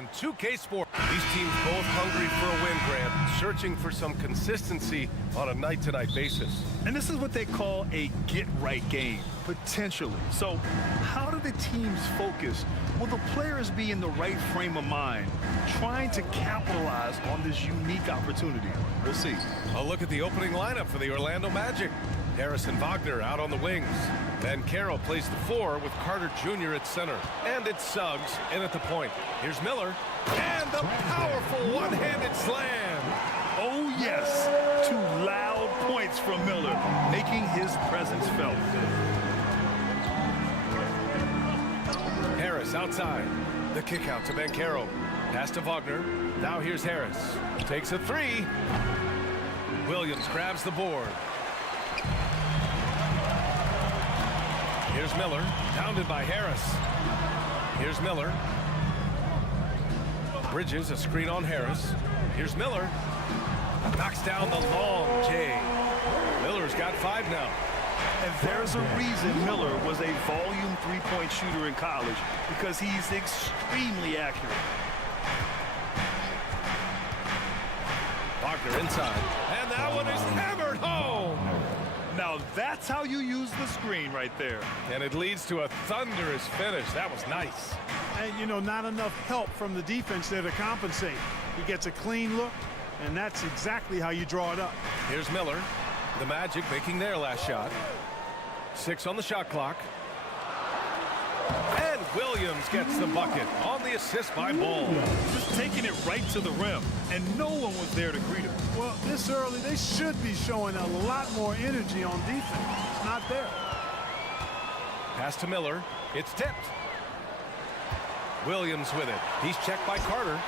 on 2K Sports. These teams both hungry for a win, Grant, searching for some consistency on a night-to-night basis. And this is what they call a get-right game, potentially. So how do the teams focus? Will the players be in the right frame of mind, trying to capitalize on this unique opportunity? We'll see. A look at the opening lineup for the Orlando Magic. Harris and Wagner out on the wings. Banchero plays the 4 with Carter Jr. at center. And it's Suggs in at the point. Here's Miller. And the powerful one-handed slam. Oh, yes. 2 loud points from Miller, making his presence felt. Harris outside. The kick out to Banchero. Pass to Wagner. Now here's Harris. Takes a 3. Williams grabs the board. Here's Miller, pounded by Harris. Here's Miller. Bridges, a screen on Harris. Here's Miller. Knocks down the long J. Miller's got 5 now. And there's a reason Miller was a volume 3-point shooter in college, because he's extremely accurate. Wagner inside. And that one is hammered home. Now that's how you use the screen right there. And it leads to a thunderous finish. That was nice. And, you know, not enough help from the defense there to compensate. He gets a clean look, and that's exactly how you draw it up. Here's Miller. The Magic making their last shot. 6 on the shot clock. And Williams gets the bucket on the assist by Ball. Just taking it right to the rim, and no one was there to greet him. Well, this early, they should be showing a lot more energy on defense. It's not there. Pass to Miller. It's tipped. Williams with it. He's checked by Carter.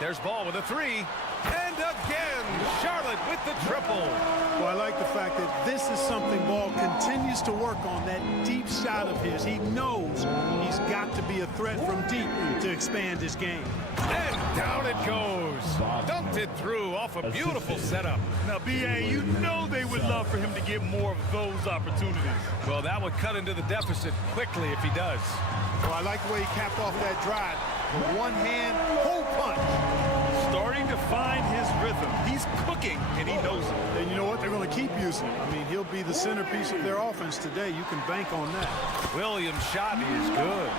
There's Ball with a 3. And again, Charlotte with the triple. Well, I like the fact that this is something Ball continues to work on, that deep shot of his. He knows he's got to be a threat from deep to expand his game. And down it goes. Dumped it through off a beautiful setup. Now, B.A., you know they would love for him to get more of those opportunities. Well, that would cut into the deficit quickly if he does. Well, I like the way he capped off that drive. One hand, whole punch. Starting to find his rhythm. He's cooking, and he knows it. And you know what? They're going to keep using him. I mean, he'll be the centerpiece of their offense today. You can bank on that. Williams' shot is good.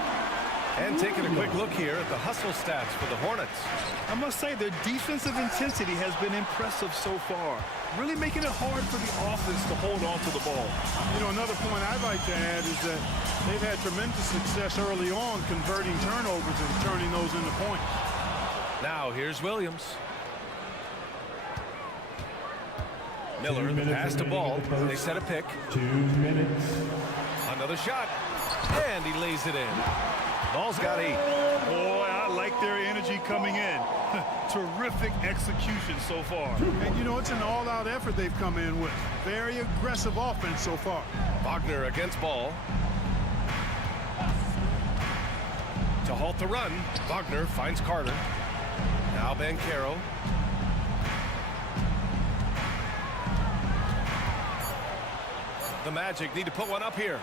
And taking a quick look here at the hustle stats for the Hornets. I must say, their defensive intensity has been impressive so far. Really making it hard for the offense to hold on to the ball. You know, another point I'd like to add is that they've had tremendous success early on converting turnovers and turning those into points. Now here's Williams. Miller, the pass to Ball. They set a pick. 2 minutes. Another shot. And he lays it in. Ball's got 8. Boy, I like their energy coming in. Terrific execution so far. And, you know, it's an all-out effort they've come in with. Very aggressive offense so far. Wagner against Ball. To halt the run, Wagner finds Carter. Now Banchero. The Magic need to put one up here.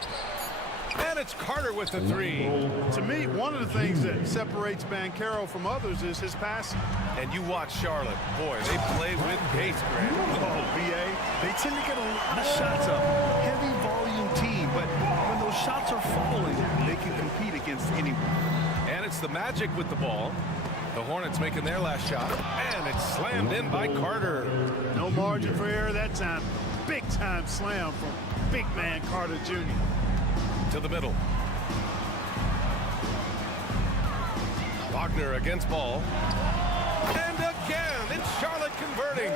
And it's Carter with the 3. To me, one of the things that separates Banchero from others is his passing. And you watch Charlotte. Boy, they play with pace, Grant. Oh, B.A., they tend to get a lot of shots up. Heavy volume team, but when those shots are falling, they can compete against anyone. And it's the Magic with the ball. The Hornets making their last shot. And it's slammed in by Carter. No margin for error that time. Big-time slam from big man Carter Jr. To the middle. Wagner against Ball. And again, it's Charlotte converting.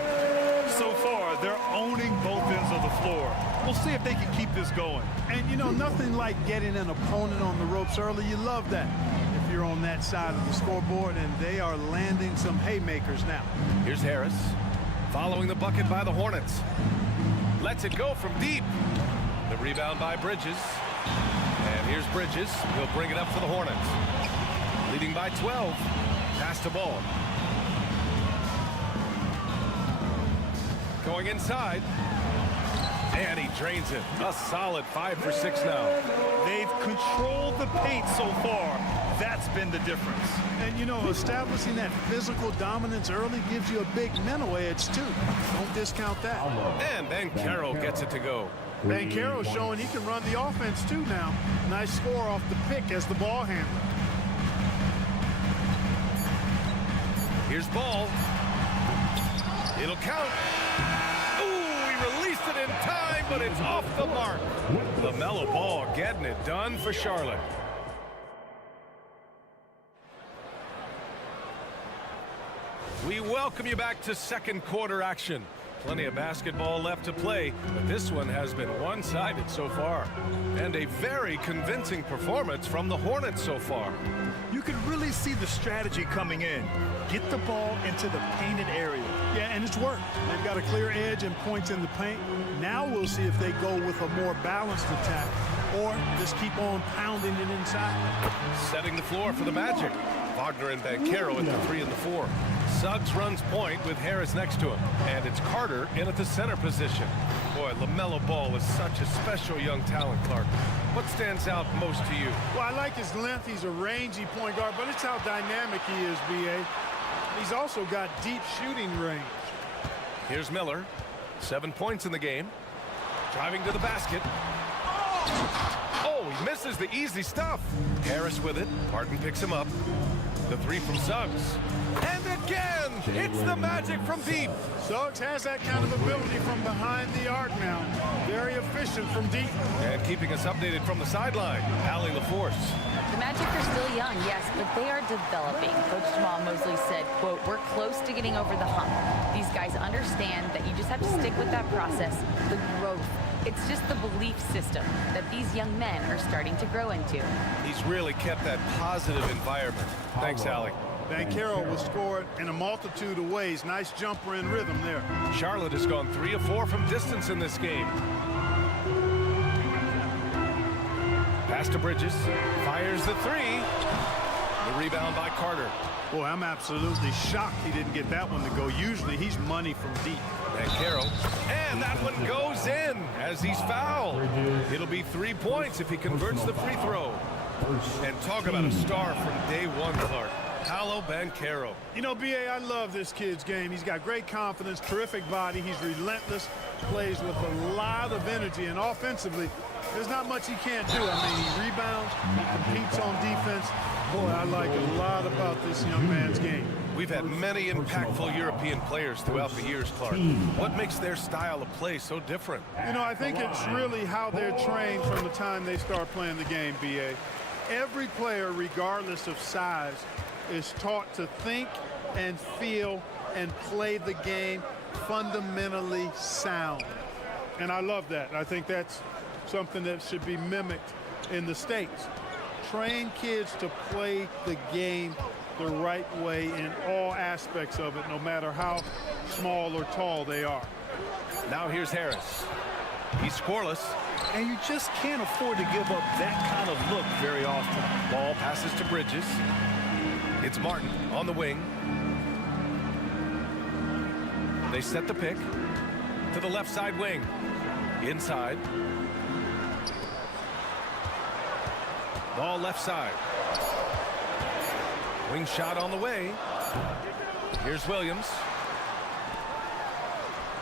So far, they're owning both ends of the floor. We'll see if they can keep this going. And, you know, nothing like getting an opponent on the ropes early. You love that if you're on that side of the scoreboard, and they are landing some haymakers now. Here's Harris, following the bucket by the Hornets. Lets it go from deep. The rebound by Bridges. And here's Bridges. He'll bring it up for the Hornets. Leading by 12. Pass to Ball. Going inside. And he drains it. A solid 5 for 6 now. They've controlled the paint so far. That's been the difference. And, you know, establishing that physical dominance early gives you a big mental edge, too. Don't discount that. And Banchero gets it to go. Banchero showing he can run the offense, too, now. Nice score off the pick as the ball handler. Here's ball. It'll count. Ooh, he released it in time, but it's off the mark. LaMelo Ball getting it done for Charlotte. We welcome you back to second quarter action. Plenty of basketball left to play, but this one has been one-sided so far. And a very convincing performance from the Hornets so far. You can really see the strategy coming in. Get the ball into the painted area. Yeah, and it's worked. They've got a clear edge and points in the paint. Now we'll see if they go with a more balanced attack or just keep on pounding it inside. Setting the floor for the Magic. Wagner and Banchero at the 3 and the 4. Suggs runs point with Harris next to him. And it's Carter in at the center position. Boy, LaMelo Ball is such a special young talent, Clark. What stands out most to you? Well, I like his length. He's a rangy point guard, but it's how dynamic he is, B.A. He's also got deep shooting range. Here's Miller. 7 points in the game. Driving to the basket. Oh, he misses the easy stuff. Harris with it. Martin picks him up. The 3 from Suggs. And again, it's the Magic from deep. Suggs has that kind of ability from behind the arc now. Very efficient from deep. And keeping us updated from the sideline, Allie LaForce. The Magic are still young, yes, but they are developing. Coach Jamal Mosley said, quote, "We're close to getting over the hump. These guys understand that you just have to stick with that process, the growth. It's just the belief system that these young men are starting to grow into." He's really kept that positive environment. Thanks, Allie. Banchero was scored in a multitude of ways. Nice jumper in rhythm there. Charlotte has gone 3 of 4 from distance in this game. Pass to Bridges. Fires the 3. The rebound by Carter. Boy, I'm absolutely shocked he didn't get that one to go. Usually he's money from deep. Banchero. And that one goes in as he's fouled. It'll be 3 points if he converts the free throw. And talk about a star from day one, Clark. Paolo Banchero. You know, B.A., I love this kid's game. He's got great confidence, terrific body. He's relentless, plays with a lot of energy, and offensively, there's not much he can't do. I mean, he rebounds, he competes on defense. Boy, I like a lot about this young man's game. We've had many impactful European players throughout the years, Clark. What makes their style of play so different? You know, I think it's really how they're trained from the time they start playing the game, B.A. Every player, regardless of size, is taught to think and feel and play the game fundamentally sound. And I love that. I think that's something that should be mimicked in the States. Train kids to play the game the right way in all aspects of it, no matter how small or tall they are. Now here's Harris. He's scoreless. And you just can't afford to give up that kind of look very often. Ball passes to Bridges. It's Martin on the wing. They set the pick to the left side wing. Inside. Ball left side. Wing shot on the way. Here's Williams.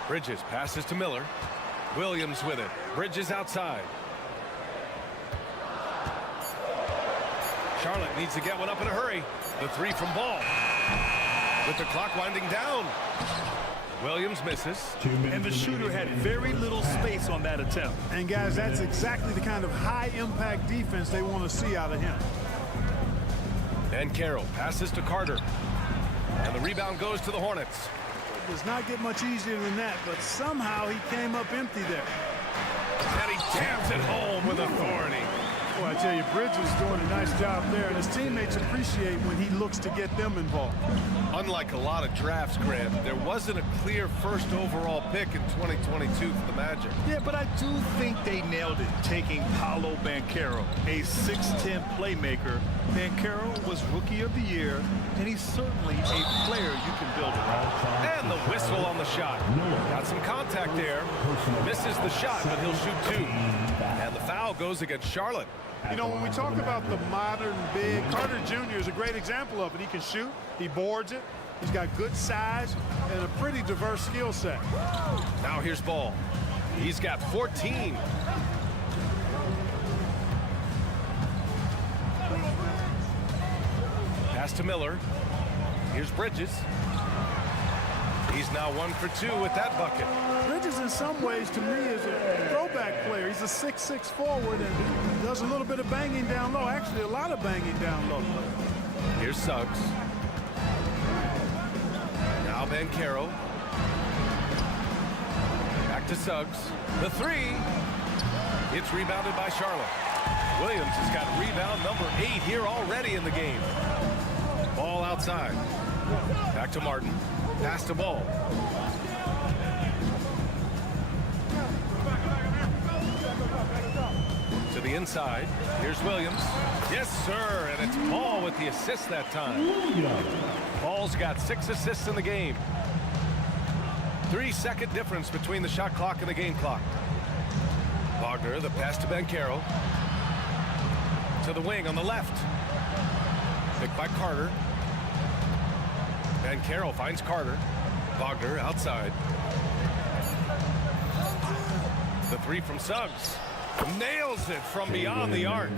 Bridges passes to Miller. Williams with it. Bridges outside. Charlotte needs to get one up in a hurry. The 3 from Ball. With the clock winding down. Williams misses. And the shooter had very little space on that attempt. And guys, that's exactly the kind of high-impact defense they want to see out of him. And Carroll passes to Carter. And the rebound goes to the Hornets. It does not get much easier than that, but somehow he came up empty there. And he jams it home with authority. Well, I tell you, Bridges is doing a nice job there, and his teammates appreciate when he looks to get them involved. Unlike a lot of drafts, Grant, there wasn't a clear first overall pick in 2022 for the Magic. Yeah, but I do think they nailed it, taking Paolo Banchero, a 6'10 playmaker. Banchero was Rookie of the Year, and he's certainly a player you can build around. And the whistle on the shot. Got some contact there. Misses the shot, but he'll shoot two. And the foul goes against Charlotte. You know, when we talk about the modern big, Carter Jr. is a great example of it. He can shoot, he boards it, he's got good size, and a pretty diverse skill set. Now here's Ball. He's got 14. Pass to Miller. Here's Bridges. He's now 1 for 2 with that bucket. Bridges, in some ways, to me, is a throwback player. He's a 6'6" forward and does a little bit of banging down low. Actually, a lot of banging down low. Here's Suggs. Now Banchero. Back to Suggs. The three. It's rebounded by Charlotte. Williams has got rebound number 8 here already in the game. Ball outside. Back to Martin. Pass to Ball. To the inside. Here's Williams. Yes, sir. And it's Ball with the assist that time. Ball's got 6 assists in the game. 3-second difference between the shot clock and the game clock. Wagner, the pass to Banchero. To the wing on the left. Picked by Carter. Banchero finds Carter. Wagner outside. The three from Suggs. Nails it from beyond the arc.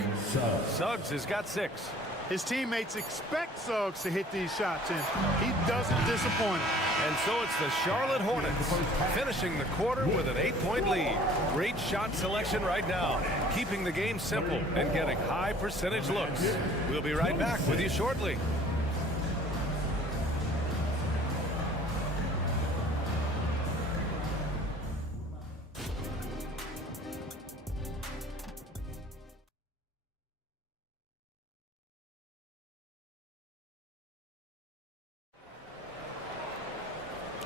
Suggs has got 6. His teammates expect Suggs to hit these shots, and he doesn't disappoint them. And so it's the Charlotte Hornets finishing the quarter with an 8-point lead. Great shot selection right now, keeping the game simple and getting high percentage looks. We'll be right back with you shortly.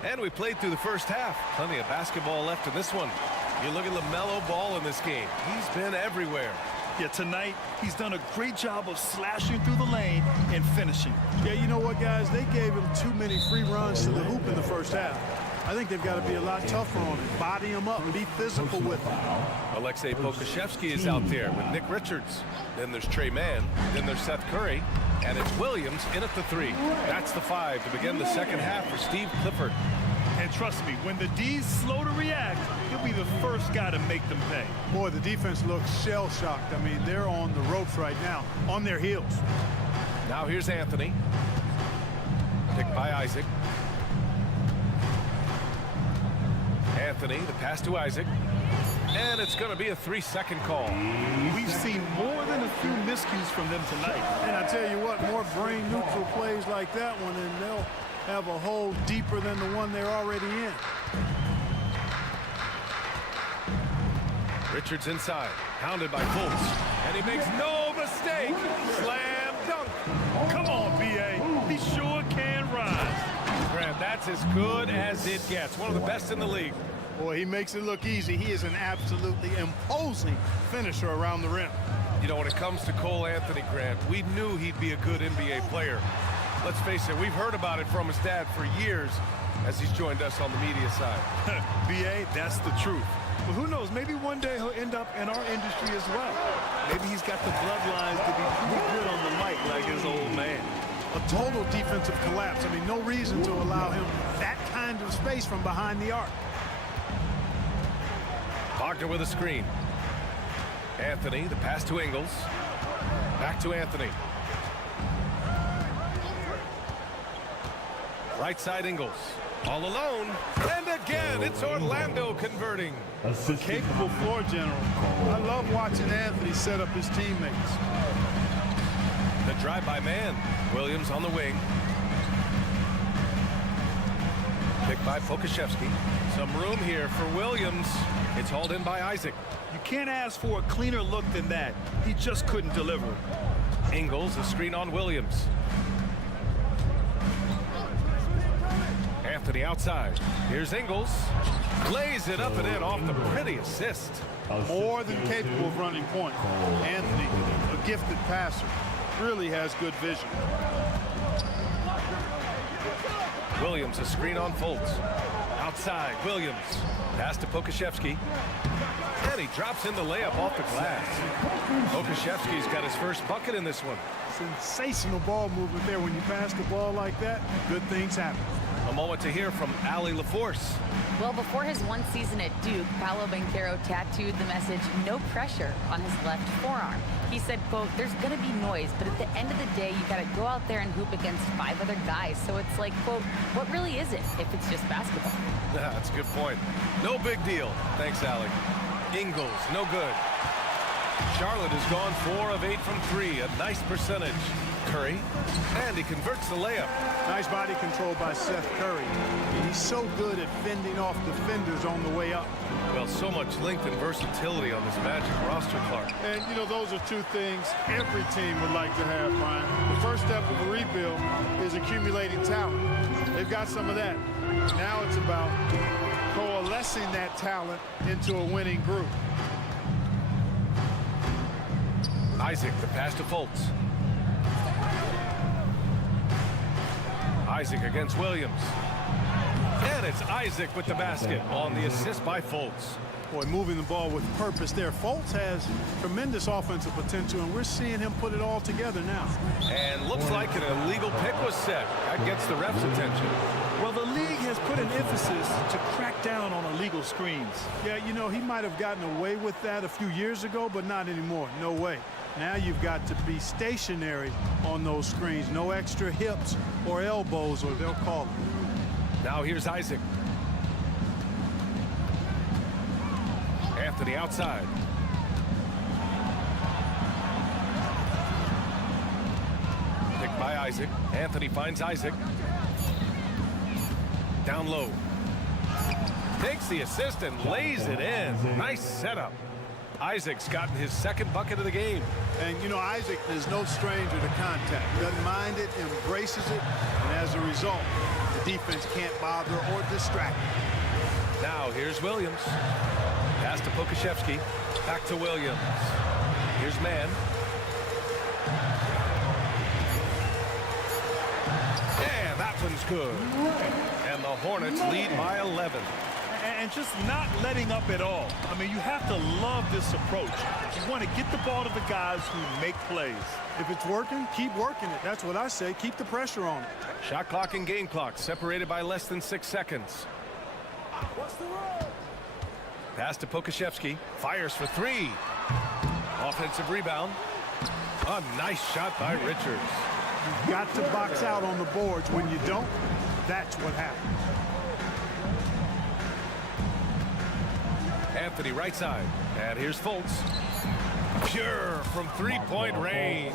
And we played through the first half. Plenty of basketball left in this one. You look at LaMelo Ball in this game. He's been everywhere. Yeah, tonight, he's done a great job of slashing through the lane and finishing. Yeah, you know what, guys? They gave him too many free runs to the hoop in the first half. I think they've got to be a lot tougher on him. Body him up and be physical with him. Alexei Pokusevski is out there with Nick Richards. Then there's Trey Mann. Then there's Seth Curry. And it's Williams in at the 3. That's the 5 to begin the second half for Steve Clifford. And trust me, when the D's slow to react, he'll be the first guy to make them pay. Boy, the defense looks shell-shocked. I mean, they're on the ropes right now, on their heels. Now here's Anthony. Picked by Isaac. Anthony, the pass to Isaac. And it's going to be a 3-second call. We've seen more than a few miscues from them tonight. And I tell you what, more brain-neutral plays like that one, and they'll have a hole deeper than the one they're already in. Richards inside, hounded by Fultz. And he makes no mistake. Slam dunk. Come on, B.A. He sure can rise. Grant, that's as good as it gets. One of the best in the league. Boy, he makes it look easy. He is an absolutely imposing finisher around the rim. You know, when it comes to Cole Anthony, Grant, we knew he'd be a good NBA player. Let's face it, we've heard about it from his dad for years as he's joined us on the media side. B.A., that's the truth. But who knows, maybe one day he'll end up in our industry as well. Maybe he's got the bloodlines to be pretty good on the mic like his old man. A total defensive collapse. I mean, no reason to allow him that kind of space from behind the arc. Wagner with a screen. Anthony, the pass to Ingles. Back to Anthony. Right side Ingles. All alone. And again, it's Orlando converting. A capable floor general. I love watching Anthony set up his teammates. The drive by man. Williams on the wing. Picked by Pokashevsky. Some room here for Williams. It's hauled in by Isaac. You can't ask for a cleaner look than that. He just couldn't deliver. Ingles, a screen on Williams. Anthony outside. Here's Ingles. Lays it up and in off the pretty assist. More than capable of running point. Anthony, a gifted passer, really has good vision. Williams, a screen on Fultz. Outside, Williams. Pass to Pokashevsky. And he drops in the layup off the glass. Pokashevsky's got his first bucket in this one. Sensational ball movement there. When you pass the ball like that, good things happen. A moment to hear from Ali LaForce. Well, before his one season at Duke, Paolo Banchero tattooed the message, "No pressure," on his left forearm. He said, quote, "There's going to be noise, but at the end of the day, you got to go out there and hoop against 5 other guys. So it's like, quote, what really is it if it's just basketball?" That's a good point. No big deal. Thanks, Ali. Ingles, no good. Charlotte has gone 4 of 8 from 3. A nice percentage. Curry, and he converts the layup. Nice body control by Seth Curry. He's so good at fending off defenders on the way up. Well, so much length and versatility on this Magic roster, Clark. And, you know, those are two things every team would like to have, Brian. The first step of a rebuild is accumulating talent. They've got some of that. Now it's about coalescing that talent into a winning group. Isaac, the pass to Fultz. Isaac against Williams. And it's Isaac with the basket on the assist by Fultz. Boy, moving the ball with purpose there. Fultz has tremendous offensive potential, and we're seeing him put it all together now. And looks like an illegal pick was set. That gets the ref's attention. Well, the league has put an emphasis to crack down on illegal screens. Yeah, you know, he might have gotten away with that a few years ago, but not anymore. No way. Now you've got to be stationary on those screens. No extra hips or elbows, or they'll call it. Now here's Isaac. Anthony outside. Picked by Isaac. Anthony finds Isaac. Down low. Takes the assist and lays it in. Nice setup. Isaac's gotten his second bucket of the game. And, you know, Isaac is no stranger to contact. Doesn't mind it, embraces it, and as a result, the defense can't bother or distract him. Now here's Williams. Pass to Pokashevsky. Back to Williams. Here's Mann. And that one's good. And the Hornets lead by 11. And just not letting up at all. I mean, you have to love this approach. You want to get the ball to the guys who make plays. If it's working, keep working it. That's what I say. Keep the pressure on it. Shot clock and game clock separated by less than 6 seconds. Pass to Pokashevsky. Fires for 3. Offensive rebound. A nice shot by Richards. You've got to box out on the boards. When you don't, that's what happens. Anthony right side. And here's Fultz. Pure from three-point range.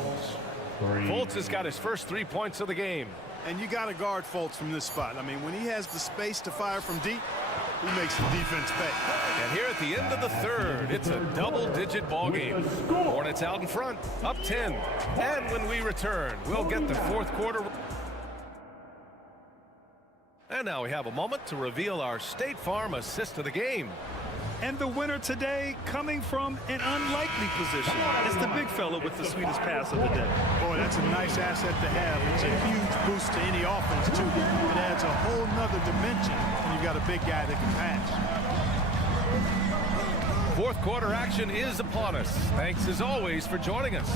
Fultz has got his first 3 points of the game. And you got to guard Fultz from this spot. I mean, when he has the space to fire from deep, he makes the defense pay. And here at the end of the third, it's a double-digit ball game. Hornets out in front, up 10. And when we return, we'll get the fourth quarter. And now we have a moment to reveal our State Farm assist of the game. And the winner today coming from an unlikely position. It's the big fella with the sweetest pass of the day. Boy, that's a nice asset to have. It's a huge boost to any offense, too. It adds a whole nother dimension when you've got a big guy that can pass. Fourth quarter action is upon us. Thanks, as always, for joining us.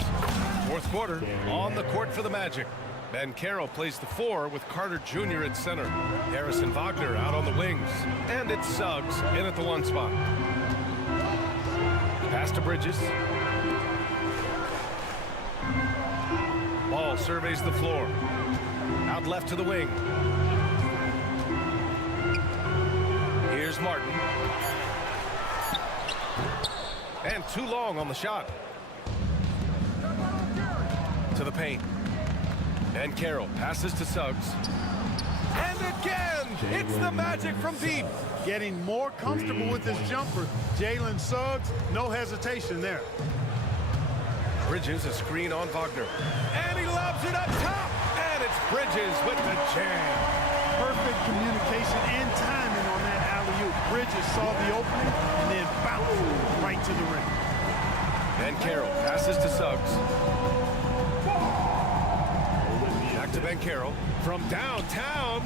Fourth quarter on the court for the Magic. Banchero plays the 4 with Carter Jr. at center. Harrison Wagner out on the wings. And it's Suggs in at the 1 spot. Pass to Bridges. Ball surveys the floor. Out left to the wing. Here's Martin. And too long on the shot. To the paint. And Carroll passes to Suggs. And again, it's the Magic from deep. Getting more comfortable with his jumper. Jalen Suggs, no hesitation there. Bridges a screen on Wagner. And he lobs it up top. And it's Bridges with the jam. Perfect communication and timing on that alley-oop. Bridges saw the opening and then bounced right to the rim. And Carroll passes to Suggs. Back to Ben Carroll. From downtown,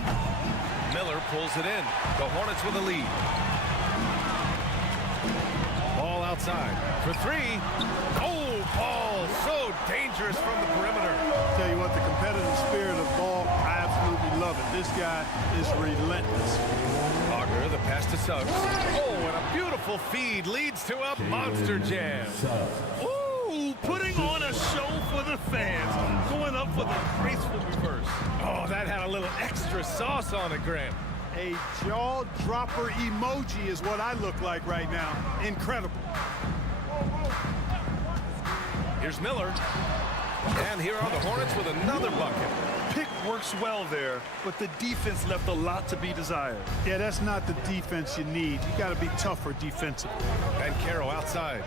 Miller pulls it in. The Hornets with a lead. Ball outside for three. Oh, ball so dangerous from the perimeter. Tell you what, the competitive spirit of Ball, I absolutely love it. This guy is relentless. Wagner, the pass to Suggs. Oh, and a beautiful feed leads to a monster jam. Ooh, putting on a show for the fans. Going up for the graceful reverse. Oh, that had a little extra sauce on it, Graham. A jaw-dropper emoji is what I look like right now. Incredible. Here's Miller. And here are the Hornets with another bucket. Pick works well there, but the defense left a lot to be desired. Yeah, that's not the defense you need. You got to be tougher defensively. And Carroll outside.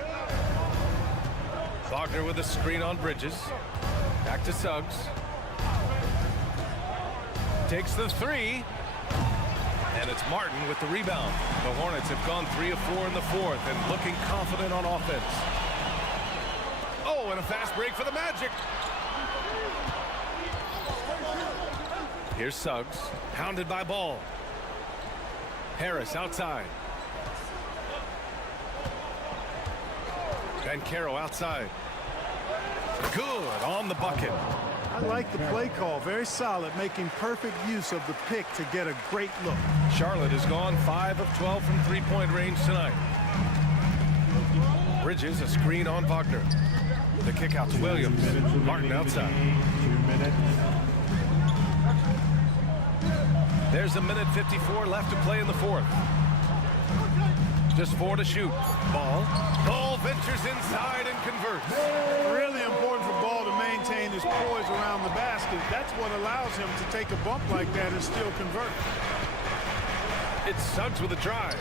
Wagner with a screen on Bridges. Back to Suggs. Takes the three. And it's Martin with the rebound. The Hornets have gone 3 of 4 in the fourth and looking confident on offense. Oh, and a fast break for the Magic. Here's Suggs, pounded by Ball. Harris outside. And Carroll outside. Good on the bucket. I like the play call. Very solid, making perfect use of the pick to get a great look. Charlotte has gone 5 of 12 from three-point range tonight. Bridges a screen on Wagner. The kick out to Williams. Martin outside. There's a minute 54 left to play in the fourth. Just 4 to shoot. Ball ventures inside and converts. Really important for Ball to maintain his poise around the basket. That's what allows him to take a bump like that and still convert. It's Suggs with a drive.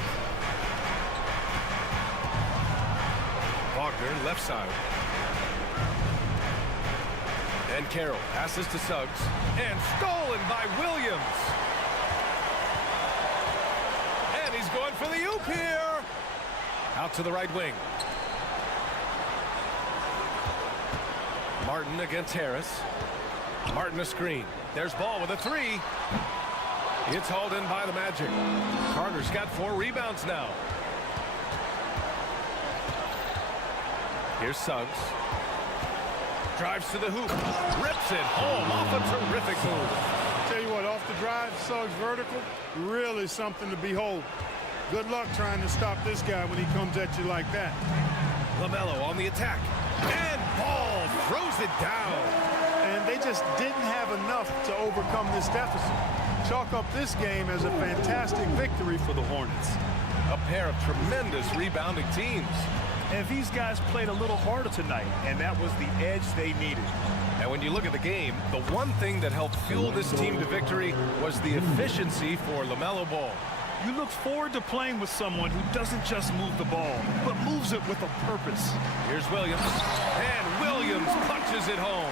Wagner left side. And Carroll passes to Suggs. And stolen by Williams. And he's going for the oop here. Out to the right wing. Martin against Harris. Martin a screen. There's Ball with a three. It's hauled in by the Magic. Carter's got 4 rebounds now. Here's Suggs. Drives to the hoop. Rips it home off a terrific move. Tell you what, off the drive, Suggs vertical, really something to behold. Good luck trying to stop this guy when he comes at you like that. LaMelo on the attack. And Ball throws it down. And they just didn't have enough to overcome this deficit. Chalk up this game as a fantastic victory for the Hornets. A pair of tremendous rebounding teams. And these guys played a little harder tonight, and that was the edge they needed. And when you look at the game, the one thing that helped fuel this team to victory was the efficiency for LaMelo Ball. You look forward to playing with someone who doesn't just move the ball, but moves it with a purpose. Here's Williams. And Williams punches it home.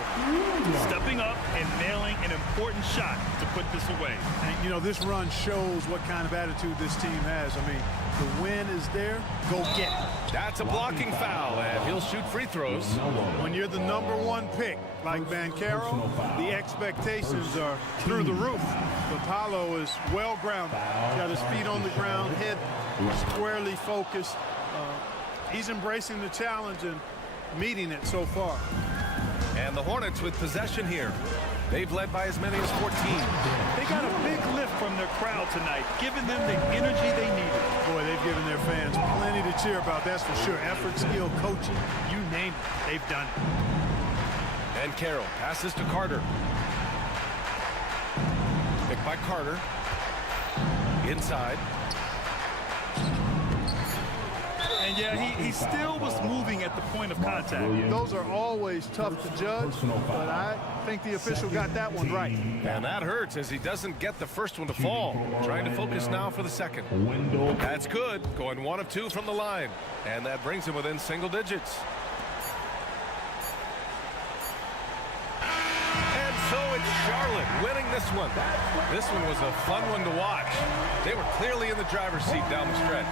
Stepping up and nailing an important shot to put this away. And, you know, this run shows what kind of attitude this team has. I mean, the win is there, go get it. That's a blocking foul, and he'll shoot free throws. When you're the #1 pick, like Banchero, the expectations are through the roof. But Paolo is well grounded. Got his feet on the ground, head squarely focused. He's embracing the challenge and meeting it so far. And the Hornets with possession here. They've led by as many as 14. They got a big lift from their crowd tonight, giving them the energy they needed. Boy, they've given their fans plenty to cheer about, that's for sure. Effort, skill, coaching, you name it, they've done it. And Carroll passes to Carter. Picked by Carter. Inside. And yeah, he still was moving at the point of contact. Those are always tough to judge, but I think the official got that one right. And that hurts as he doesn't get the first one to fall. Trying to focus now for the second. That's good. Going 1 of 2 from the line. And that brings him within single digits. And so it's Charlotte winning this one. This one was a fun one to watch. They were clearly in the driver's seat down the stretch.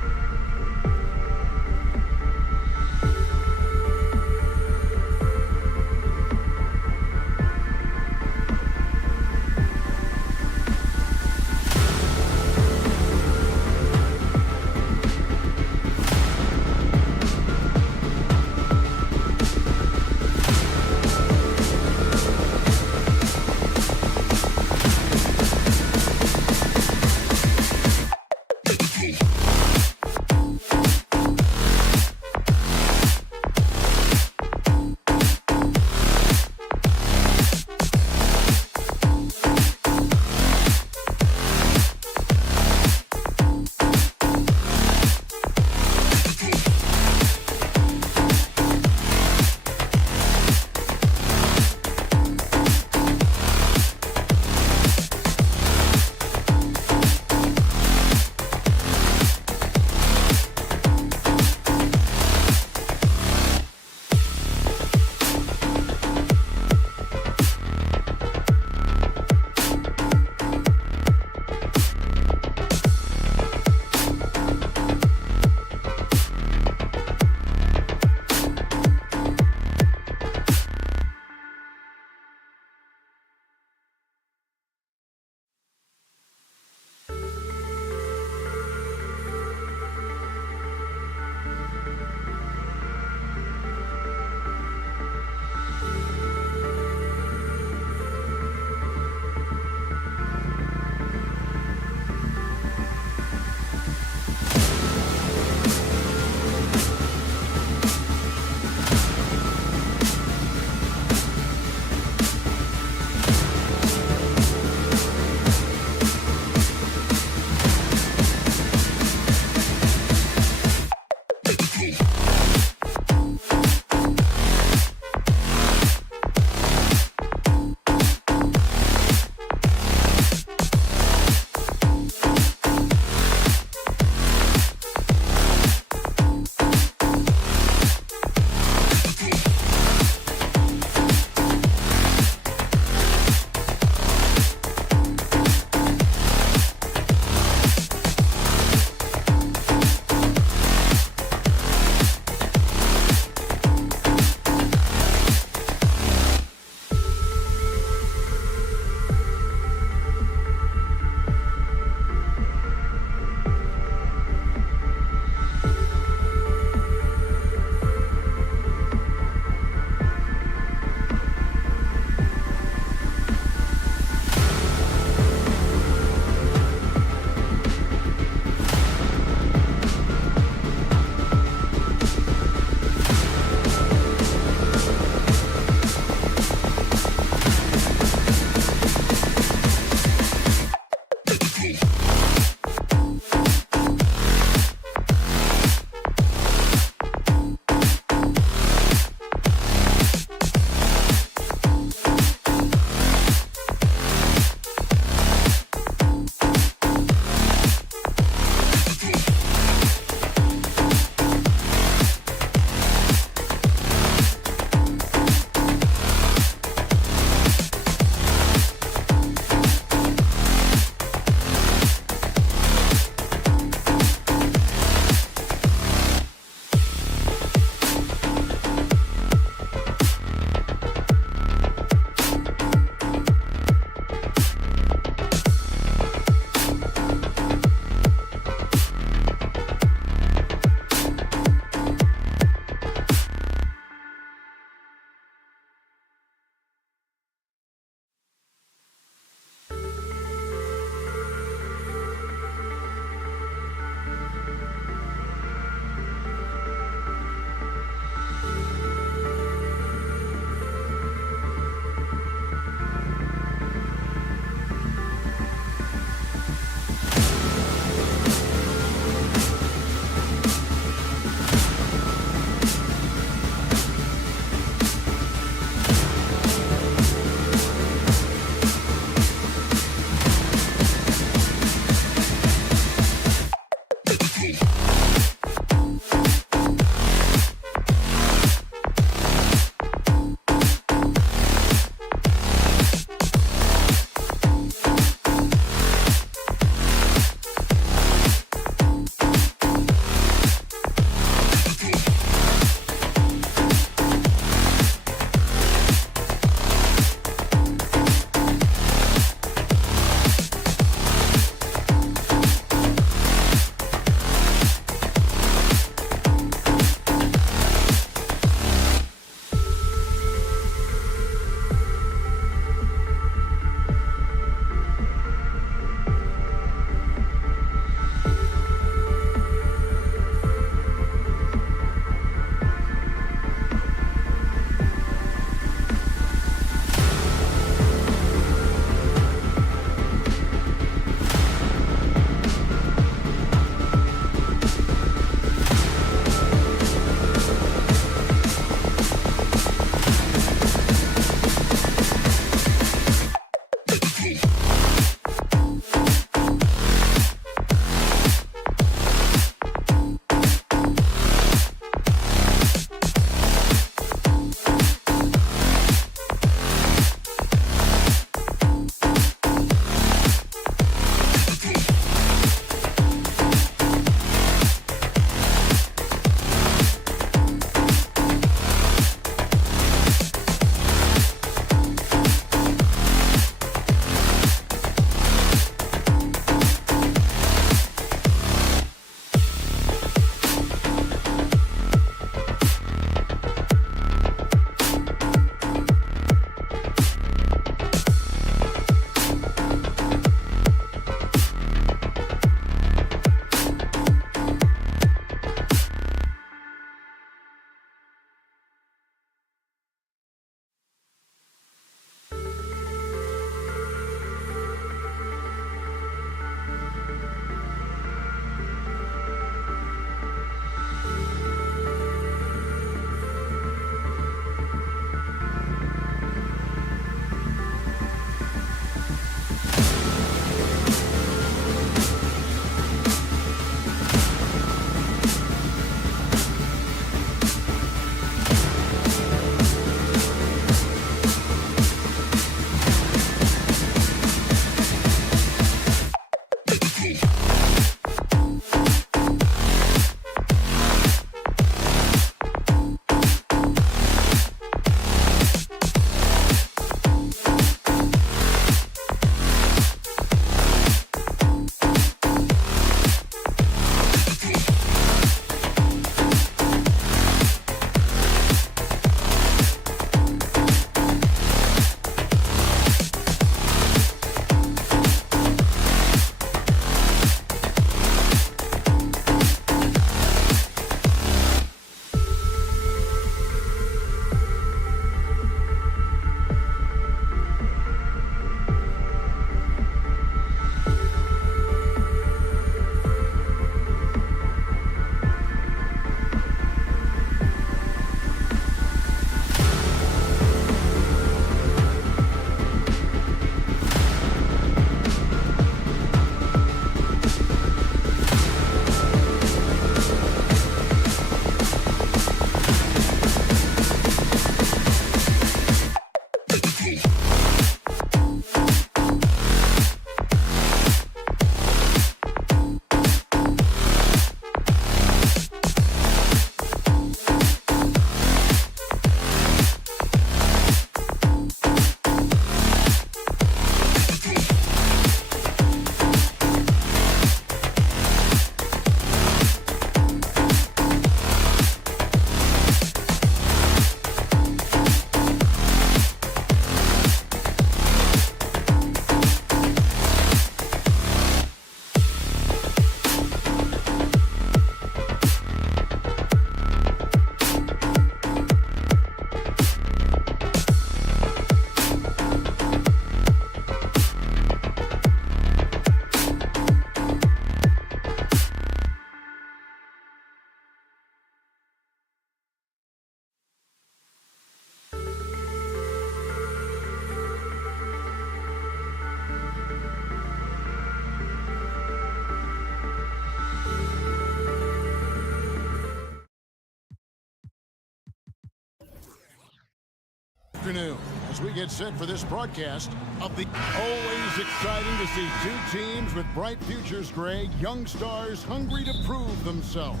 afternoon as we get set for this broadcast of the always exciting to see two teams with bright futures, Greg. Young stars hungry to prove themselves.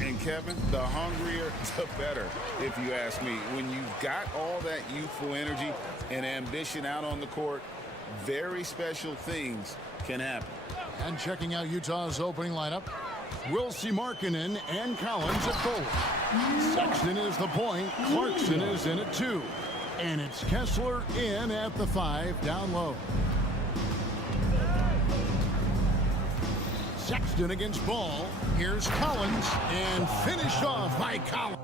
And Kevin, the hungrier, the better, if you ask me. When you've got all that youthful energy and ambition out on the court, very special things can happen. And checking out Utah's opening lineup, Wilsey, Markkanen, and Collins at goal. Sexton is the point. Clarkson is in at 2. And it's Kessler in at the 5 down low. Sexton against Ball. Here's Collins and finished off by Collins.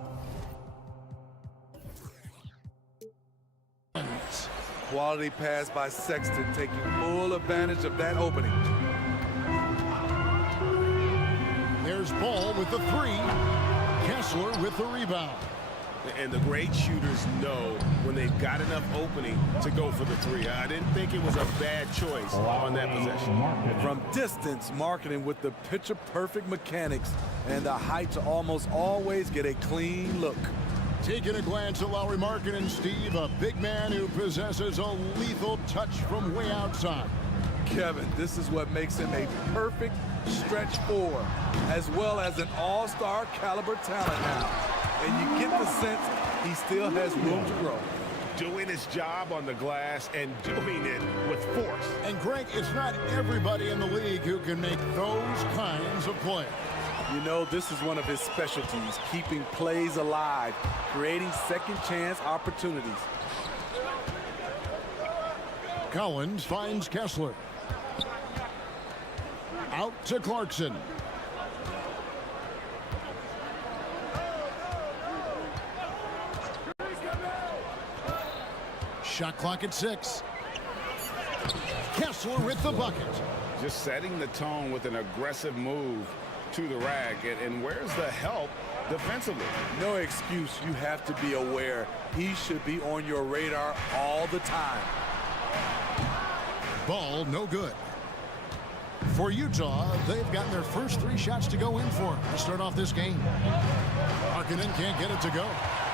Quality pass by Sexton, taking full advantage of that opening. There's Ball with the 3. Kessler with the rebound. And the great shooters know when they've got enough opening to go for the 3. I didn't think it was a bad choice on that possession. From distance, Markkanen with the picture-perfect mechanics and the height to almost always get a clean look. Taking a glance at Lauri Markkanen, Steve, a big man who possesses a lethal touch from way outside. Kevin, this is what makes him a perfect stretch 4, as well as an all-star caliber talent now. And you get the sense he still has room to grow. Doing his job on the glass and doing it with force. And Greg, it's not everybody in the league who can make those kinds of plays. You know, this is one of his specialties, keeping plays alive, creating second chance opportunities. Collins finds Kessler. Out to Clarkson. Shot clock at 6. Kessler with the bucket. Just setting the tone with an aggressive move to the rack. And where's the help defensively? No excuse. You have to be aware. He should be on your radar all the time. Ball no good. For Utah, they've gotten their first 3 shots to go in for to start off this game. Markkanen can't get it to go.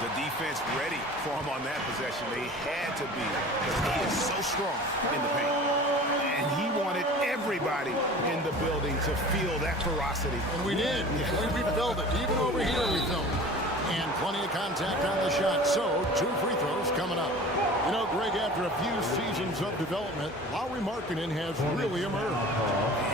The defense ready for him on that possession. They had to be, because he is so strong in the paint. And he wanted everybody in the building to feel that ferocity. And we did. We felt it. Even over here we felt it. And plenty of contact on the shot. So 2 free throws coming up. You know, Greg, after a few seasons of development, Lauri Markkanen has really emerged.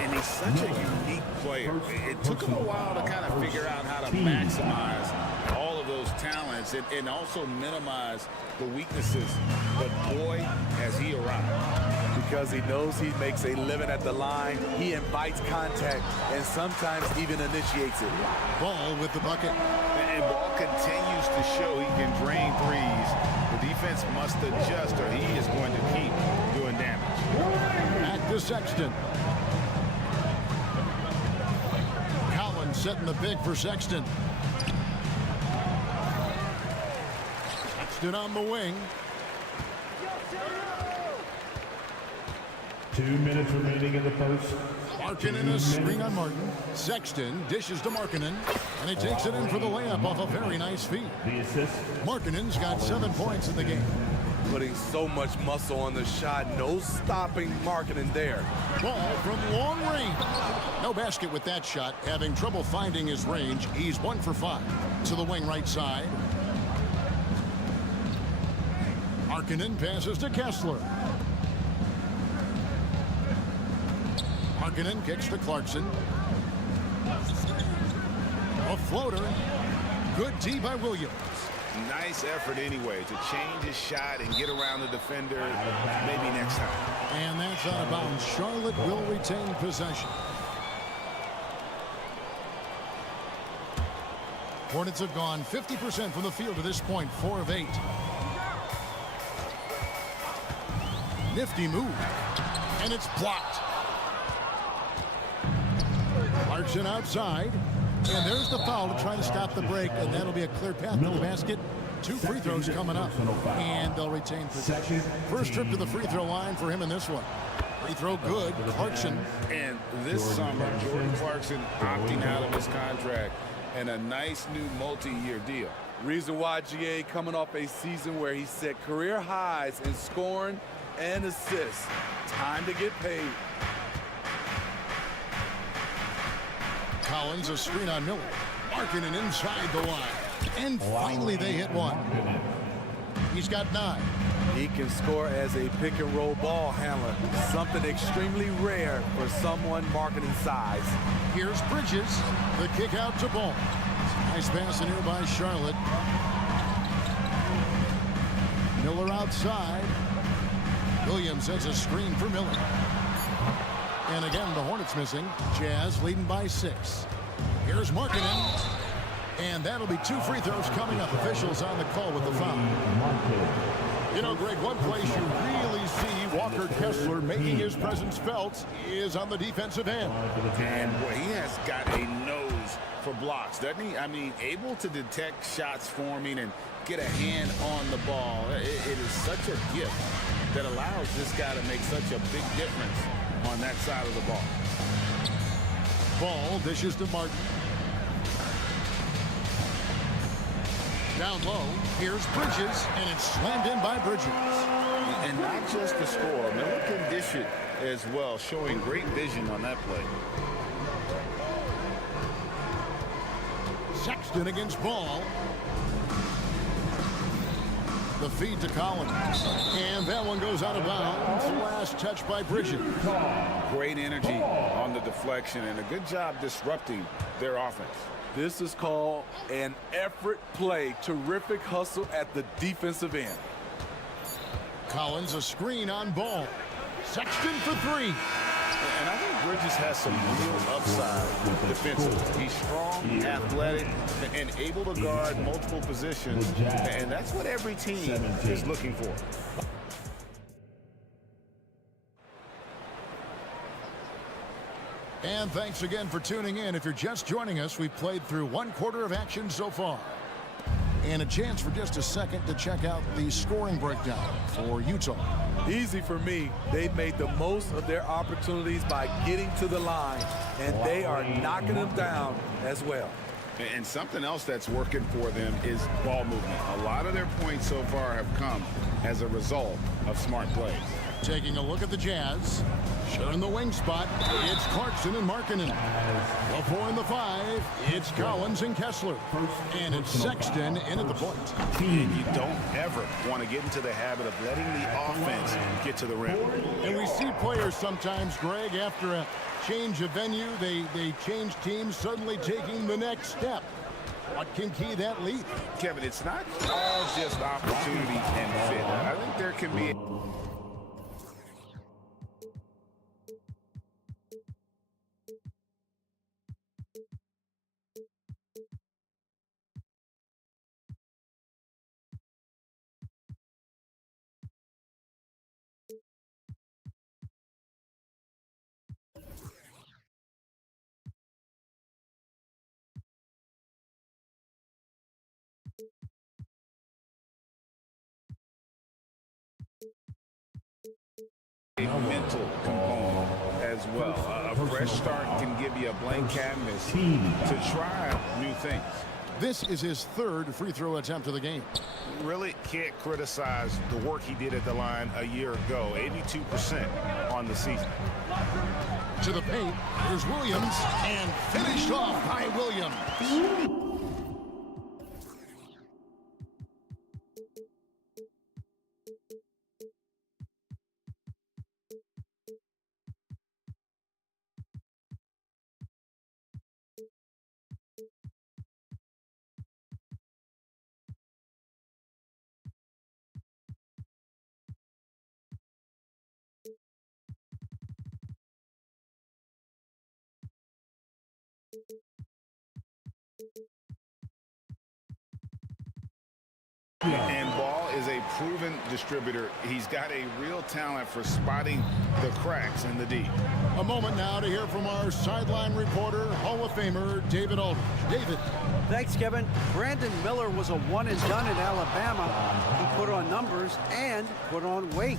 And he's such a unique player. It took him a while to kind of figure out how to maximize all of those talents and also minimize the weaknesses. But boy, has he arrived. Because he knows he makes a living at the line, he invites contact and sometimes even initiates it. Ball with the bucket. And Ball continues to show he can drain threes. The defense must adjust or he is going to keep doing damage. Back to Sexton. Collins setting the big for Sexton. Sexton on the wing. 2 minutes remaining in the first. Markkanen a screen on Martin. Sexton dishes to Markkanen, and he takes it in for the layup off a very nice feed. The assist. Markkanen's got 7 points in the game. Putting so much muscle on the shot, no stopping Markkanen there. Ball from long range. No basket with that shot. Having trouble finding his range. He's 1 for 5. To the wing right side. Markkanen passes to Kessler. Markkanen kicks to Clarkson. A floater. Good D by Williams. Nice effort anyway to change his shot and get around the defender maybe next time. And that's out of bounds. Charlotte will retain possession. Hornets have gone 50% from the field to this point, 4 of 8. Nifty move. And it's blocked. Clarkson outside. And there's the foul to try to stop the break, and that'll be a clear path to the basket. 2 free throws coming up, and they'll retain possession. First trip to the free throw line for him in this one. Free throw good, Clarkson. And this summer, Jordan Clarkson opting out of his contract and a nice new multi-year deal. Reason why GA coming off a season where he set career highs in scoring and assists. Time to get paid. Collins, a screen on Miller. Markkanen inside the line. And finally they hit one. He's got 9. He can score as a pick-and-roll ball handler, something extremely rare for someone Markkanen size. Here's Bridges. The kick out to Ball. Nice pass in here by Charlotte. Miller outside. Williams has a screen for Miller. And again, the Hornets missing. Jazz leading by 6. Here's Markkanen. And that'll be 2 free throws coming up. Officials on the call with the foul. You know, Greg, one place you really see Walker Kessler making his presence felt is on the defensive end. And boy, he has got a nose for blocks, doesn't he? I mean, able to detect shots forming and get a hand on the ball. It is such a gift that allows this guy to make such a big difference on that side of the ball. Ball dishes to Martin. Down low, here's Bridges, and it's slammed in by Bridges. And not just the score, Miller can dish it as well, showing great vision on that play. Sexton against Ball. The feed to Collins. And that one goes out of bounds. Last touch by Bridges. Great energy on the deflection and a good job disrupting their offense. This is called an effort play. Terrific hustle at the defensive end. Collins, a screen on Ball. Sexton for 3. And I think Bridges has some real upside defensively. He's strong, athletic, and able to guard multiple positions. And that's what every team is looking for. And thanks again for tuning in. If you're just joining us, we've played through 1 quarter of action so far. And a chance for just a second to check out the scoring breakdown for Utah. Easy for me. They've made the most of their opportunities by getting to the line, and they are knocking them down as well. And something else that's working for them is ball movement. A lot of their points so far have come as a result of smart plays. Taking a look at the Jazz. Showing the wing spot. It's Clarkson and Markkanen. The 4 and the 5. It's Collins and Kessler. And it's Sexton in at the point. You don't ever want to get into the habit of letting the offense get to the rim. And we see players sometimes, Greg, after a change of venue, they change teams, suddenly taking the next step. What can key that lead? Kevin, it's not all just opportunity and fit. I think there can be... mental component as well. A fresh start can give you a blank canvas to try new things. This is his 3rd free throw attempt of the game. Really can't criticize the work he did at the line a year ago. 82% on the season. To the paint, here's Williams, and finished off by Williams. And Ball is a proven distributor. He's got a real talent for spotting the cracks in the D. A moment now to hear from our sideline reporter, Hall of Famer David Aldridge. David. Thanks, Kevin. Brandon Miller was a one and done in Alabama. He put on numbers and put on weight.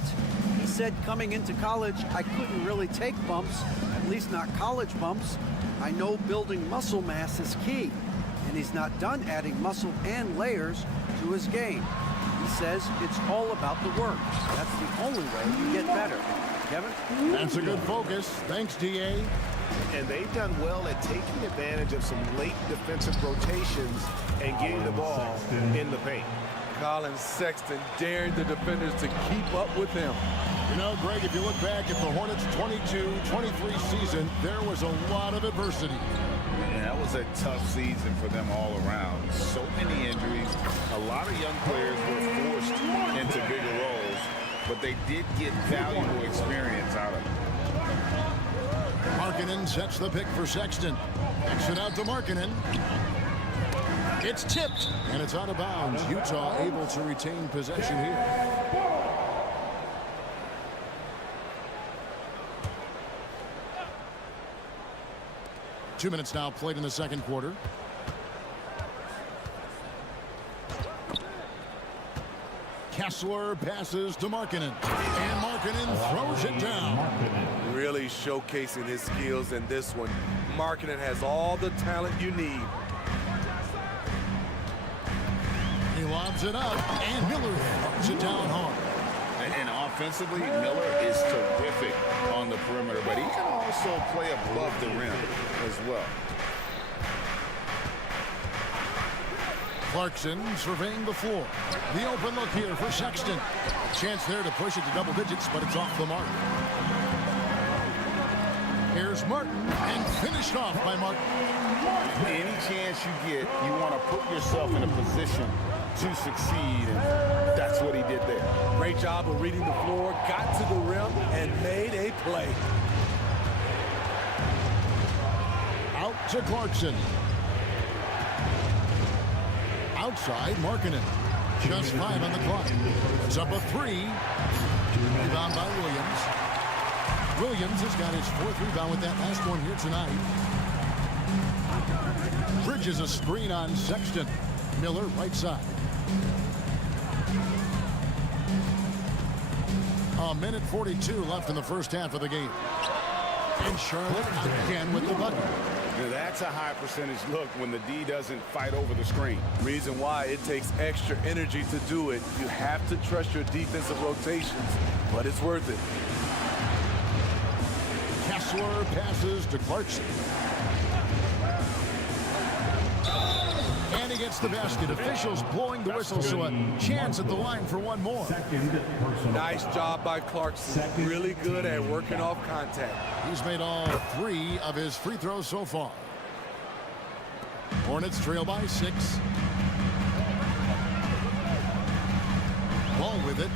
He said coming into college, I couldn't really take bumps, at least not college bumps. I know building muscle mass is key. and he's not done adding muscle and layers to his game. He says it's all about the work. That's the only way you get better. Kevin? That's a good focus. Thanks, D.A. And they've done well at taking advantage of some late defensive rotations and getting the ball in the paint. Colin Sexton daring the defenders to keep up with him. You know, Greg, if you look back at the Hornets' 22-23 season, there was a lot of adversity. Yeah, that was a tough season for them all around. So many injuries. A lot of young players were forced into bigger roles, but they did get valuable experience out of it. Markkanen sets the pick for Sexton. Kicks it out to Markkanen. It's tipped, and it's out of bounds. Utah able to retain possession here. Two minutes now played in the second quarter. Kessler passes to Markkanen, and Markkanen throws it down. Really showcasing his skills in this one. Markkanen has all the talent you need. He lobs it up, and Miller throws it down hard. And offensively, Miller is terrific on the perimeter, but he can also play above the rim as well. Clarkson surveying the floor. The open look here for Sexton. Chance there to push it to double digits, but it's off the mark. Here's Martin, and finished off by Martin. Any chance you get, you want to put yourself in a position to succeed, and that's what he did there. Great job of reading the floor, got to the rim, and made a play. Out to Clarkson. Outside, Markkanen. Just 5 on the clock. It's up a 3. Rebound by Williams. Williams has got his 4th rebound with that last one here tonight. Bridges a screen on Sexton. Miller right side. A minute 42 left in the first half of the game. And Charlotte again with the bucket. Now that's a high percentage look when the D doesn't fight over the screen. Reason why it takes extra energy to do it. You have to trust your defensive rotations, but it's worth it. Kessler passes to Clarkson. And he gets the basket. Officials blowing the whistle, so a chance at the line for one more. Nice job by Clarkson. Really good at working off contact. He's made all 3 of his free throws so far. Hornets trail by 6. Ball with it.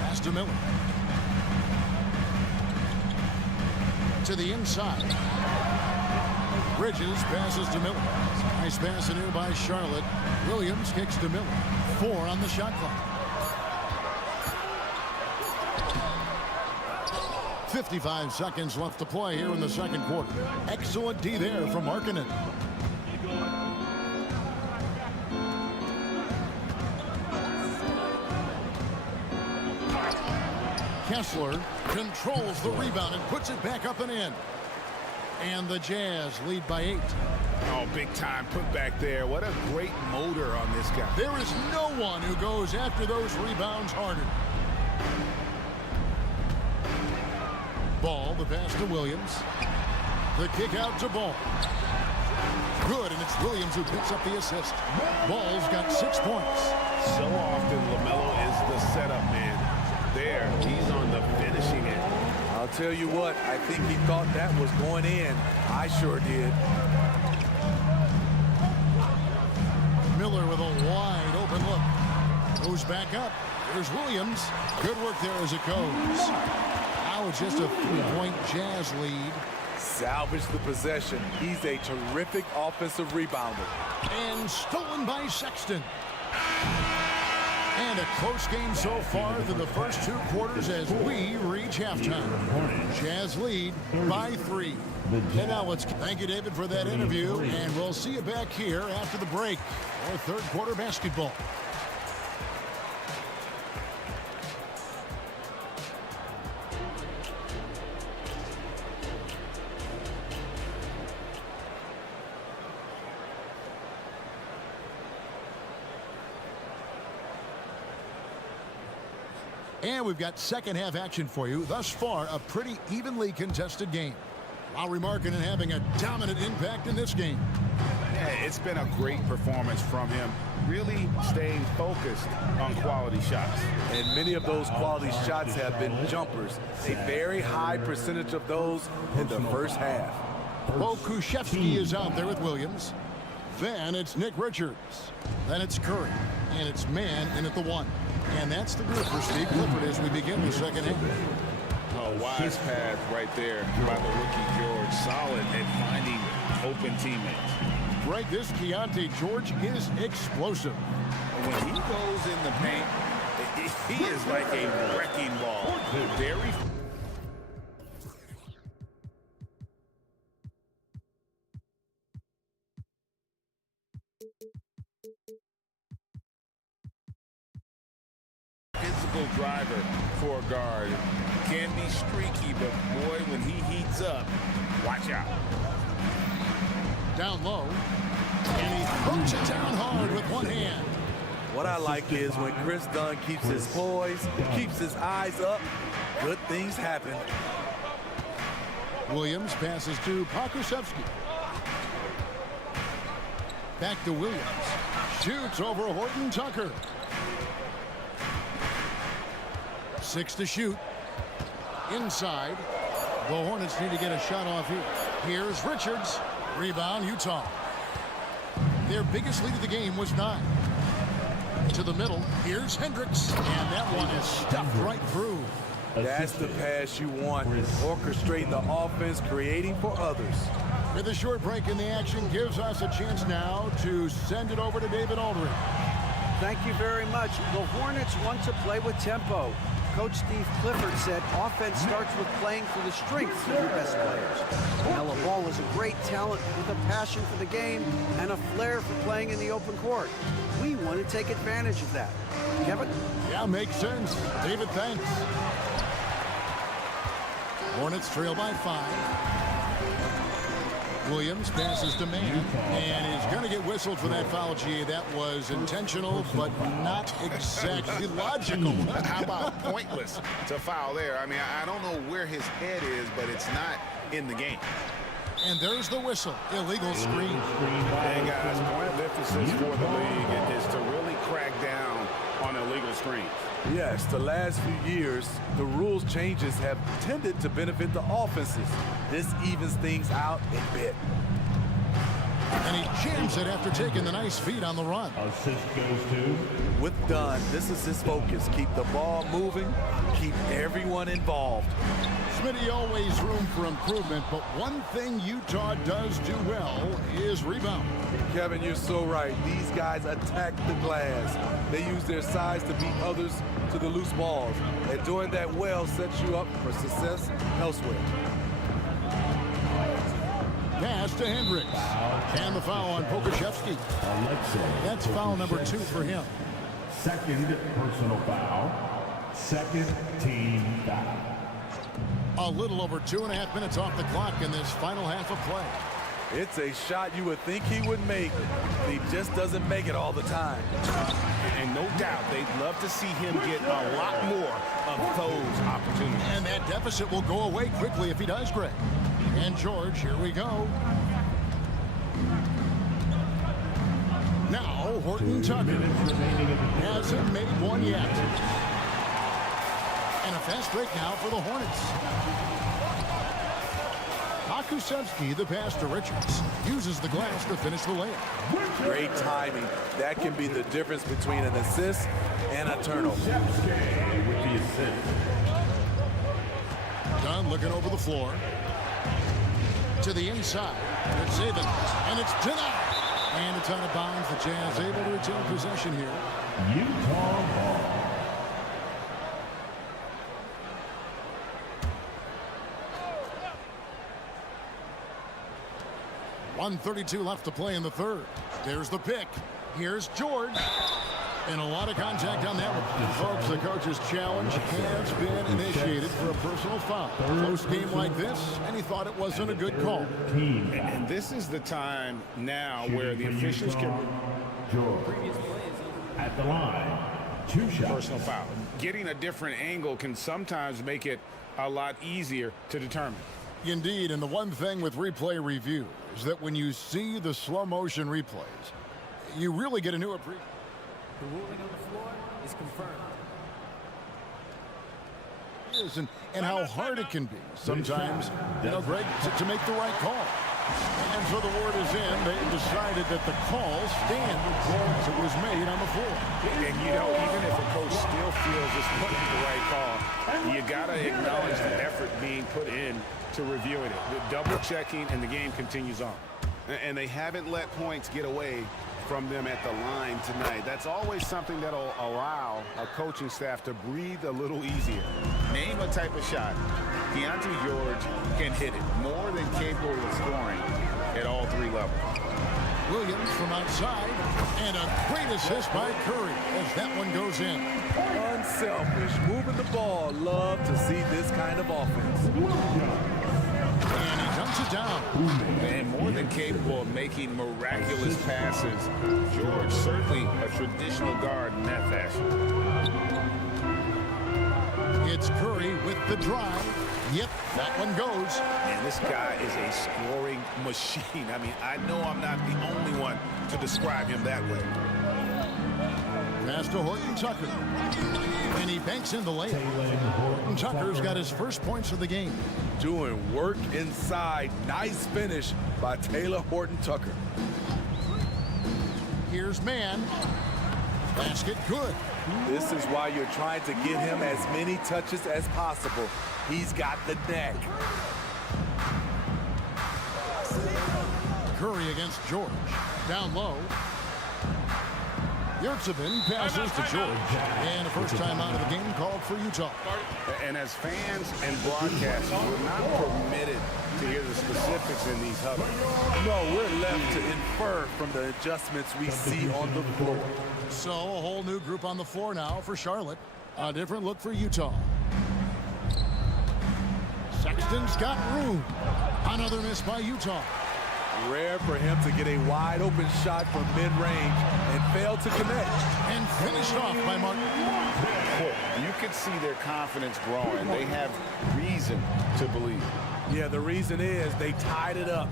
Pass to Miller. To the inside. Bridges passes to Miller. Nice pass in here by Charlotte. Williams kicks to Miller. 4 on the shot clock. 55 seconds left to play here in the second quarter. Excellent D there from Markkanen. Kessler controls the rebound and puts it back up and in. And the Jazz lead by 8. Oh, big time put back there. What a great motor on this guy. There is no one who goes after those rebounds harder. Ball, the pass to Williams. The kick out to Ball. Good, and it's Williams who picks up the assist. Ball's got 6 points. So often, LaMelo is the setup man. There, he's on the finishing end. I'll tell you what, I think he thought that was going in. I sure did. Miller with a wide open look. Goes back up. Here's Williams. Good work there as it goes. Now it's just a 3-point Jazz lead. Salvage the possession. He's a terrific offensive rebounder. And stolen by Sexton. And a close game so far through the first 2 quarters as we reach halftime. Jazz lead by 3. And now let's thank you, David, for that interview. And we'll see you back here after the break for third quarter basketball. And we've got second half action for you. Thus far, a pretty evenly contested game. Lauri Markkanen having a dominant impact in this game. Yeah, it's been a great performance from him. Really staying focused on quality shots. And many of those quality shots have been jumpers. A very high percentage of those in the first half. Bo Kushevsky is out there with Williams. Then it's Nick Richards. Then it's Curry. And it's Mann in at the 1. And that's the group for Steve Clifford as we begin the second half. A wise pass right there by the rookie George. Solid at finding open teammates. Greg, this Keontae George is explosive. When he goes in the paint, he is like a wrecking ball. Very physical driver for a guard. Can be streaky, but boy, when he heats up, watch out. Down low, and he hooks it down hard with one hand. What I like is when Chris Dunn keeps his poise, keeps his eyes up, good things happen. Williams passes to Pokusevski. Back to Williams. Shoots over Horton Tucker. 6 to shoot. Inside. The Hornets need to get a shot off here. Here's Richards. Rebound, Utah. Their biggest lead of the game was 9. To the middle. Here's Hendricks. And that one is stuffed right through. That's the pass you want. Orchestrating the offense, creating for others. With a short break in the action, gives us a chance now to send it over to David Aldridge. Thank you very much. The Hornets want to play with tempo. Coach Steve Clifford said offense starts with playing for the strengths of your best players. Ella Ball is a great talent with a passion for the game and a flair for playing in the open court. We want to take advantage of that. Kevin? Yeah, makes sense. David, thanks. Hornets trail by 5. Williams passes to Mann and is going to get whistled for that foul. G. That was intentional, but not exactly logical. How about pointless to foul there? I mean, I don't know where his head is, but it's not in the game. And there's the whistle. Illegal screen. And guys, point of emphasis for the league is to really crack down on illegal screens. Yes, the last few years, the rules changes have tended to benefit the offenses. This evens things out a bit. And he jams it after taking the nice feed on the run. Assist goes to. With Dunn, this is his focus. Keep the ball moving, keep everyone involved. Smitty, always room for improvement, but one thing Utah does do well is rebound. Kevin, you're so right. These guys attack the glass. They use their size to beat others to the loose balls. And doing that well sets you up for success elsewhere. Pass to Hendricks. And the foul on Pokusevski. That's foul number 2 for him. Second personal foul. Second team foul. A little over 2.5 minutes off the clock in this final half of play. It's a shot you would think he would make. He just doesn't make it all the time. And no doubt they'd love to see him get a lot more of those opportunities. And that deficit will go away quickly if he does, Greg. And George, here we go. Now, Horton Tucker hasn't made one yet. And a fast break now for the Hornets. Pokusevski, the pass to Richards, uses the glass to finish the layup. Great timing. That can be the difference between an assist and a turnover. With the assist. Dunn looking over the floor. To the inside. It's Saban. And it's denied. And it's out of bounds. The Jazz able to retain possession here. Utah ball. .132 left to play in the third. There's the pick. Here's George. And a lot of contact on that one. Folks, the coach's challenge has been initiated for a personal foul. Close game like this, and he thought it wasn't a good call. And this is the time now where the officials can... George at the line. 2 shots. personal foul. Getting a different angle can sometimes make it a lot easier to determine. Indeed, and the one thing with replay review is that when you see the slow motion replays, you really get a new appreciation. The ruling on the floor is confirmed. And how hard it can be sometimes, Greg, to make the right call. And so the word is in. They decided that the call stands. It was made on the floor. And, even if a coach still feels this wasn't the right call, you got to acknowledge the effort being put in to reviewing it. The double checking, and the game continues on. And they haven't let points get away from them at the line tonight. That's always something that'll allow a coaching staff to breathe a little easier. Name a type of shot Keontae George can hit it, more than capable of scoring at all 3 levels. Williams from outside, and a great assist by Curry as that one goes in. Unselfish, moving the ball. Love to see this kind of offense. And he dumps it down. And more than capable of making miraculous passes. George, certainly a traditional guard in that fashion. It's Curry with the drive. Yep, that one goes. Man, this guy is a scoring machine. I mean, I know I'm not the only one to describe him that way. Pass to Horton Tucker. And he banks in the layup. Horton Tucker's got his first points of the game. Doing work inside. Nice finish by Taylor Horton Tucker. Here's Mann. Basket good. This is why you're trying to get him as many touches as possible. He's got the neck. Curry against George. Down low. Yurtsevin passes to George. And the first time out of the game called for Utah. And as fans and broadcasters, we're not permitted to hear the specifics in these huddles. No, we're left to infer from the adjustments we see on the floor. So a whole new group on the floor now for Charlotte. A different look for Utah. Sexton's got room. Another miss by Utah. Rare for him to get a wide open shot from mid-range and fail to connect. And finished off by Martin. You can see their confidence growing. They have reason to believe. Yeah, the reason is they tied it up,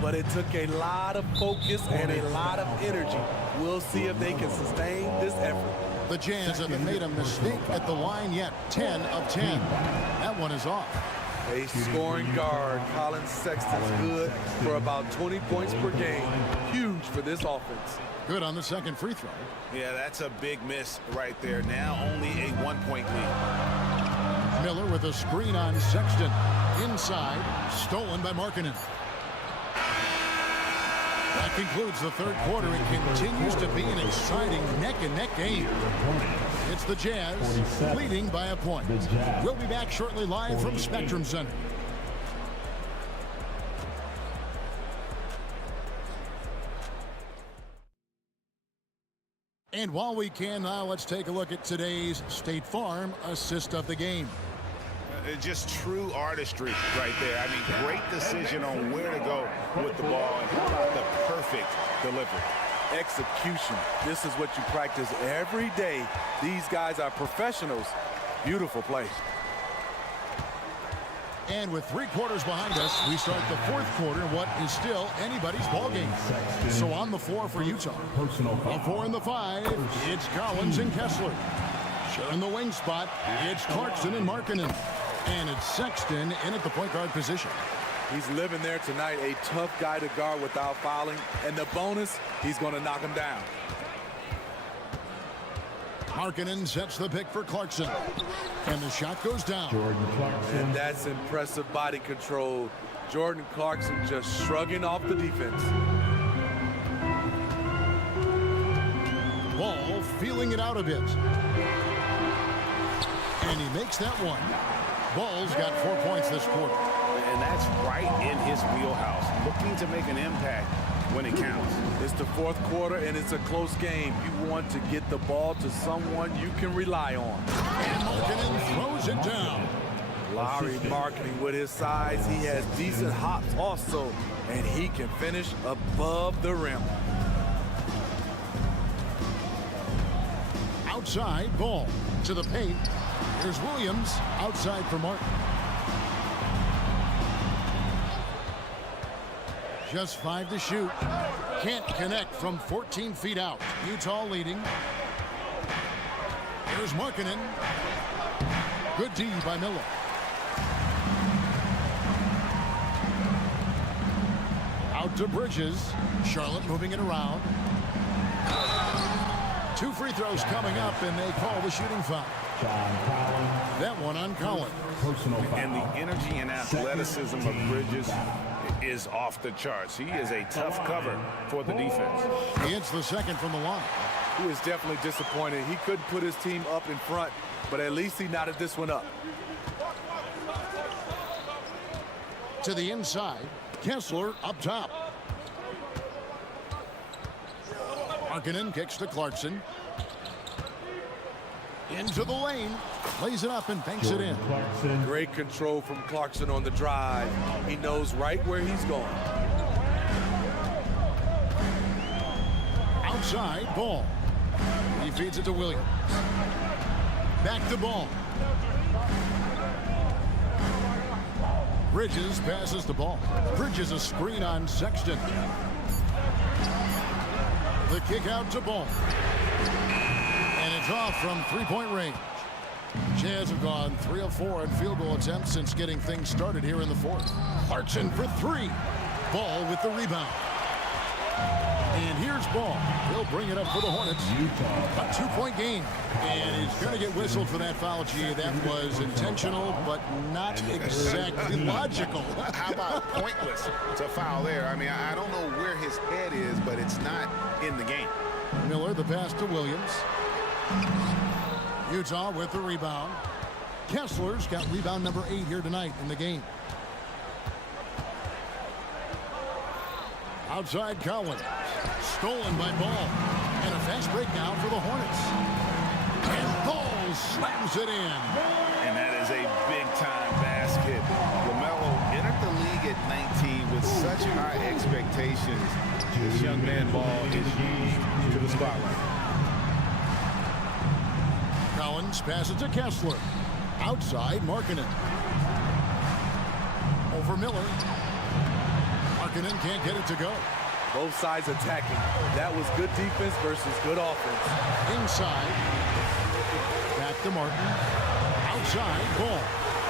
but it took a lot of focus and a lot of energy. We'll see if they can sustain this effort. The Jazz haven't made a mistake at the line yet. 10 of 10. That one is off. A scoring guard, Colin Sexton's good for about 20 points per game. Huge for this offense. Good on the second free throw. Yeah, that's a big miss right there. Now only a 1-point lead. Miller with a screen on Sexton. Inside, stolen by Markkanen. That concludes the third quarter. It continues to be an exciting neck-and-neck game. It's the Jazz leading by a point. We'll be back shortly live from Spectrum Center. And while we can now, let's take a look at today's State Farm assist of the game. Just true artistry right there. I mean, great decision on where to go with the ball, and how about the perfect delivery. Execution. This is what you practice every day. These guys are professionals. Beautiful play. And with 3 quarters behind us, we start the fourth quarter, what is still anybody's ball game. So on the floor for Utah. The 4 and the 5, it's Collins and Kessler. Sharing the wing spot, it's Clarkson and Markkanen. And it's Sexton in at the point guard position. He's living there tonight, a tough guy to guard without fouling. And the bonus, he's going to knock him down. Markkanen sets the pick for Clarkson. And the shot goes down. And that's impressive body control. Jordan Clarkson just shrugging off the defense. Ball feeling it out a bit. And he makes that one. Ball's got 4 points this quarter. And that's right in his wheelhouse. Looking to make an impact when it counts. It's the fourth quarter, and it's a close game. You want to get the ball to someone you can rely on. And Markkanen throws it down. Larry Markkanen with his size. He has decent hops also, and he can finish above the rim. outside, ball to the paint. Here's Williams outside for Martin. Just 5 to shoot. Can't connect from 14 feet out. Utah leading. Here's Markkanen. Good D by Miller. Out to Bridges. Charlotte moving it around. 2 free throws coming up, and they call the shooting foul. That one on Collins. And the energy and athleticism of Bridges is off the charts. He is a tough cover for the defense. He hits the second from the line. He was definitely disappointed. He couldn't put his team up in front, but at least he knotted this one up. To the inside, Kessler up top. Markkanen kicks to Clarkson. Into the lane, lays it up and banks it in. Great control from Clarkson on the drive. He knows right where he's going. Outside, ball. He feeds it to Williams. Back to ball. Bridges passes the ball. Bridges a screen on Sexton. The kick out to Ball. And it's off from three-point range. Jazz have gone 3 of 4 in field goal attempts since getting things started here in the fourth. Clarkson for 3. Ball with the rebound. And here's Ball. He'll bring it up for the Hornets. A 2-point game. And he's going to get whistled for that foul, G. That was intentional, but not exactly logical. How about pointless to foul there? I mean, I don't know where his head is, but it's not in the game. Miller, the pass to Williams. Utah with the rebound. Kessler's got rebound number 8 here tonight in the game. Outside Collins. Stolen by Ball. And a fast break now for the Hornets. And Ball slams it in. And that is a big-time basket. LaMelo entered the league at 19 with such high expectations. This young man Ball is used to the spotlight. Collins passes to Kessler. Outside, Markkanen. Over Miller. Markkanen can't get it to go. Both sides attacking. That was good defense versus good offense. Inside. Back to Martin. Outside, Ball.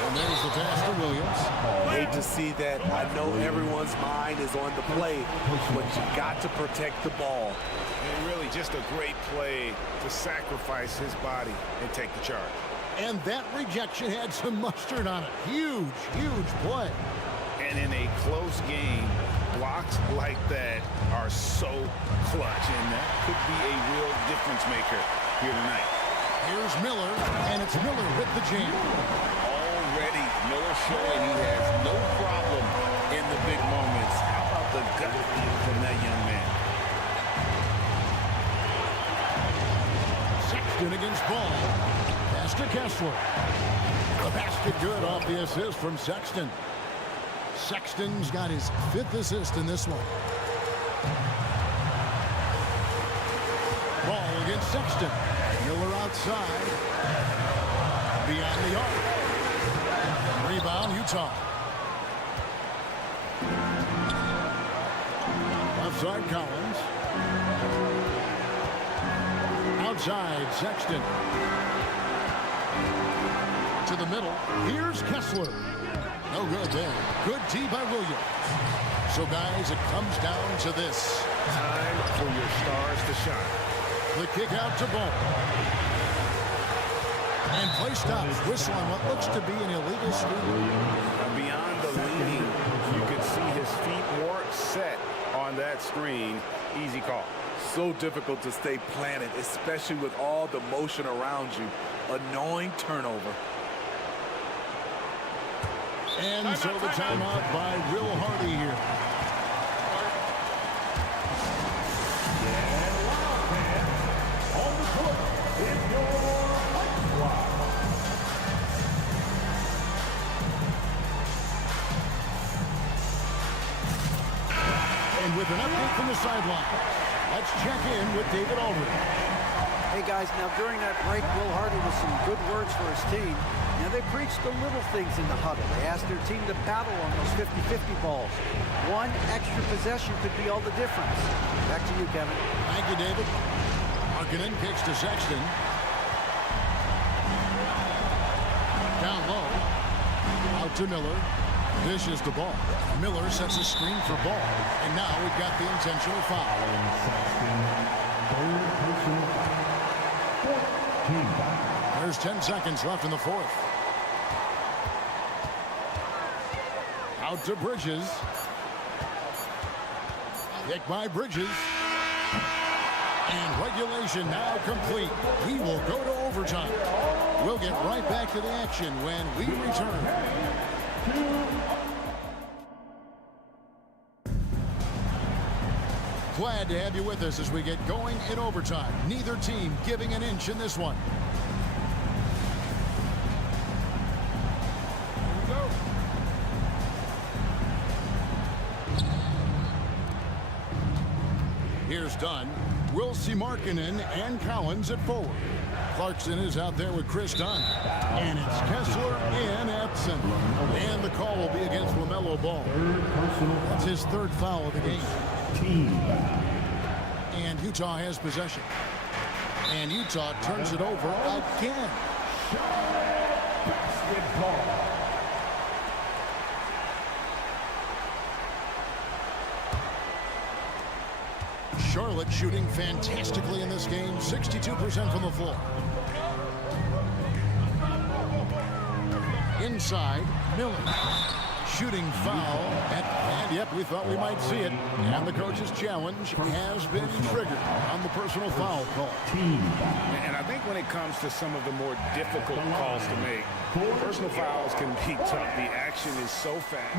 And there's the pass to Williams. Hate to see that. I know everyone's mind is on the play, but you got to protect the ball. And really just a great play to sacrifice his body and take the charge. And that rejection had some mustard on it. Huge, huge play. And in a close game, blocks like that are so clutch, and that could be a real difference maker here tonight. Here's Miller, and it's Miller with the jam. Already, Miller showing he has no problem in the big moments. How about the gut from that young man? Sexton against Ball. Pass to Kessler. The basket good off the assist from Sexton. Sexton's got his 5th assist in this one. Ball against Sexton. Miller outside. Beyond the arc. Rebound, Utah. Outside Collins. Outside Sexton. To the middle. Here's Kessler. No good there. Good D by Williams. So, guys, it comes down to this. Time for your stars to shine. The kick out to Ball. And play stops. Whistle on what looks to be an illegal screen. Beyond the leaning, you can see his feet more set on that screen. Easy call. So difficult to stay planted, especially with all the motion around you. Annoying turnover. And so the timeout by Will Hardy here. On the court is your squad. And with an update from the sideline, let's check in with David Aldridge. Hey, guys, now during that break, Will Hardy with some good words for his team. Now, they preached the little things in the huddle. They asked their team to battle on those 50-50 balls. One extra possession could be all the difference. Back to you, Kevin. Thank you, David. Markkanen kicks to Sexton. Down low. Out to Miller. Dishes the ball. Miller sets a screen for ball. And now we've got the intentional foul. There's 10 seconds left in the fourth. Out to Bridges. Kick by Bridges. And regulation now complete. We will go to overtime. We'll get right back to the action when we return. Glad to have you with us as we get going in overtime. Neither team giving an inch in this one. Here's Dunn. We'll see Markkanen and Collins at forward. Clarkson is out there with Chris Dunn. And it's Kessler in at center. And the call will be against LaMelo Ball. That's his third foul of the game. And Utah has possession. And Utah turns it over again. Charlotte shooting fantastically in this game, 62% from the floor. Inside, Miller. Shooting foul. And yep, we thought we might see it. And the coach's challenge has been triggered on the personal foul call. And I think when it comes to some of the more difficult calls to make, personal fouls can be tough. The action is so fast.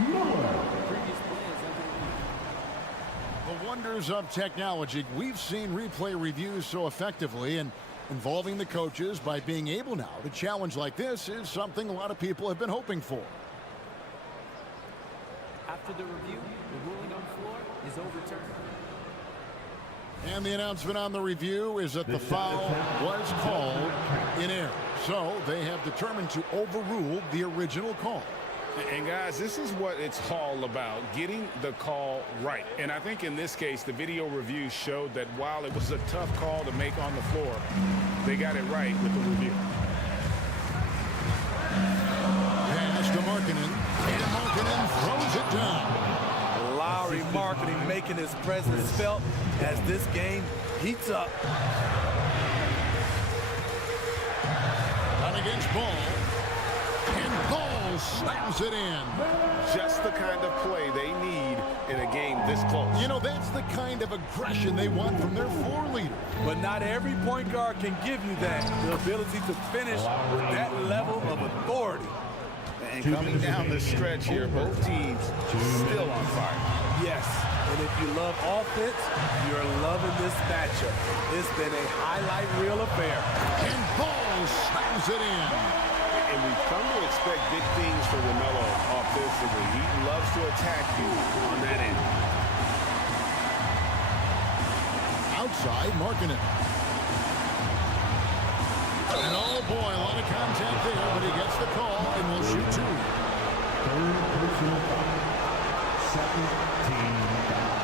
The wonders of technology. We've seen replay reviews so effectively, and involving the coaches by being able now to challenge like this is something a lot of people have been hoping for. After the review, the ruling on the floor is overturned. And the announcement on the review is that the foul was called in error. So they have determined to overrule the original call. And guys, this is what it's all about, getting the call right. And I think in this case, the video review showed that while it was a tough call to make on the floor, they got it right with the review. Pass to Markkanen, and Markkanen throws it down. Lowry Markkanen making his presence felt as this game heats up. Run against Ball. And Ball slams it in. Just the kind of play they need in a game this close. You know, that's the kind of aggression they want from their floor leader. But not every point guard can give you that. The ability to finish with that level of authority. And coming down the stretch here, both teams still on fire. Yes, and if you love offense, you're loving this matchup. It's been a highlight reel affair. And Ball slams it in. And we've come to expect big things from LaMelo offensively. He loves to attack you on that end. Outside, Markkanen. And oh boy, a lot of contact there, but he gets the call and will shoot two. Third personal foul. Second team foul.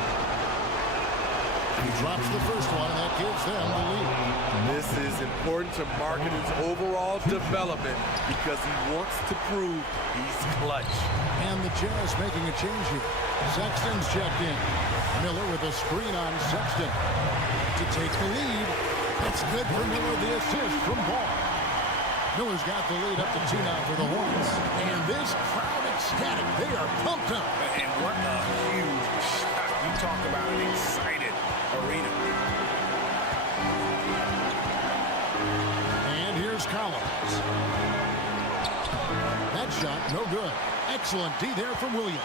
He drops the first one, and that gives them the lead. This is important to Markkanen's overall development because he wants to prove he's clutch. And the Jazz making a change here. Sexton's checked in. Miller with a screen on Sexton to take the lead. That's good for Miller, the assist from Ball. Miller's got the lead up to 2 now for the Hornets. And this crowd ecstatic. They are pumped up. And what a huge shot. You talk about an excited arena. And here's Collins. That shot, no good. Excellent D there from Williams.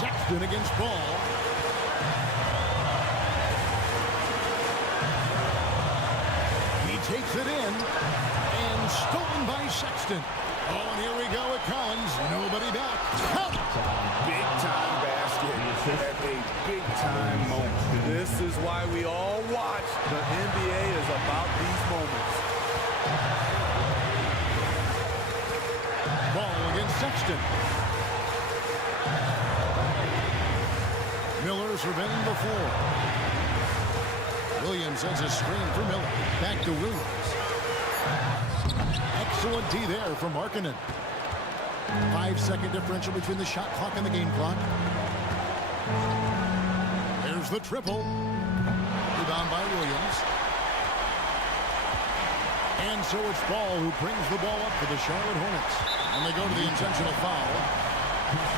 Sexton against Ball. He takes it in. And stolen by Sexton. Oh, and here we go with Collins. Nobody back. Collins. Big time basket. basket at a big-time moment. This is why we all watch. The NBA is about these moments. Ball against Sexton. Miller's revenge before. Williams has a screen for Miller. Back to Williams. Excellent D there from Markkanen. 5-second differential between the shot clock and the game clock. There's the triple. Rebound by Williams. And so it's Ball who brings the ball up for the Charlotte Hornets. And they go to the intentional foul.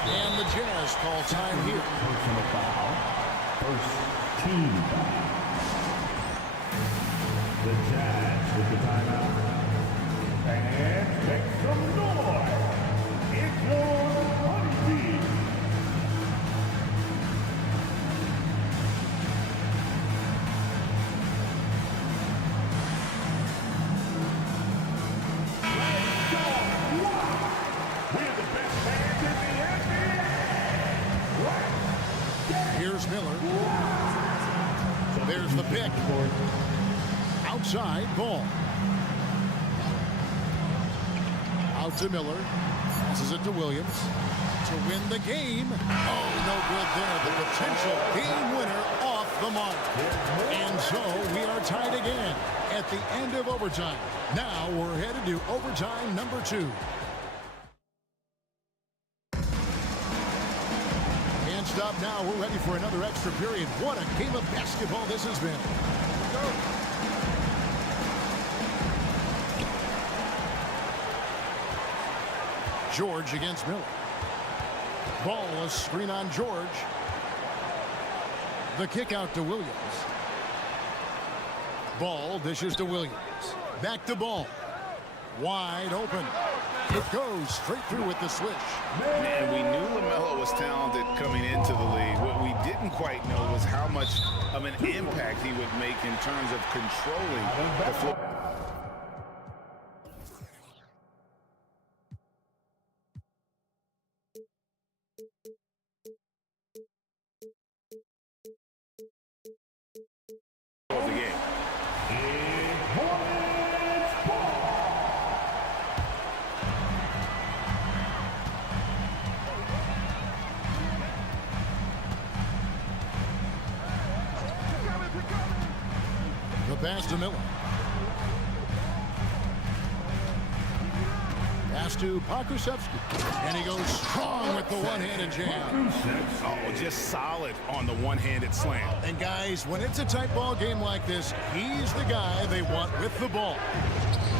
And the Jazz call time here. Personal foul. First team foul. The Jazz with the timeout. And make some noise. It's your money team. We're the best fans in the NBA. Here's Miller. There's the pick. Outside, Ball. Out to Miller. Passes it to Williams to win the game. Oh, no good there. The potential game winner off the mark. And so we are tied again at the end of overtime. Now we're headed to overtime number 2. Can't stop now. We're ready for another extra period. What a game of basketball this has been. Go. George against Miller. Ball, a screen on George. The kick out to Williams. Ball dishes to Williams. Back to Ball. Wide open. It goes straight through with the switch. Man, we knew LaMelo was talented coming into the league. What we didn't quite know was how much of an impact he would make in terms of controlling the floor. Pass to Miller. Pass to Pokusevski. And he goes strong with the one-handed jam. Oh, just solid on the one-handed slam. And guys, when it's a tight ball game like this, he's the guy they want with the ball.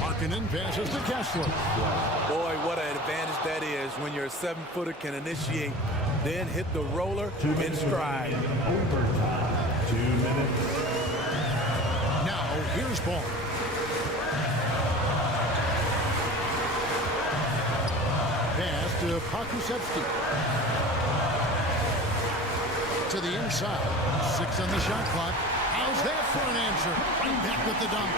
Markkanen passes to Kessler. Boy, what an advantage that is when your 7-footer can initiate, then hit the roller in stride. Overtime. 2 minutes. Here's Ball. Pass to Pokusevski. To the inside. 6 on the shot clock. How's that for an answer? Right back with the dunk.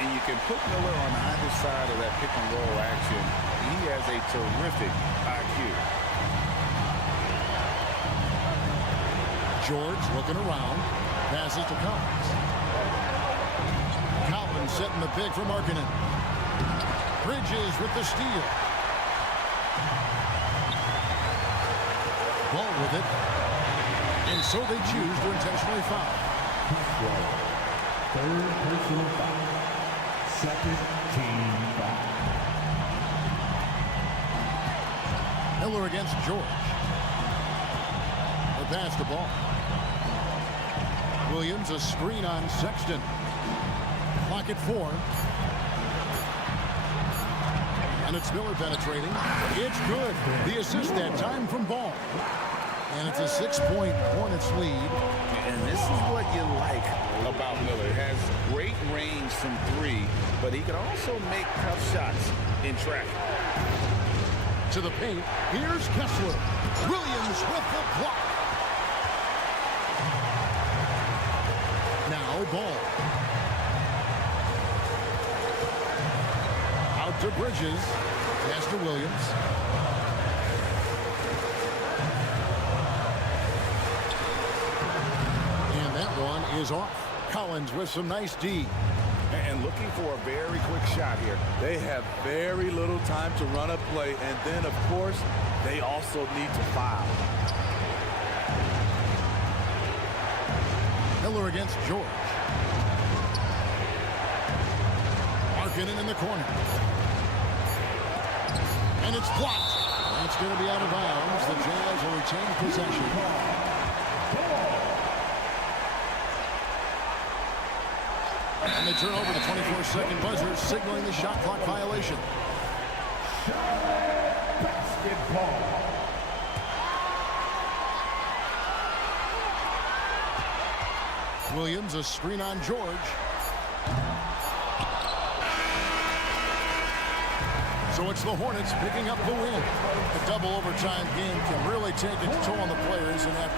And you can put Miller on either side of that pick and roll action. He has a terrific IQ. George looking around. Passes to Collins. Collins setting the pick for Markkanen. Bridges with the steal. Ball with it. And so they choose to intentionally foul. Third personal foul. Second team foul. Miller against George. The pass to Ball. Williams, a screen on Sexton. Clock at 4. And it's Miller penetrating. It's good. The assist that time from Ball. And it's a 6-point Hornets lead. And this is what you like about Miller. He has great range from 3, but he can also make tough shots in traffic. To the paint. Here's Kessler. Williams with the block. Now Ball. Out to Bridges. Pass to Williams. is off. Collins with some nice D. And looking for a very quick shot here. They have very little time to run a play, and then, of course, they also need to foul. Miller against George. Markkanen in the corner. And it's blocked. That's going to be out of bounds. The Jazz will retain possession. And they turn over the 24-second buzzer, signaling the shot clock violation. Basketball. Williams, a screen on George. So it's the Hornets picking up the win. The double overtime game can really take its toll on the players in that.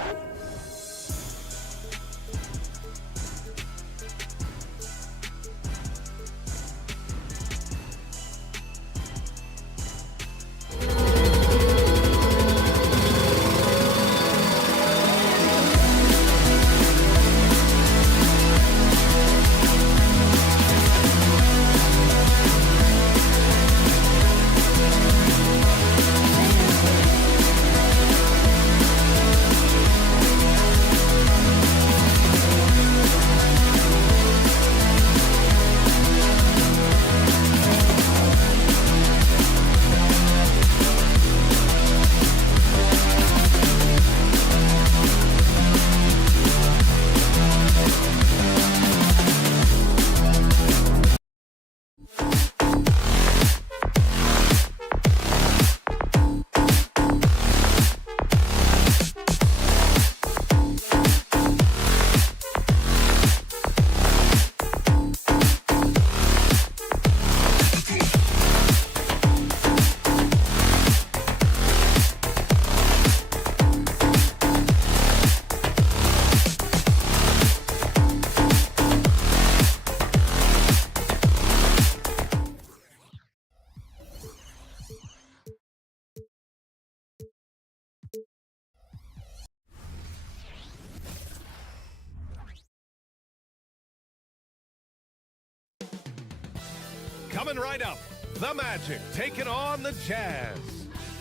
Coming right up, the Magic taking on the Jazz.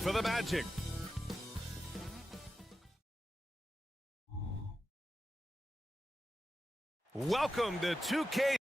For the Magic, welcome to 2K.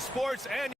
Sports and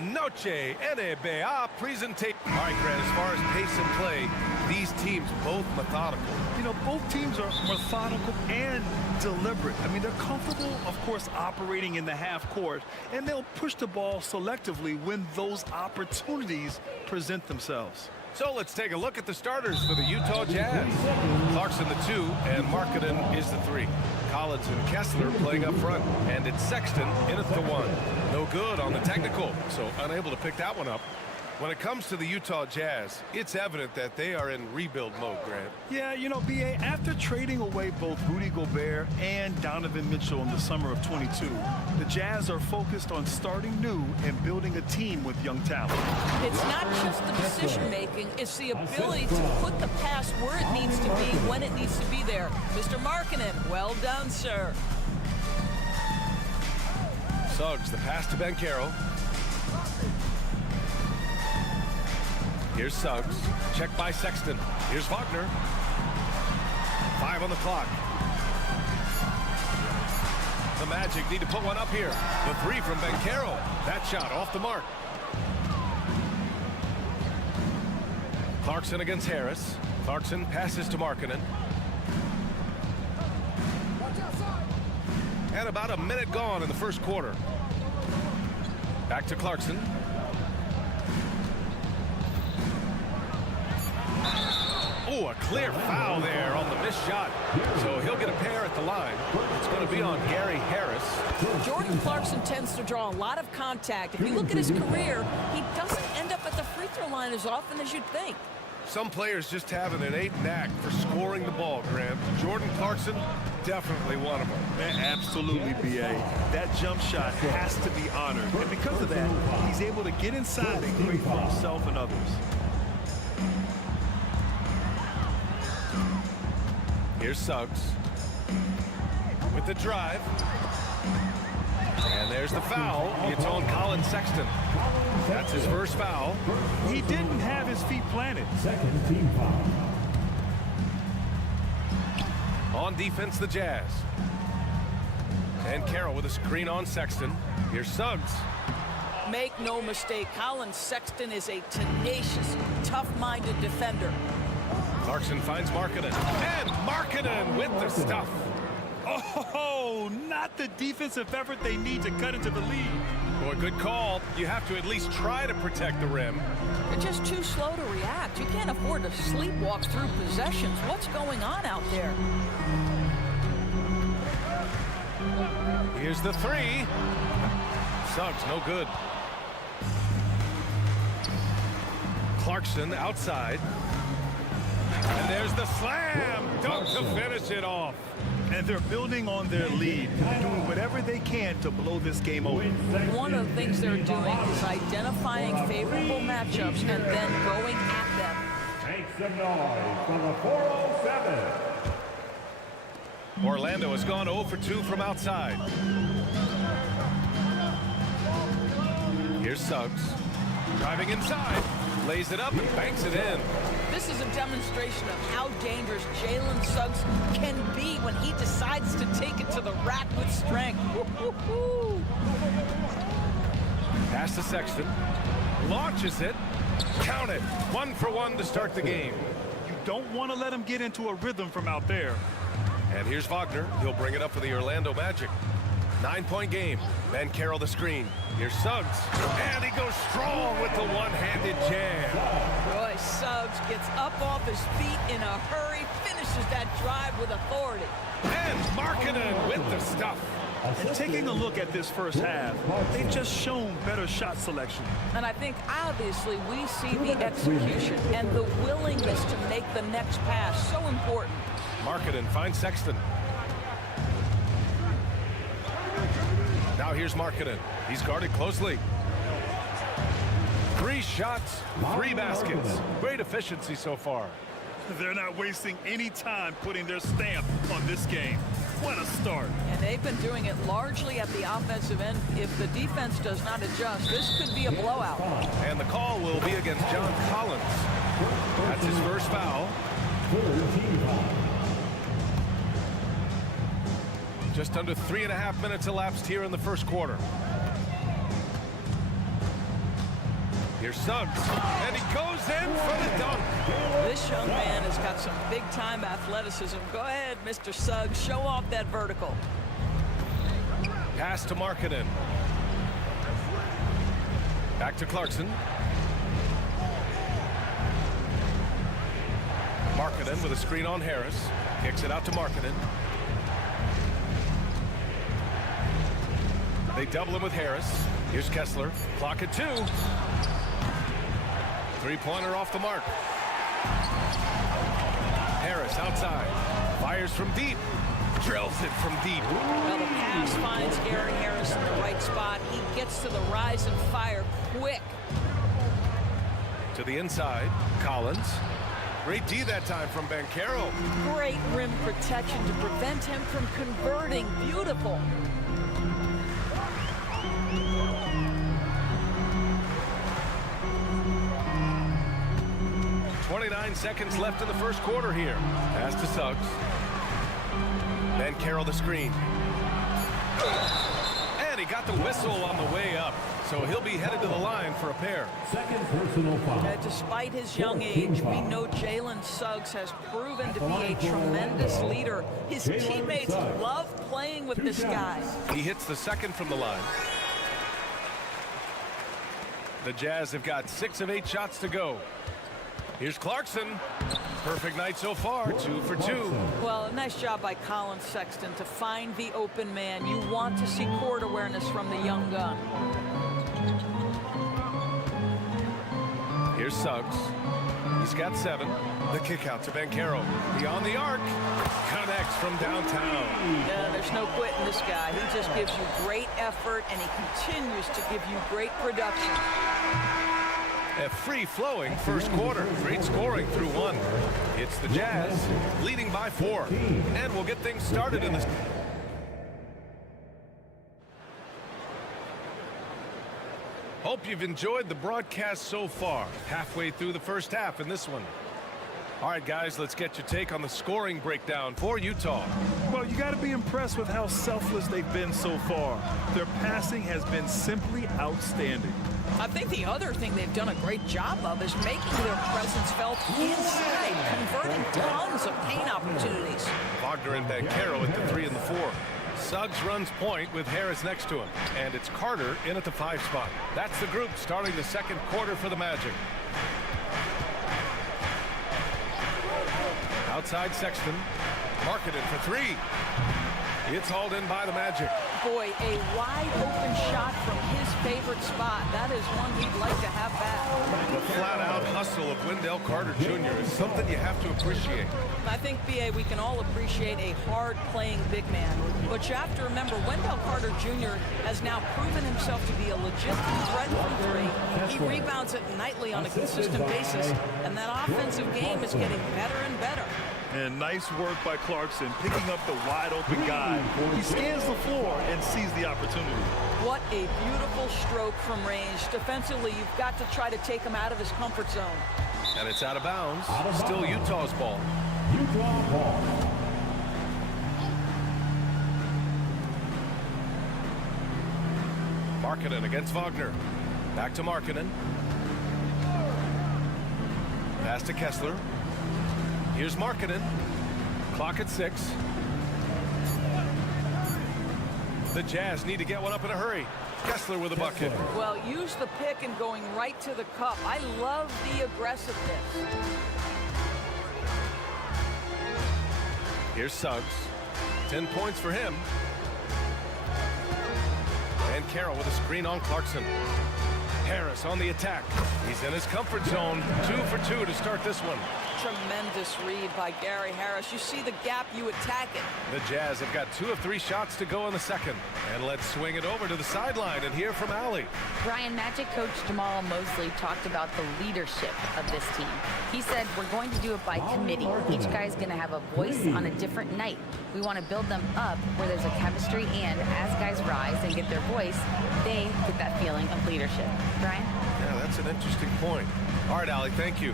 Noche NBA presentation. All right, Grant, as far as pace and play, these teams both methodical. You know, both teams are methodical and deliberate. I mean, they're comfortable, of course, operating in the half court, and they'll push the ball selectively when those opportunities present themselves. So let's take a look at the starters for the Utah Jazz. Clarkson the 2 and Markkanen is the 3. Collins and Kessler playing up front, and it's Sexton in at the 1. No good on the technical, so unable to pick that one up. When it comes to the Utah Jazz, it's evident that they are in rebuild mode, Grant. Yeah, you know, B.A., after trading away both Rudy Gobert and Donovan Mitchell in the summer of 22, the Jazz are focused on starting new and building a team with young talent. It's not just the decision-making, it's the ability to put the pass where it needs to be, when it needs to be there. Mr. Markkanen, well done, sir. Suggs, the pass to Banchero. Here's Suggs. Checked by Sexton. Here's Wagner. 5 on the clock. The Magic need to put one up here. The 3 from Banchero. That shot off the mark. Clarkson against Harris. Clarkson passes to Markkanen. And about a minute gone in the first quarter. Back to Clarkson. Oh, a clear foul there on the missed shot. So he'll get a pair at the line. It's going to be on Gary Harris. Jordan Clarkson tends to draw a lot of contact. If you look at his career, he doesn't end up at the free throw line as often as you'd think. Some players just have an innate knack for scoring the ball, Grant. Jordan Clarkson, definitely one of them. Absolutely, B.A. That jump shot has to be honored. And because of that, he's able to get inside and create for himself and others. Here's Suggs with the drive. And there's the foul. It's on Colin Sexton. That's his first foul. He didn't have his feet planted. Second team foul. On defense, the Jazz. And Carroll with a screen on Sexton. Here's Suggs. Make no mistake, Colin Sexton is a tenacious, tough-minded defender. Clarkson finds Markkanen. And Markkanen with the stuff. Oh, not the defensive effort they need to cut into the lead. Boy, good call. You have to at least try to protect the rim. You're just too slow to react. You can't afford to sleepwalk through possessions. What's going on out there? Here's the 3. Suggs, no good. Clarkson outside. And there's the slam dunk to finish it off. And they're building on their lead, doing whatever they can to blow this game open. One of the things they're doing is identifying favorable matchups and then going at them. Make some noise from the 407. Orlando has gone 0 for 2 from outside. Here's Suggs. Driving inside. Lays it up and banks it in. This is a demonstration of how dangerous Jalen Suggs can be when he decides to take it to the rack with strength. Pass to Sexton. Launches it. Count it. 1 for 1 to start the game. You don't want to let him get into a rhythm from out there. And here's Wagner. He'll bring it up for the Orlando Magic. 9-point game. Banchero the screen. Here's Suggs. And he goes strong with the one-handed jam. Boy, Suggs gets up off his feet in a hurry, finishes that drive with authority. And Markkanen with the stuff. And taking a look at this first half, they've just shown better shot selection. And I think, obviously, we see the execution and the willingness to make the next pass so important. Markkanen finds Sexton. Now here's Markkanen. He's guarded closely. 3 shots, 3 baskets. Great efficiency so far. They're not wasting any time putting their stamp on this game. What a start. And they've been doing it largely at the offensive end. If the defense does not adjust, this could be a blowout. And the call will be against John Collins. That's his first foul. Just under 3.5 minutes elapsed here in the first quarter. Here's Suggs, and he goes in for the dunk. This young man has got some big-time athleticism. Go ahead, Mr. Suggs, show off that vertical. Pass to Markkanen. Back to Clarkson. Markkanen with a screen on Harris. Kicks it out to Markkanen. They double him with Harris. Here's Kessler. Clock at 2. Three-pointer off the mark. Harris outside. Fires from deep. Drills it from deep. Well, the pass finds Gary Harris in the right spot. He gets to the rise and fire quick. To the inside. Collins. Great D that time from Banchero. Great rim protection to prevent him from converting. Beautiful. Seconds left in the first quarter here. Pass to Suggs. Banchero the screen. And he got the whistle on the way up. So he'll be headed to the line for a pair. Second personal foul. Despite his young age, we know Jalen Suggs has proven to be a tremendous leader. His teammates love playing with this guy. He hits the second from the line. The Jazz have got 6 of 8 shots to go. Here's Clarkson. Perfect night so far, 2 for 2. Well, a nice job by Colin Sexton to find the open man. You want to see court awareness from the young gun. Here's Suggs. He's got 7. The kick out to Banchero. Beyond the arc. Connects from downtown. Yeah, there's no quitting this guy. He just gives you great effort, and he continues to give you great production. A free-flowing first quarter. Great scoring through 1. It's the Jazz leading by 4. And we'll get things started in this. Hope you've enjoyed the broadcast so far. Halfway through the first half in this one. All right, guys, let's get your take on the scoring breakdown for Utah. Well, you got to be impressed with how selfless they've been so far. Their passing has been simply outstanding. I think the other thing they've done a great job of is making their presence felt inside, converting tons of paint opportunities. Wagner and Banchero at the 3 and the 4. Suggs runs point with Harris next to him. And it's Carter in at the 5 spot. That's the group starting the second quarter for the Magic. Outside Sexton. Markkanen for 3. It's hauled in by the Magic. Boy, a wide open shot from his favorite spot. That is one he'd like to have back. The flat-out hustle of Wendell Carter Jr. is something you have to appreciate. I think, B.A., we can all appreciate a hard-playing big man. But you have to remember, Wendell Carter Jr. has now proven himself to be a legitimate threat from 3. He rebounds it nightly on a consistent basis, and that offensive game is getting better and better. And nice work by Clarkson, picking up the wide-open guy. He scans the floor and sees the opportunity. What a beautiful stroke from range. Defensively, you've got to try to take him out of his comfort zone. And it's out of bounds. Still Utah's ball. Utah ball. Markkanen against Wagner. Back to Markkanen. Pass to Kessler. Here's Markkanen. Clock at 6. The Jazz need to get one up in a hurry. Kessler with a bucket. Well, use the pick and going right to the cup. I love the aggressiveness. Here's Suggs. 10 points for him. And Carroll with a screen on Clarkson. Harris on the attack. He's in his comfort zone. 2 for 2 to start this one. Tremendous read by Gary Harris. You see the gap, you attack it. The Jazz have got 2 of 3 shots to go in the second. And let's swing it over to the sideline and hear from Allie. Brian, Magic coach Jamal Mosley talked about the leadership of this team. He said, we're going to do it by committee. Each guy's going to have a voice on a different night. We want to build them up where there's a chemistry, and as guys rise and get their voice, they get that feeling of leadership. Brian? Yeah, that's an interesting point. All right, Allie, thank you.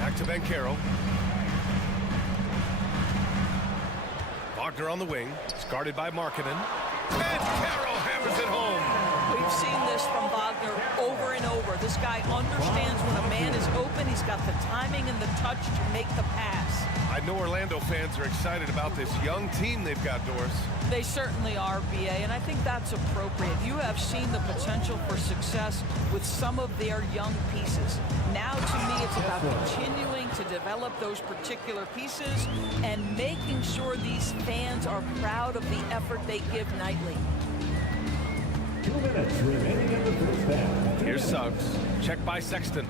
Back to Banchero. Wagner on the wing. It's guarded by Markkanen. And Carroll hammers it home. We've seen this from Wagner over and over. This guy understands when a man is open. He's got the timing and the touch to make the pass. I know Orlando fans are excited about this young team they've got, Doris. They certainly are, BA, and I think that's appropriate. You have seen the potential for success with some of their young pieces. Now, to me, it's about continuing to develop those particular pieces and making sure these fans are proud of the effort they give nightly. 2 minutes remaining in the first half. Here's Suggs. Check by Sexton.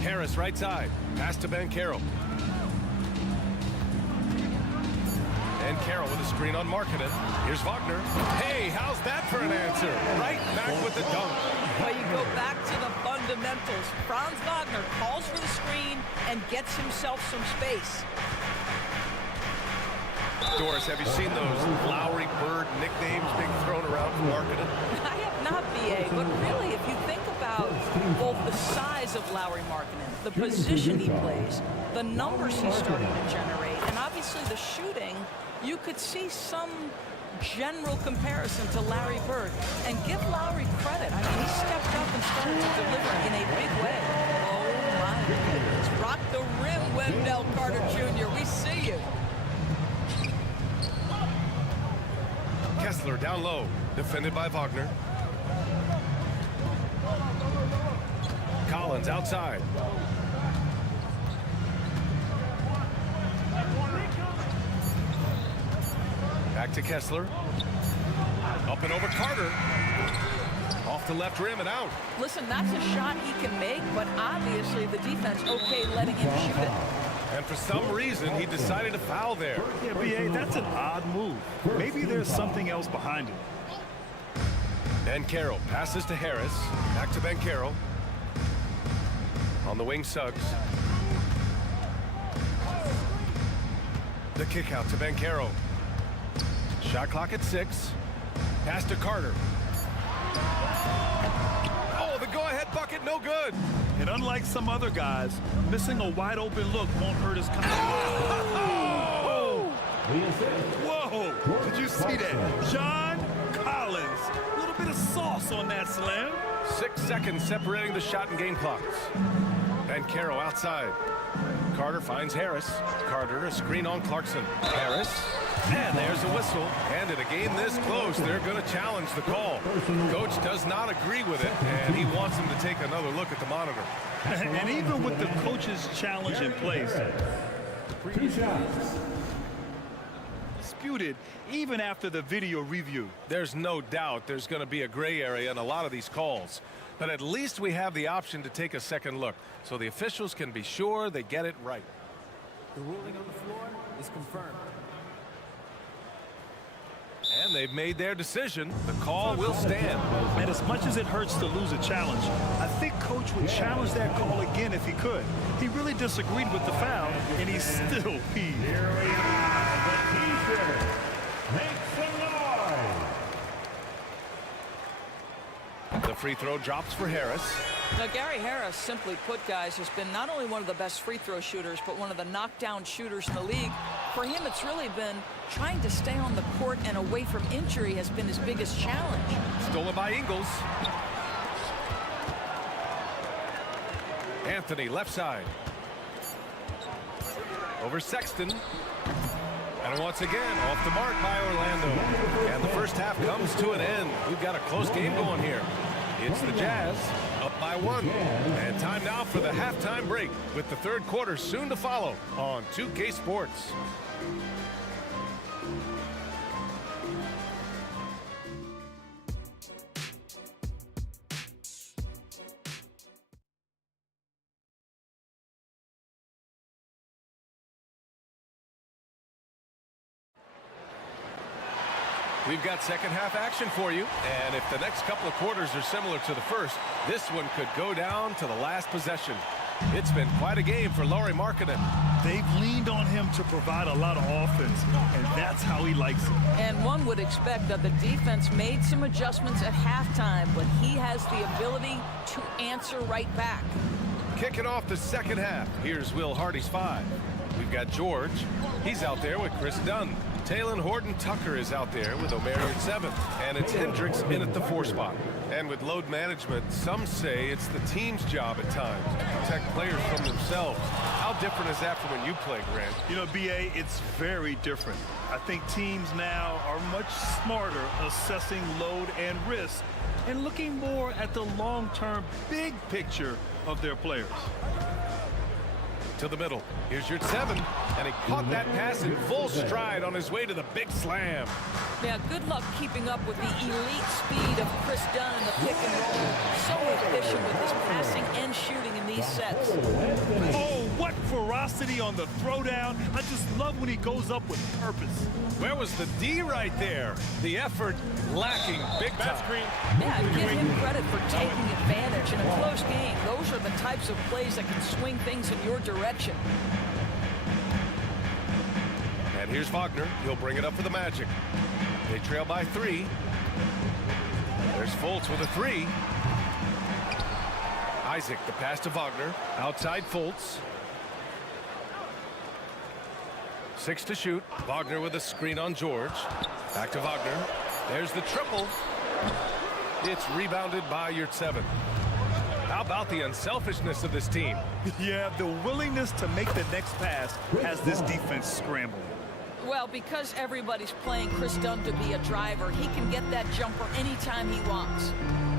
Harris right side. Pass to Banchero. And Carroll with a screen on Markkanen. Here's Wagner. Hey, how's that for an answer? Right back with the dunk. Well, you go back to the fundamentals. Franz Wagner calls for the screen and gets himself some space. Doris, have you seen those Lowry Bird nicknames being thrown around for Markkanen? I have not, BA, but really, if you think about both the size of Lowry Markkanen, the position he plays, the numbers he's starting to generate, and obviously the shooting, you could see some general comparison to Larry Bird. And give Lowry credit. I mean, he stepped up and started to deliver in a big way. Oh, my goodness. Rock the rim, Wendell Carter Jr. We see you. Kessler down low, defended by Wagner. Collins outside. Back to Kessler. Up and over Carter. Off the left rim and out. Listen, that's a shot he can make, but obviously the defense okay letting him shoot it. And for some reason, he decided to foul there. Yeah, BA, that's an odd move. Maybe there's something else behind it. Banchero passes to Harris. Back to Banchero. On the wing, Suggs. The kick out to Banchero. Shot clock at 6. Pass to Carter. Oh, the go-ahead bucket, no good. And unlike some other guys, missing a wide open look won't hurt his confidence. Whoa! Did you see that? John Collins. A little bit of sauce on that slam. 6 seconds separating the shot and game clocks. Banchero outside. Carter finds Harris. Carter, a screen on Clarkson. Harris. And there's a whistle. And in a game this close, they're going to challenge the call. Coach does not agree with it, and he wants him to take another look at the monitor. And even with the coach's challenge in place, 2 shots. disputed even after the video review. There's no doubt there's going to be a gray area in a lot of these calls. But at least we have the option to take a second look, so the officials can be sure they get it right. The ruling on the floor is confirmed. And they've made their decision. The call will stand. And as much as it hurts to lose a challenge, I think Coach would challenge that call again if he could. He really disagreed with the foul, and he's still peeved. Here we are, the teacher. Make some noise. The free throw drops for Harris. Now, Gary Harris, simply put, guys, has been not only one of the best free throw shooters, but one of the knockdown shooters in the league. For him, it's really been trying to stay on the court and away from injury has been his biggest challenge. Stolen by Ingles. Anthony, left side. Over Sexton. And once again, off the mark by Orlando. And the first half comes to an end. We've got a close game going here. It's the Jazz up by 1. And time now for the halftime break with the third quarter soon to follow on 2K Sports. We've got second half action for you, and if the next couple of quarters are similar to the first, this one could go down to the last possession. It's been quite a game for Lauri Markkanen. They've leaned on him to provide a lot of offense, and that's how he likes it. And one would expect that the defense made some adjustments at halftime, but he has the ability to answer right back. Kicking off the second half, here's Will Hardy's 5. We've got George. He's out there with Chris Dunn. Talon Horton-Tucker is out there with O'Mara at 7. And it's Hendricks in at the 4 spot. And with load management, some say it's the team's job at times to protect players from themselves. How different is that from when you played, Grant? You know, B.A., it's very different. I think teams now are much smarter assessing load and risk and looking more at the long-term big picture of their players. To the middle. Here's your 7. And he caught that pass in full stride on his way to the big slam. Yeah, good luck keeping up with the elite speed of Chris Dunn in the pick and roll. So efficient with his passing and shooting in these sets. Oh, what ferocity on the throwdown. I just love when he goes up with purpose. Where was the D right there? The effort lacking big time. Yeah, give him credit for taking advantage in a close game. Those are the types of plays that can swing things in your direction. And here's Wagner. He'll bring it up for the Magic. They trail by 3. There's Fultz with a 3. Isaac, the pass to Wagner. Outside Fultz. 6 to shoot. Wagner with a screen on George. Back to Wagner. There's the triple. It's rebounded by your 7. How about the unselfishness of this team? Yeah, the willingness to make the next pass has this defense scrambling. Well, because everybody's playing Chris Dunn to be a driver, he can get that jumper anytime he wants.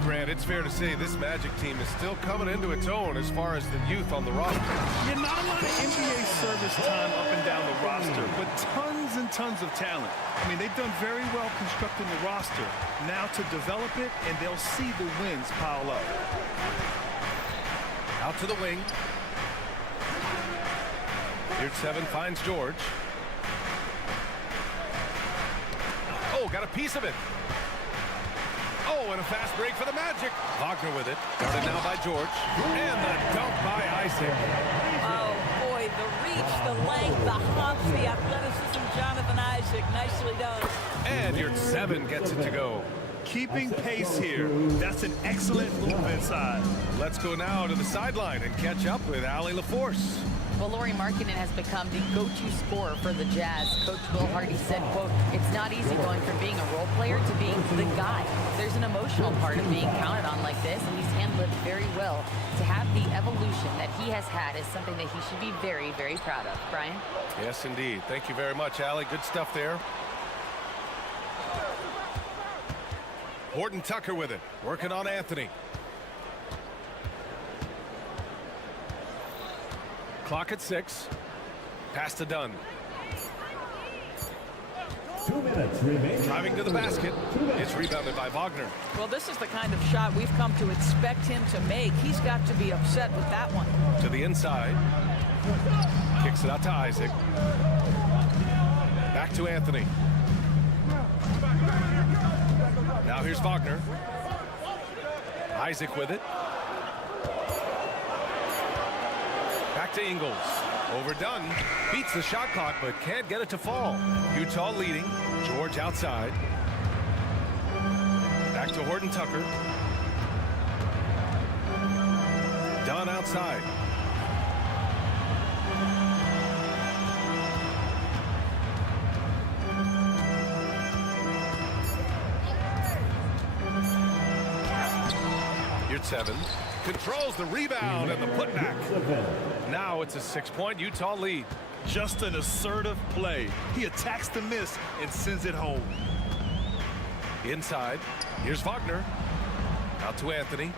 Grant, it's fair to say this Magic team is still coming into its own as far as the youth on the roster. Yeah, not a lot of NBA service time up and down the roster, but tons and tons of talent. I mean, they've done very well constructing the roster. Now to develop it, and they'll see the wins pile up. Out to the wing. Here's 7, finds George. Oh, got a piece of it. Oh, and a fast break for the Magic. Wagner with it. Guarded now by George. And the dunk by Isaac. Oh, boy, the reach, the length, the hops, the athleticism, Jonathan Isaac. Nicely done. And your 7 gets it to go. Keeping pace here. That's an excellent move inside. Let's go now to the sideline and catch up with Allie LaForce. Well, Lauri Markkanen has become the go-to scorer for the Jazz. Coach Will Hardy said, quote, "It's not easy going from being a role player to being the guy. There's an emotional part of being counted on like this, and he's handled it very well. To have the evolution that he has had is something that he should be very, very proud of." Brian? Yes, indeed. Thank you very much, Allie. Good stuff there. Horton-Tucker with it. Working on Anthony. Clock at 6. Pass to Dunn. 2 minutes remaining. Driving to the basket. It's rebounded by Wagner. Well, this is the kind of shot we've come to expect him to make. He's got to be upset with that one. To the inside. Kicks it out to Isaac. Back to Anthony. Now here's Wagner. Isaac with it. Back to Ingles. Overdone. Beats the shot clock, but can't get it to fall. Utah leading. George outside. Back to Horton-Tucker. Dunn outside. Here's 7. Controls the rebound and the putback. Now it's a 6-point Utah lead. Just an assertive play. He attacks the miss and sends it home. Inside. Here's Wagner. Out to Anthony.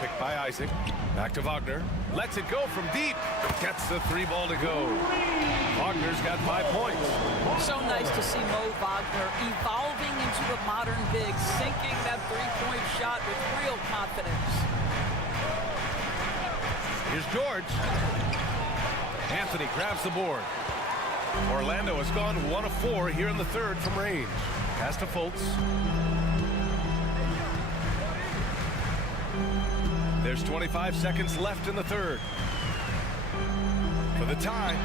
Picked by Isaac. Back to Wagner. Lets it go from deep. Gets the 3 ball to go. Wagner's got 5 points. So nice to see Mo Wagner evolving into the modern big, sinking that 3-point shot with real confidence. Here's George. Anthony grabs the board. Orlando has gone 1 of 4 here in the 3rd from range. Pass to Fultz. There's 25 seconds left in the 3rd. For the tie.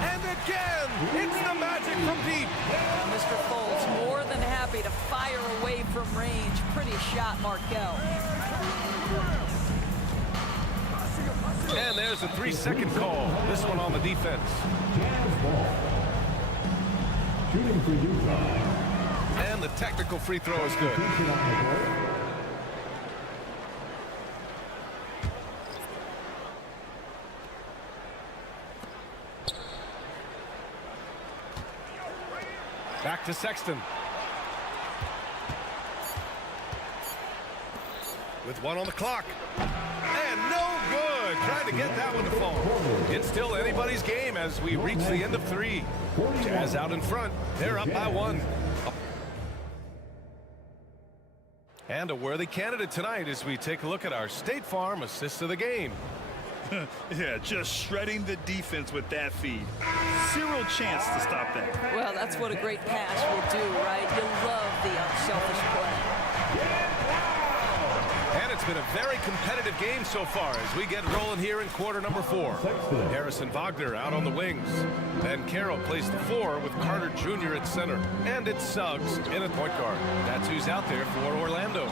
And again, it's the Magic from deep. Mr. Fultz more than happy to fire away from range. Pretty shot, Markel. And there's a 3-second call. This one on the defense. Shooting for Utah. And the technical free throw is good. Back to Sexton. With one on the clock. And no good. Trying to get that one to fall. It's still anybody's game as we reach the end of 3. Jazz out in front. They're up by 1. And a worthy candidate tonight as we take a look at our State Farm assist of the game. Yeah, just shredding the defense with that feed. Zero chance to stop that. Well, that's what a great pass will do, right? You love the unselfish play. And it's been a very competitive game so far as we get rolling here in quarter number 4. Harrison Wagner out on the wings. Ben Carroll plays the 4 with Carter Jr. at center. And it's Suggs in at point guard. That's who's out there for Orlando.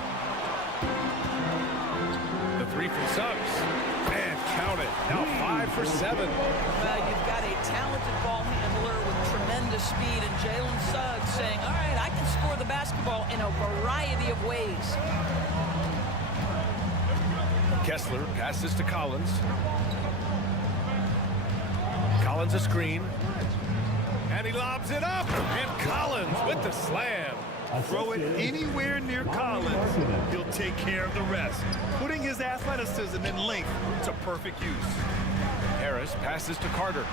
The 3 from Suggs. And count it. Now 5 for 7. Well, you've got a talented ball handler with tremendous speed, and Jalen Suggs saying, all right, I can score the basketball in a variety of ways. Kessler passes to Collins. Collins a screen. And he lobs it up. And Collins with the slam. Throw it anywhere near Collins. He'll take care of the rest. Putting his athleticism and length to perfect use. Harris passes to Carter.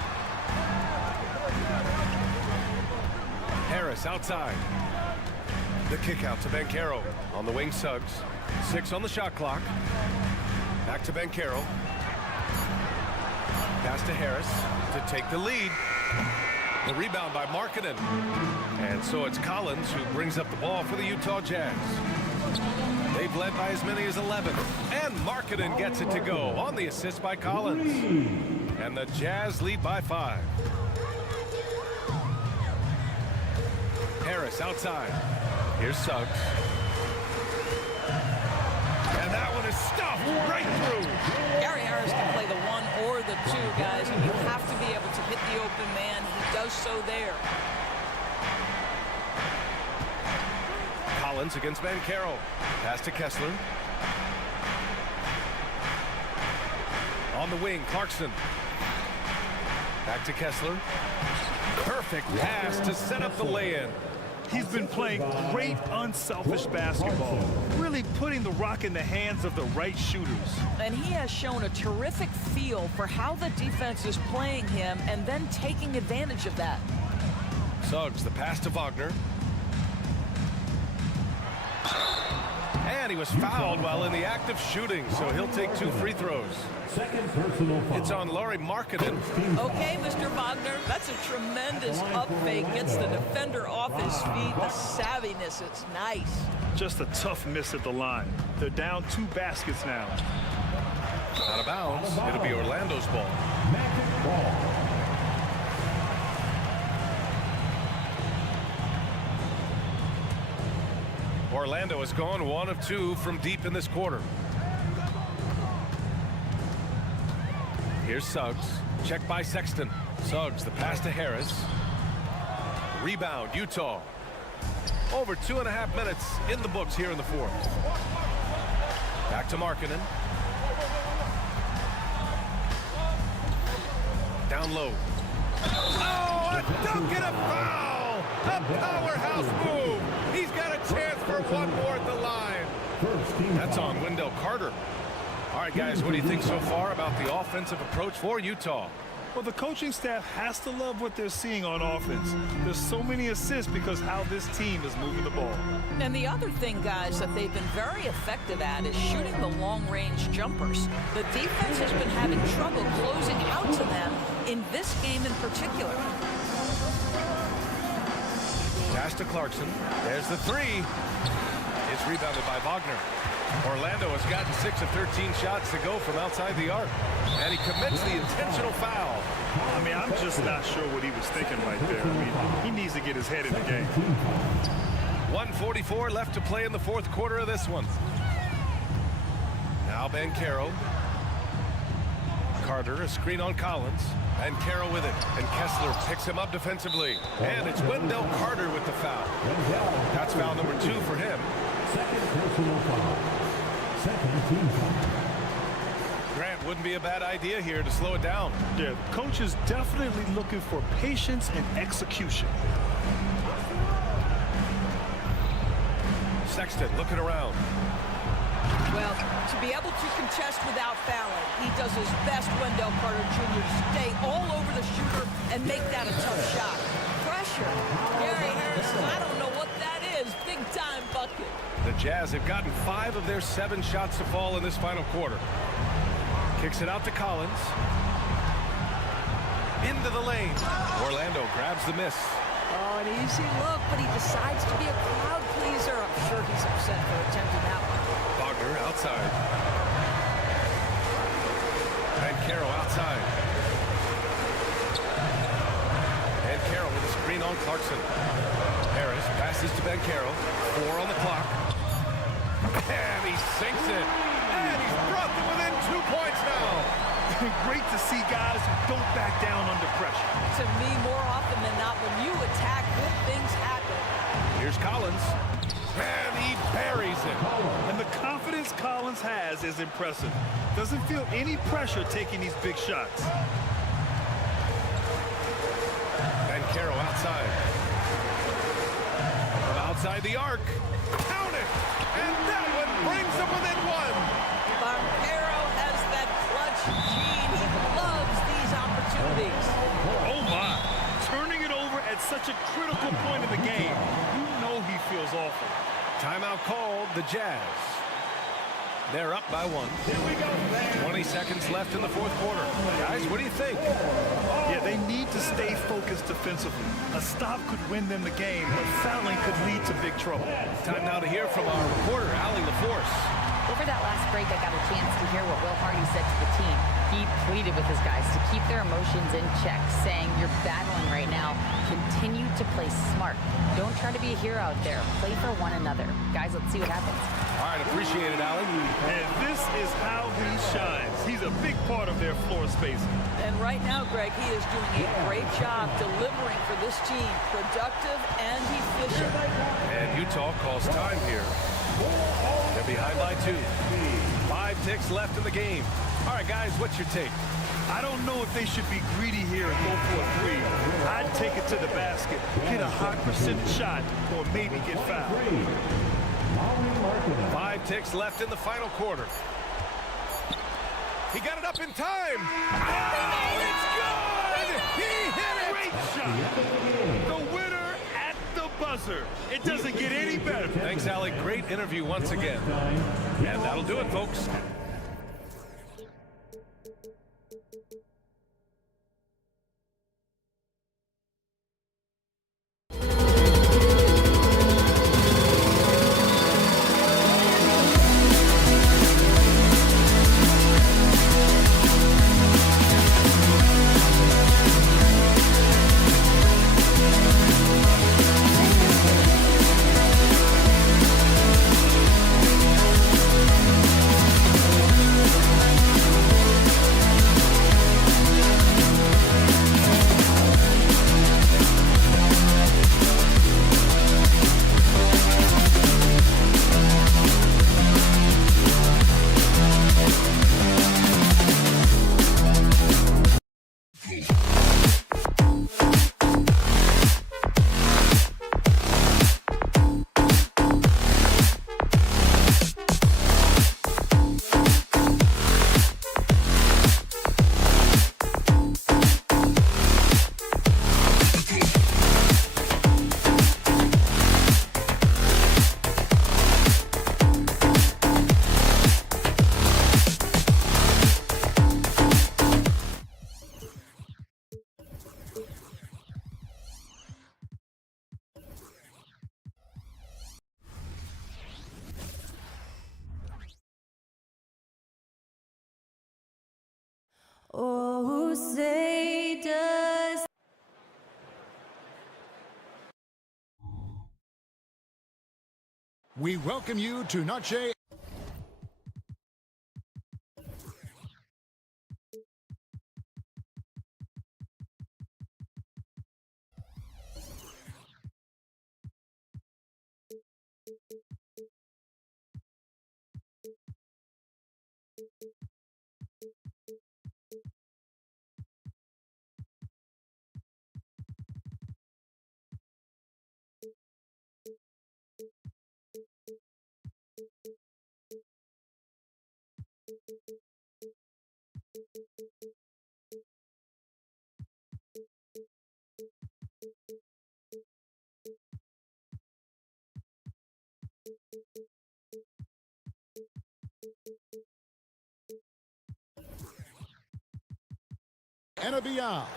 Harris outside. The kick out to Banchero. On the wing, Suggs. 6 on the shot clock. Back to Banchero. Pass to Harris to take the lead. The rebound by Markkanen. And so it's Collins who brings up the ball for the Utah Jazz. They've led by as many as 11. And Markkanen gets it to go on the assist by Collins. And the Jazz lead by 5. Harris outside. Here's Suggs. And that one is stuffed right through. Gary Harris can play the 1 or the 2, guys, and you have to be able to hit the open man. He does so there. Collins against Banchero. Pass to Kessler. On the wing, Clarkson. Back to Kessler. Perfect pass to set up the lay-in. He's been playing great unselfish basketball, really putting the rock in the hands of the right shooters. And he has shown a terrific feel for how the defense is playing him and then taking advantage of that. Suggs, the pass to Wagner. And he was fouled while in the act of shooting, so he'll take 2 free throws. Second personal foul. It's on Lauri Markkanen. Okay, Mr. Wagner, that's a tremendous up fake. Gets the defender off his feet. The savviness, it's nice. Just a tough miss at the line. They're down 2 baskets now. Out of bounds. It'll be Orlando's ball. Magic ball. Orlando has gone 1 of 2 from deep in this quarter. Here's Suggs. Checked by Sexton. Suggs, the pass to Harris. Rebound, Utah. Over 2.5 minutes in the books here in the 4th. Back to Markkanen. Down low. Oh, a dunk and a foul! A powerhouse move! He's got a chance for 1 more at the line. That's on Wendell Carter. All right, guys, what do you think so far about the offensive approach for Utah? Well, the coaching staff has to love what they're seeing on offense. There's so many assists because how this team is moving the ball. And the other thing, guys, that they've been very effective at is shooting the long-range jumpers. The defense has been having trouble closing out to them in this game in particular. Pass to Clarkson. There's the 3. It's rebounded by Wagner. Orlando has gotten 6 of 13 shots to go from outside the arc. And he commits the intentional foul. I mean, I'm just not sure what he was thinking right there. I mean, he needs to get his head in the game. 1:44 left to play in the 4th quarter of this one. Now Banchero. Carter, a screen on Collins, and Carroll with it. And Kessler picks him up defensively. And it's Wendell Carter with the foul. That's foul number 2 for him. Second personal foul. Second team foul. Grant, wouldn't be a bad idea here to slow it down. Yeah, the coach is definitely looking for patience and execution. Sexton looking around. Well, to be able to contest without fouling, he does his best, Wendell Carter Jr., to stay all over the shooter and make that a tough shot. Pressure. Gary Harrison, I don't know what that is. Big-time bucket. The Jazz have gotten 5 of their 7 shots to fall in this final quarter. Kicks it out to Collins. Into the lane. Orlando grabs the miss. Oh, an easy look, but he decides to be a crowd pleaser. I'm sure he's upset for attempting that one. Wagner outside. And Carroll outside. And Carroll with a screen on Clarkson. Harris passes to Ben Carroll. 4 on the clock. And he sinks it. And he's brought them within 2 points now. Great to see guys who don't back down under pressure. To me, more often than not, when you attack, good things happen. Here's Collins. And he buries it. And the confidence Collins has is impressive. Doesn't feel any pressure taking these big shots. And Carroll outside. From outside the arc. Count it! And that one brings them within 1. Boncaro has that clutch gene. He loves these opportunities. Oh, my. Turning it over at such a critical point in the game. You know he feels awful. Timeout called, the Jazz. They're up by 1. 20 seconds left in the 4th quarter. Guys, what do you think? Yeah, they need to stay focused defensively. A stop could win them the game, but fouling could lead to big trouble. Time now to hear from our reporter, Allie LaForce. Over that last break, I got a chance to hear what Will Hardy said to the team. He pleaded with his guys to keep their emotions in check, saying, "You're battling right now. Continue to play smart. Don't try to be a hero out there. Play for one another." Guys, let's see what happens. All right, appreciate it, Allie. And this is how he shines. He's a big part of their floor spacing. And right now, Greg, he is doing a great job delivering for this team. Productive and efficient. And Utah calls time here. They're behind by 2. 5 ticks left in the game. All right, guys, what's your take? I don't know if they should be greedy here and go for a 3. I'd take it to the basket, hit a high percentage shot, or maybe get fouled. 5 ticks left in the final quarter. He got it up in time. Oh, it's good! He hit it! Great shot. The winner at the buzzer. It doesn't get any better. Thanks, Allie. Great interview once again. And that'll do it, folks. Oh, say does We welcome you to Noche and a beyond.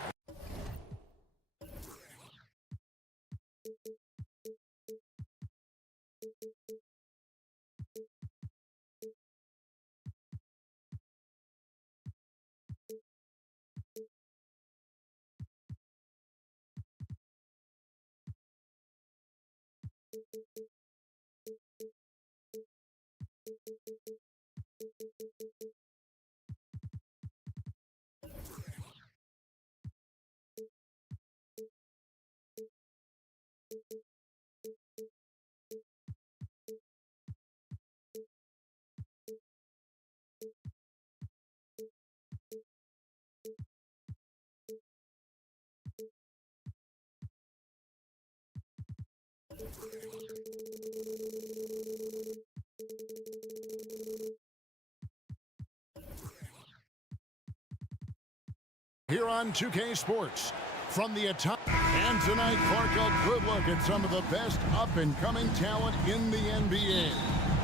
Here on 2K Sports, from the attack. And tonight, Clark, a good look at some of the best up-and-coming talent in the NBA.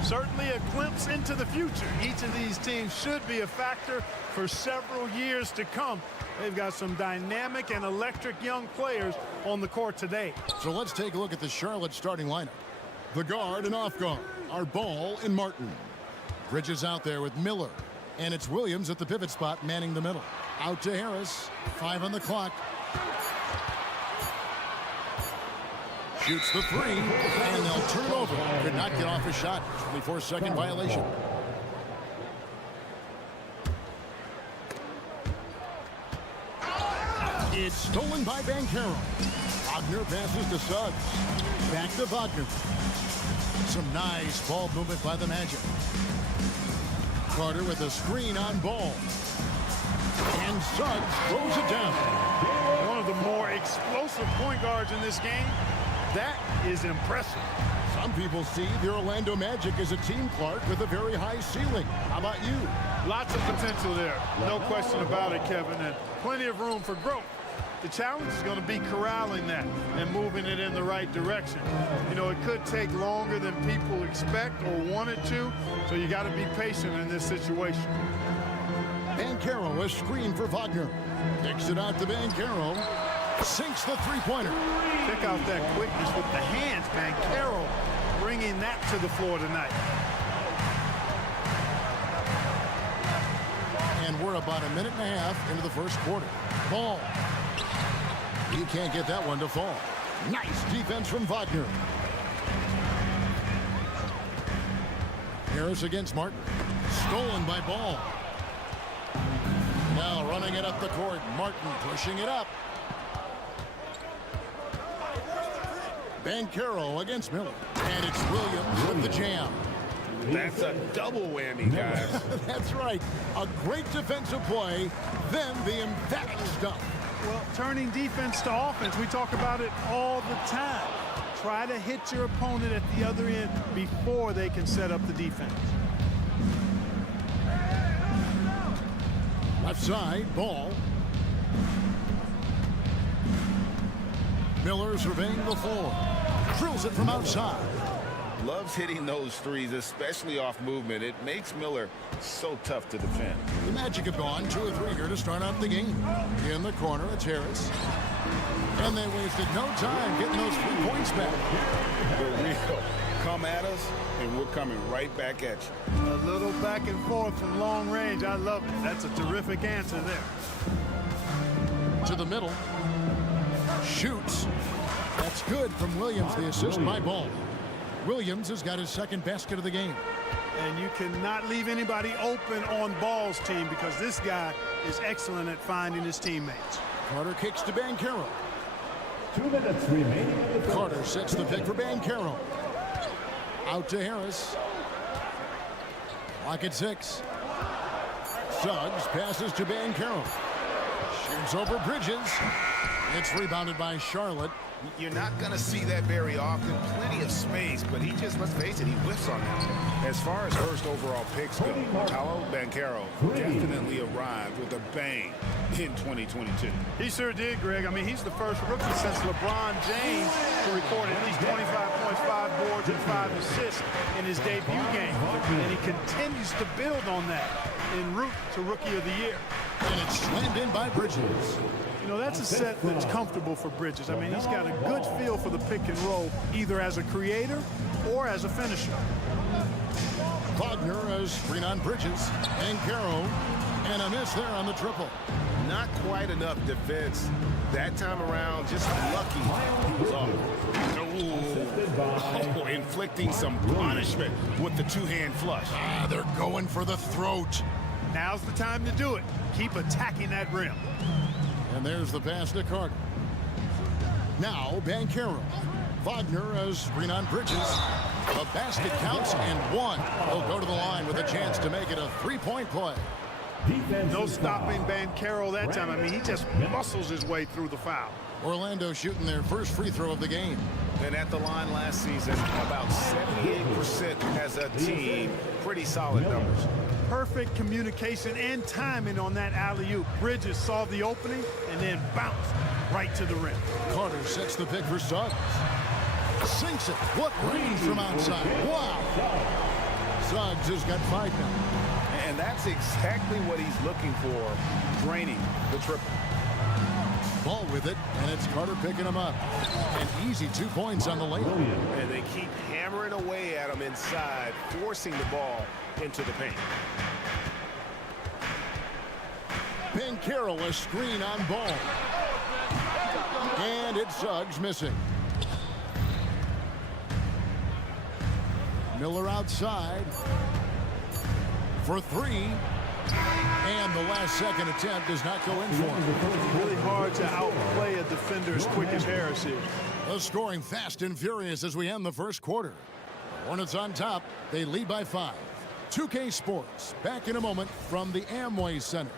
Certainly a glimpse into the future. Each of these teams should be a factor for several years to come. They've got some dynamic and electric young players on the court today. So let's take a look at the Charlotte starting lineup. The guard and off guard are Ball and Martin. Bridges out there with Miller. And it's Williams at the pivot spot manning the middle. Out to Harris. 5 on the clock. Shoots the three, and they'll turn it over. Could not get off a shot. 24-second violation. It's stolen by Banchero. Wagner passes to Suggs. Back to Wagner. Some nice ball movement by the Magic. Carter with a screen on Ball. And Suggs throws it down. One of the more explosive point guards in this game. That is impressive. Some people see the Orlando Magic as a team, Clark, with a very high ceiling. How about you? Lots of potential there. No question about it, Kevin, and plenty of room for growth. The challenge is going to be corralling that and moving it in the right direction. You know, it could take longer than people expect or want it to, so you got to be patient in this situation. Banchero, a screen for Wagner. Kicks it out to Banchero. Sinks the three-pointer. Check out that quickness with the hands. Banchero bringing that to the floor tonight. And we're about a minute and a half into the first quarter. Ball. He can't get that one to fall. Nice defense from Wagner. Harris against Martin. Stolen by Ball. Now running it up the court. Martin pushing it up. Banchero against Miller. And it's Williams with the jam. That's a double whammy, guys. That's right. A great defensive play, then the emphatic stuff. Well, turning defense to offense, we talk about it all the time. Try to hit your opponent at the other end before they can set up the defense. Left side, Ball. Miller surveying the floor. Drills it from outside. Loves hitting those threes, especially off movement. It makes Miller so tough to defend. The Magic have gone 2 or 3 here to start out the game. In the corner, it's Harris. And they wasted no time getting those 3 points back. For real. Come at us, and we're coming right back at you. A little back and forth from long range. I love it. That's a terrific answer there. To the middle. Shoots. That's good from Williams, the assist by Ball. Williams has got his second basket of the game. And you cannot leave anybody open on Ball's team because this guy is excellent at finding his teammates. Carter kicks to Banchero. 2 minutes remaining. Carter sets the pick for Banchero. Out to Harris. Clock at 6. Suggs passes to Banchero. Shoots over Bridges. It's rebounded by Charlotte. You're not going to see that very often. Plenty of space, but he just, let's face it, he whiffs on that. As far as first overall picks go, Paolo Banchero definitely arrived with a bang in 2022. He sure did, Greg. I mean, he's the first rookie since LeBron James to record at least 25 points, 5 boards, and 5 assists in his debut game. And he continues to build on that en route to Rookie of the Year. And it's slammed in by Bridges. You know, that's a set that's comfortable for Bridges. I mean, he's got a good feel for the pick and roll, either as a creator or as a finisher. Wagner as screen on Bridges. And Caro. And a miss there on the triple. Not quite enough defense that time around. Just lucky he was off. Oh, inflicting some punishment with the two-hand flush. They're going for the throat. Now's the time to do it. Keep attacking that rim. And there's the pass to Carter. Now Banchero. Wagner as screen on Bridges. The basket counts and one. He'll go to the line with a chance to make it a three-point play. No stopping Banchero that time. I mean, he just muscles his way through the foul. Orlando shooting their first free throw of the game. And at the line last season, about 78% as a team. Pretty solid numbers. Perfect communication and timing on that alley-oop. Bridges saw the opening and then bounced right to the rim. Carter sets the pick for Suggs. Sinks it. What range from outside. Wow. Suggs has got 5 now. And that's exactly what he's looking for, draining the triple. Ball with it, and it's Carter picking him up. An easy 2 points on the layup. And they keep hammering away at him inside, forcing the ball into the paint. Banchero a screen on Ball. And it's Suggs missing. Miller outside for 3. And the last second attempt does not go in for him. It's really hard to outplay a defender as quick as Harris is. The scoring fast and furious as we end the first quarter. The Hornets on top. They lead by 5. 2K Sports back in a moment from the Amway Center.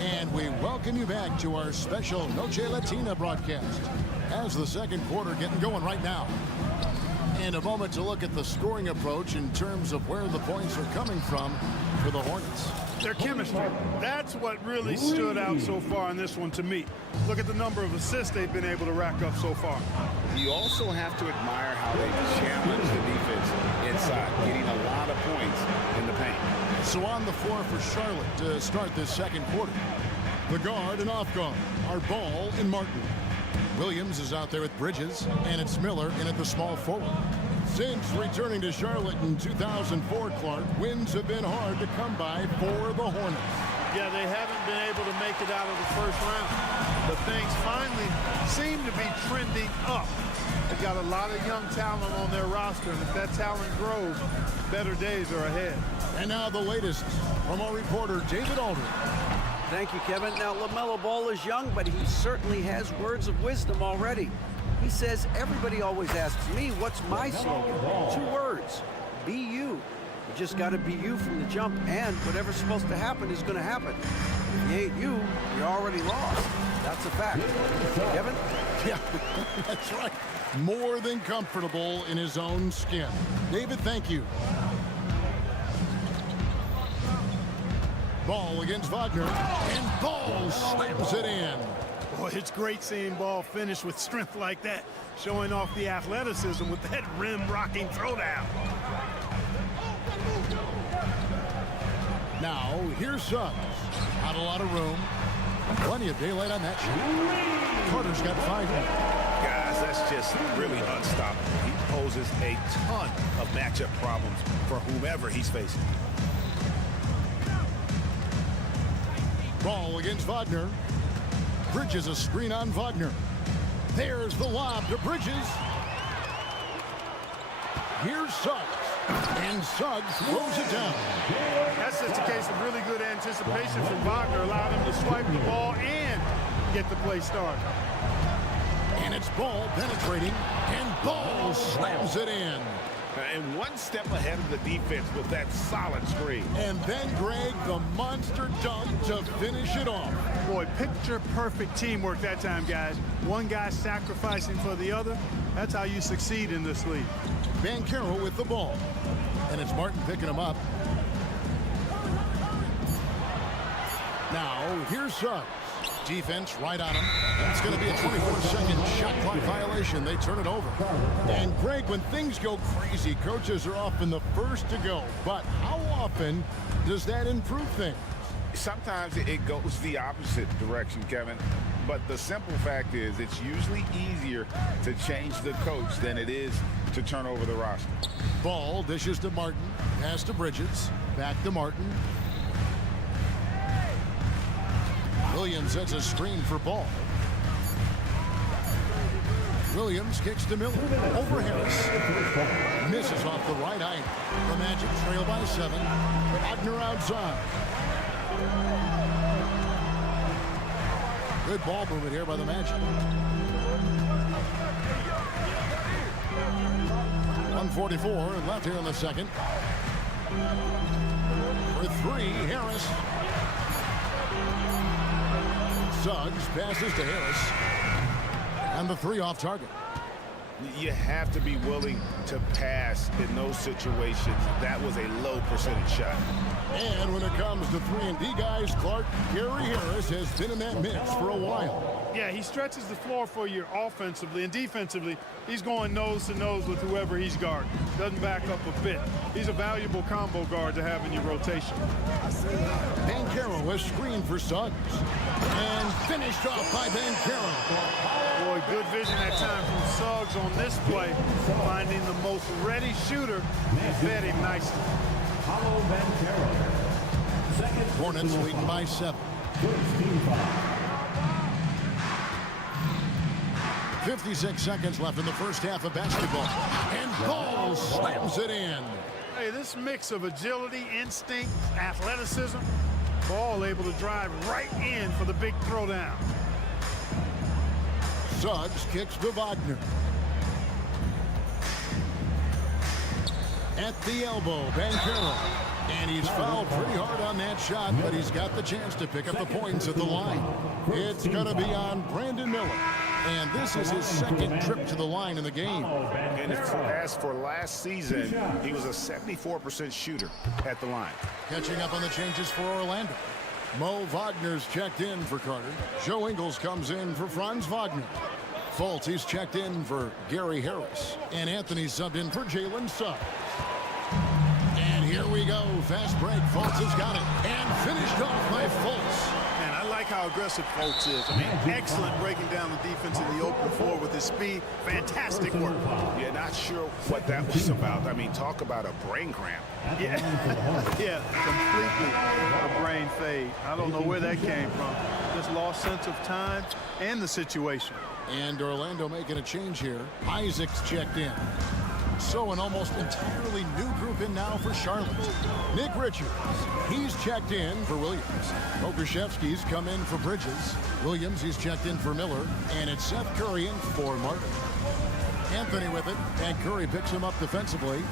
And we welcome you back to our special Noche Latina broadcast as the second quarter getting going right now. And a moment to look at the scoring approach in terms of where the points are coming from for the Hornets. Their chemistry. That's what really stood out so far in this one to me. Look at the number of assists they've been able to rack up so far. You also have to admire how they challenge the defense inside, getting a lot of points in the paint. So on the floor for Charlotte to start this second quarter. The guard and off guard are Ball and Martin. Williams is out there with Bridges, and it's Miller in at the small forward. Since returning to Charlotte in 2004, Clark, wins have been hard to come by for the Hornets. Yeah, they haven't been able to make it out of the first round. But things finally seem to be trending up. They've got a lot of young talent on their roster, and if that talent grows, better days are ahead. And now the latest from our reporter, David Aldridge. Thank you, Kevin. Now, LaMelo Ball is young, but he certainly has words of wisdom already. He says, everybody always asks me, what's my slogan? 2 words, be you. You just got to be you from the jump, and whatever's supposed to happen is going to happen. If you ain't you, you're already lost. That's a fact. Kevin? Yeah, that's right. More than comfortable in his own skin. David, thank you. Ball against Wagner, and Ball slams it in. Boy, it's great seeing Ball finish with strength like that, showing off the athleticism with that rim-rocking throwdown. Now, here's Suggs. Not a lot of room. Plenty of daylight on that shot. Carter's got 5 now. Guys, that's just really unstoppable. He poses a ton of matchup problems for whomever he's facing. Ball against Wagner. Bridges a screen on Wagner. There's the lob to Bridges. Here's Suggs. And Suggs throws it down. That's just a case of really good anticipation from Wagner. Allowed him to swipe the ball and get the play started. And it's Ball penetrating. And Ball slams it in. And one step ahead of the defense with that solid screen. And then Greg, the monster dunk to finish it off. Boy, picture perfect teamwork that time, guys. One guy sacrificing for the other. That's how you succeed in this league. Banchero with the ball. And it's Martin picking him up. Now, here's Suggs. Defense right on him. That's going to be a 24-second shot clock violation. They turn it over. And Greg, when things go crazy, coaches are often the first to go. But how often does that improve things? Sometimes it goes the opposite direction, Kevin. But the simple fact is it's usually easier to change the coach than it is to turn over the roster. Ball dishes to Martin. Pass to Bridges. Back to Martin. Williams sets a screen for Ball. Williams kicks to Miller. Over Harris. Misses off the right eye. The Magic trail by 7. Wagner outside. Good ball movement here by the Magic. 1:44 left here in the second. For 3, Harris. Suggs passes to Harris. And the 3 off target. You have to be willing to pass in those situations. That was a low percentage shot. And when it comes to 3-and-D guys, Clark, Gary Harris has been in that mix for a while. Yeah, he stretches the floor for you offensively, and defensively, he's going nose to nose with whoever he's guarding. Doesn't back up a bit. He's a valuable combo guard to have in your rotation. Banchero was screened for Suggs. And finished off by Banchero. Boy, good vision that time from Suggs on this play, finding the most ready shooter and fed him nicely. Hornets leading by 7. 56 seconds left in the first half of basketball. And Ball slams it in. Hey, this mix of agility, instinct, athleticism, Ball able to drive right in for the big throwdown. Suggs kicks to Wagner. At the elbow, Banchero. And he's fouled pretty hard on that shot, but he's got the chance to pick up the points at the line. It's going to be on Brandon Miller. And this is his second trip to the line in the game. And as for last season, he was a 74% shooter at the line. Catching up on the changes for Orlando. Mo Wagner's checked in for Carter. Joe Ingles comes in for Franz Wagner. Fultz, he's checked in for Gary Harris. And Anthony subbed in for Jalen Suggs. And here we go. Fast break. Fultz has got it. And finished off by Fultz. And I like how aggressive Fultz is. I mean, excellent breaking down the defense in the open floor with his speed. Fantastic work. Yeah, not sure what that was about. I mean, talk about a brain cramp. Yeah, yeah, completely a brain fade. I don't know where that came from. Just lost sense of time and the situation. And Orlando making a change here. Isaac's checked in. So an almost entirely new group in now for Charlotte. Nick Richards, he's checked in for Williams. Pokuševski's come in for Bridges. Williams, he's checked in for Miller. And it's Seth Curry in for Martin. Anthony with it, and Curry picks him up defensively.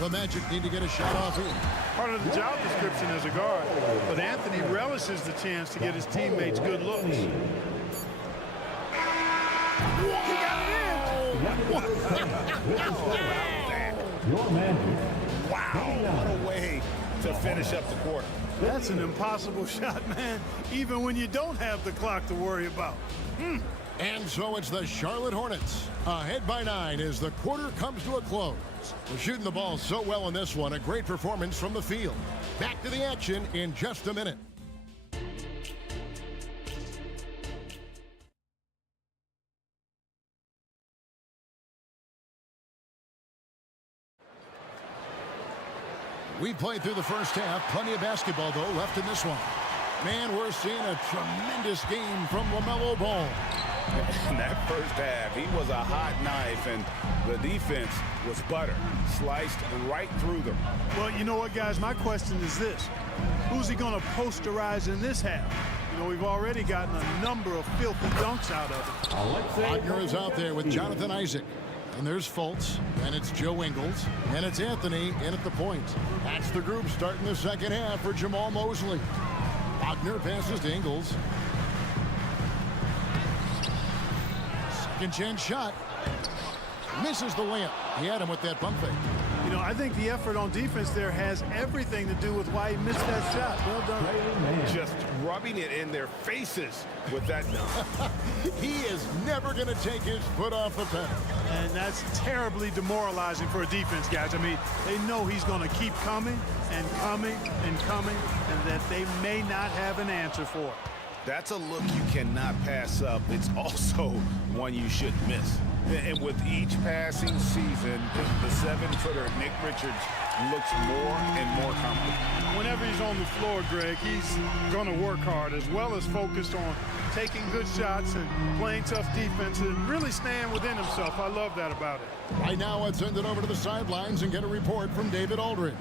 The Magic need to get a shot off here. Part of the job description as a guard, but Anthony relishes the chance to get his teammates good looks. Wow, what a way to finish up the quarter. That's an impossible shot, man, even when you don't have the clock to worry about. And so it's the Charlotte Hornets ahead by 9 as the quarter comes to a close. They're shooting the ball so well in this one. A great performance from the field. Back to the action in just a minute. We played through the first half. Plenty of basketball, though, left in this one. Man, we're seeing a tremendous game from LaMelo Ball. In that first half, he was a hot knife, and the defense was butter. Sliced right through them. Well, you know what, guys? My question is this. Who's he going to posterize in this half? You know, we've already gotten a number of filthy dunks out of it. Wagner is out there with Jonathan Isaac. And there's Fultz, and it's Joe Ingles, and it's Anthony in at the point. That's the group starting the second half for Jamal Mosley. Wagner passes to Ingles. Second chance shot. Misses the layup. He had him with that bump fake. You know, I think the effort on defense there has everything to do with why he missed that shot. Well done. Just rubbing it in their faces with that dunk. He is never going to take his foot off the pedal. And that's terribly demoralizing for a defense, guys. I mean, they know he's going to keep coming and coming and coming, and that they may not have an answer for it. That's a look you cannot pass up. It's also one you shouldn't miss. And with each passing season, the 7-footer Nick Richards looks more and more confident. Whenever he's on the floor, Greg, he's going to work hard, as well as focused on taking good shots and playing tough defense and really staying within himself. I love that about it. Right now, let's send it over to the sidelines and get a report from David Aldridge.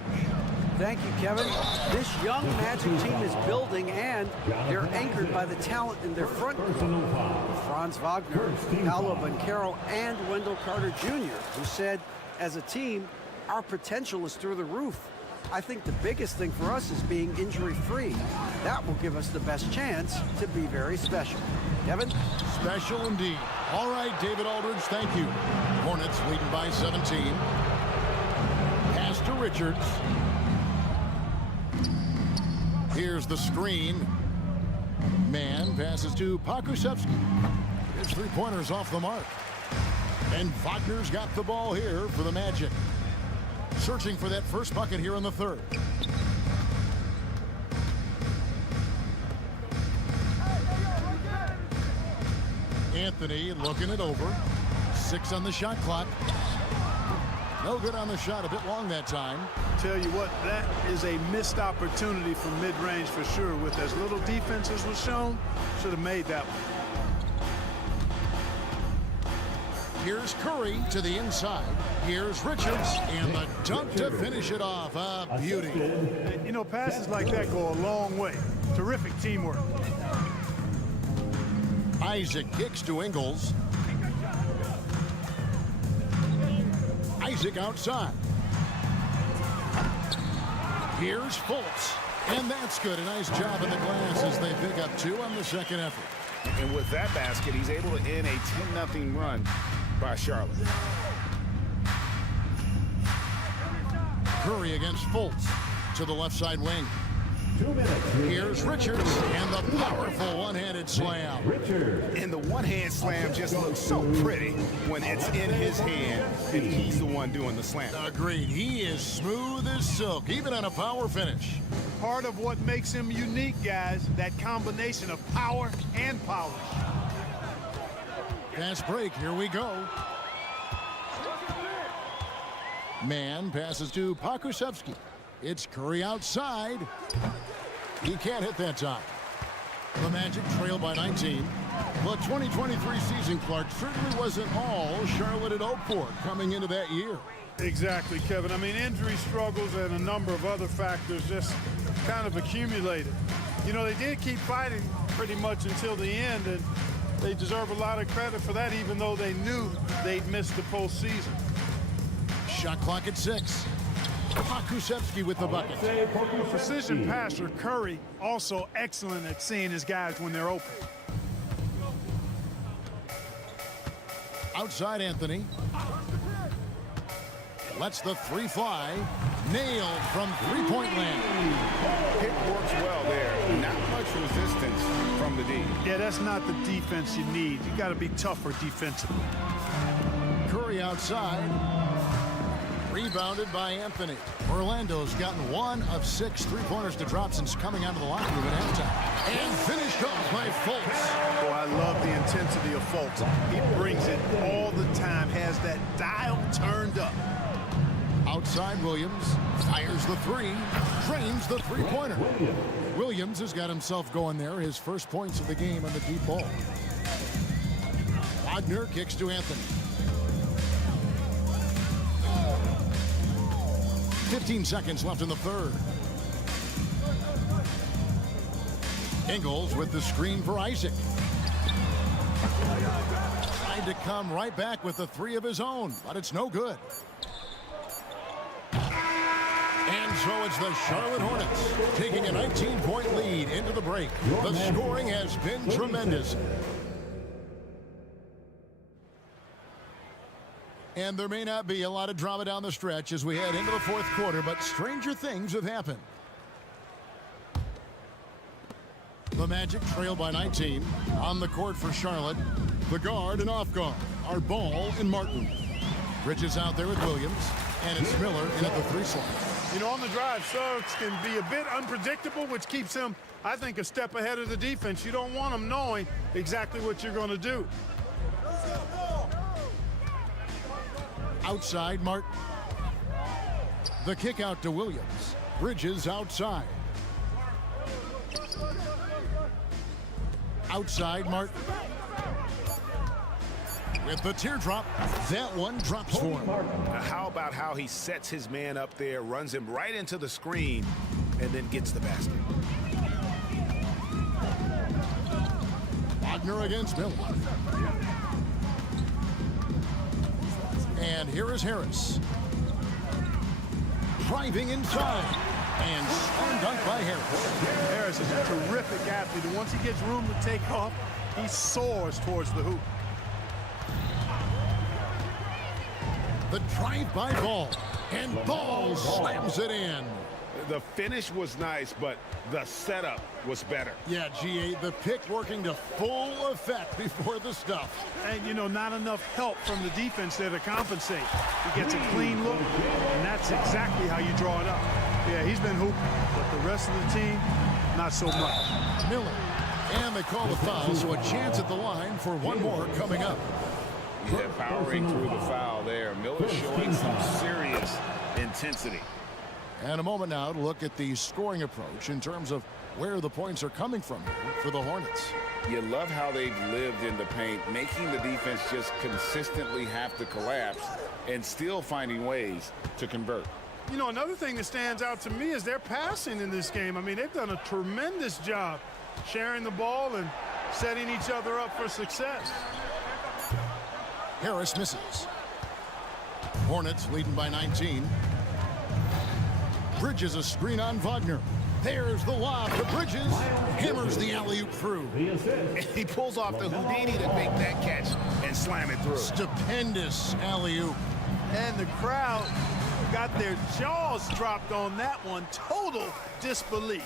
Thank you, Kevin. This young Magic team is building, and they're anchored by the talent in their front court. Franz Wagner, Paolo Banchero, and Wendell Carter Jr., who said, as a team, our potential is through the roof. I think the biggest thing for us is being injury-free. That will give us the best chance to be very special. Kevin? Special indeed. All right, David Aldridge, thank you. Hornets leading by 17. Pass to Richards. Here's the screen. Man passes to Pakusevsky. His three-pointer's off the mark. And Wagner's got the ball here for the Magic. Searching for that first bucket here in the third. Anthony looking it over. 6 on the shot clock. No good on the shot, a bit long that time. Tell you what, that is a missed opportunity from mid-range for sure. With as little defense as was shown, should have made that one. Here's Curry to the inside. Here's Richards, and the dunk to finish it off. A beauty. You know, passes like that go a long way. Terrific teamwork. Isaac kicks to Ingles. Isaac outside. Here's Fultz. And that's good. A nice job in the glass as they pick up 2 on the second effort. And with that basket, he's able to end a 10-0 run by Charlotte. Curry against Fultz to the left side wing. 2 minutes. Here's Richards and the powerful one-handed slam. And the one-hand slam just looks so pretty when it's in his hand and he's the one doing the slam. Agreed. He is smooth as silk, even on a power finish. Part of what makes him unique, guys, that combination of power and polish. Fast break, here we go. Man passes to Pakusevsky. It's Curry outside. He can't hit that time. The Magic trail by 19. The 2023 season, Clark, certainly wasn't all Charlotte had hoped for coming into that year. Exactly, Kevin. I mean, injury struggles and a number of other factors just kind of accumulated. You know, they did keep fighting pretty much until the end, and they deserve a lot of credit for that, even though they knew they'd missed the postseason. Shot clock at 6. Pakusevsky with the bucket. A precision passer, Curry, also excellent at seeing his guys when they're open. Outside Anthony. Lets the 3 fly. Nailed from three-point land. It works well there. Not much resistance from the D. Yeah, that's not the defense you need. You got to be tougher defensively. Curry outside. Rebounded by Anthony. Orlando's gotten 1 of 6 three-pointers to drop since coming out of the locker room at halftime. And finished off by Fultz. Oh, I love the intensity of Fultz. He brings it all the time, has that dial turned up. Outside Williams, fires the 3, drains the three-pointer. Williams has got himself going there, his first points of the game on the deep ball. Wagner kicks to Anthony. 15 seconds left in the third. Ingles with the screen for Isaac. Tried to come right back with the 3 of his own, but it's no good. And so it's the Charlotte Hornets taking a 19-point lead into the break. The scoring has been tremendous. And there may not be a lot of drama down the stretch as we head into the fourth quarter, but stranger things have happened. The Magic trail by 19. On the court for Charlotte, the guard and off guard are Ball and Martin. Bridges out there with Williams, and it's Miller in at the 3 slot. You know, on the drive, Suggs can be a bit unpredictable, which keeps him, I think, a step ahead of the defense. You don't want him knowing exactly what you're going to do. Outside, Martin. The kick out to Williams. Bridges outside. Outside, Martin. With the teardrop, that one drops for him. Now, how about how he sets his man up there, runs him right into the screen, and then gets the basket. Wagner against Miller. And here is Harris. Driving inside. And slam dunk by Harris. Harris is a terrific athlete, and once he gets room to take off, he soars towards the hoop. The drive by Ball. And Ball slams it in. The finish was nice, but the setup was better. Yeah, GA, the pick working to full effect before the stuff. And, you know, not enough help from the defense there to compensate. He gets a clean look, and that's exactly how you draw it up. Yeah, he's been hooping, but the rest of the team, not so much. Miller. And they call the foul, so a chance at the line for one more coming up. Yeah, powering through the foul there. Miller showing some serious intensity. And a moment now to look at the scoring approach in terms of where the points are coming from here for the Hornets. You love how they've lived in the paint, making the defense just consistently have to collapse and still finding ways to convert. You know, another thing that stands out to me is their passing in this game. I mean, they've done a tremendous job sharing the ball and setting each other up for success. Harris misses. Hornets leading by 19. Bridges a screen on Wagner. There's the lob to Bridges. Hammers the alley-oop through. He pulls off the Houdini to make that catch and slam it through. Stupendous alley-oop. And the crowd got their jaws dropped on that one. Total disbelief.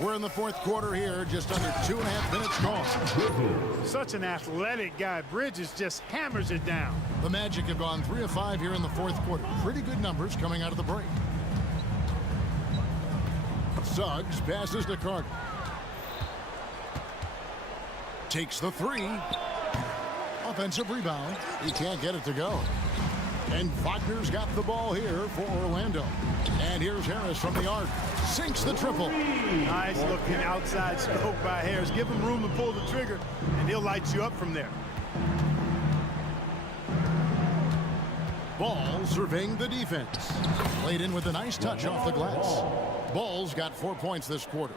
We're in the fourth quarter here, just under 2.5 minutes gone. Such an athletic guy. Bridges just hammers it down. The Magic have gone 3 of 5 here in the fourth quarter. Pretty good numbers coming out of the break. Suggs passes to Carter. Takes the 3. Offensive rebound. He can't get it to go. And Wagner's got the ball here for Orlando. And here's Harris from the arc. Sinks the triple. Nice looking outside stroke by Harris. Give him room to pull the trigger, and he'll light you up from there. Ball surveying the defense. Played in with a nice touch off the glass. Ball's got 4 points this quarter.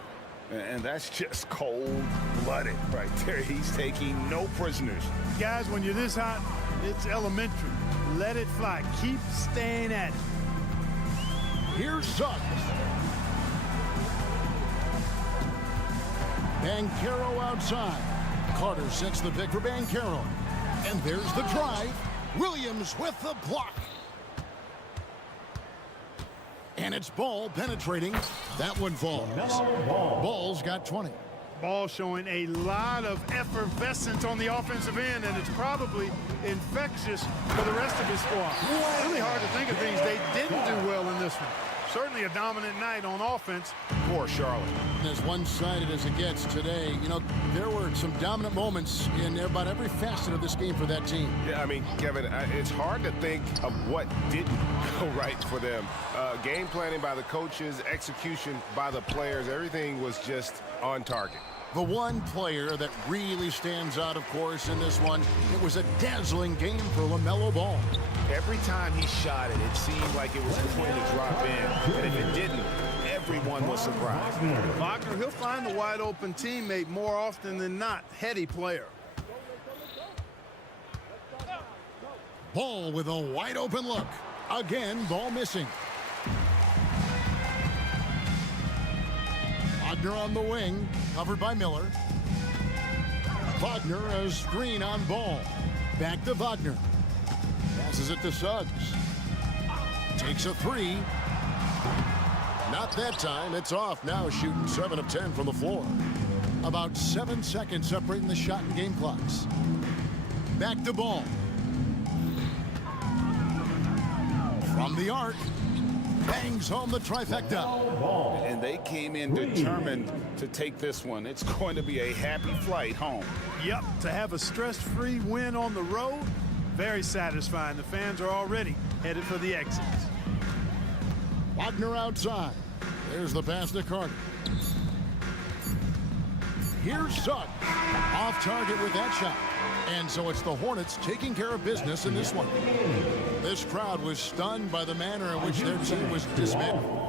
And that's just cold-blooded right there. He's taking no prisoners. Guys, when you're this hot, it's elementary. Let it fly. Keep staying at it. Here's Suggs. Banchero outside. Carter sets the pick for Banchero. And there's the drive. Williams with the block. And it's Ball penetrating. That one falls. Ball's got 20. Ball showing a lot of effervescence on the offensive end, and it's probably infectious for the rest of his squad. Really hard to think of things they didn't do well in this one. Certainly a dominant night on offense for Charlotte. As one-sided as it gets today, you know, there were some dominant moments in about every facet of this game for that team. Yeah, I mean, Kevin, it's hard to think of what didn't go right for them. Game planning by the coaches, execution by the players, everything was just on target. The one player that really stands out, of course, in this one, it was a dazzling game for LaMelo Ball. Every time he shot it, it seemed like it was going to drop in. And if it didn't, everyone was surprised. Wagner, he'll find the wide open teammate more often than not. Heady player. Ball with a wide open look. Again, Ball missing. Wagner on the wing, covered by Miller. Wagner, a screen on ball. Back to Wagner. Passes it to Suggs. Takes a three. Not that time. It's off now, shooting 7 of 10 from the floor. About 7 seconds separating the shot and game clocks. Back to Ball. From the arc. Bangs home the trifecta. And they came in determined to take this one. It's going to be a happy flight home. Yep, to have a stress-free win on the road, very satisfying. The fans are already headed for the exits. Wagner outside. There's the pass to Carter. Here's Suggs. Off target with that shot. And so it's the Hornets taking care of business in this one. This crowd was stunned by the manner in which their team was dismantled.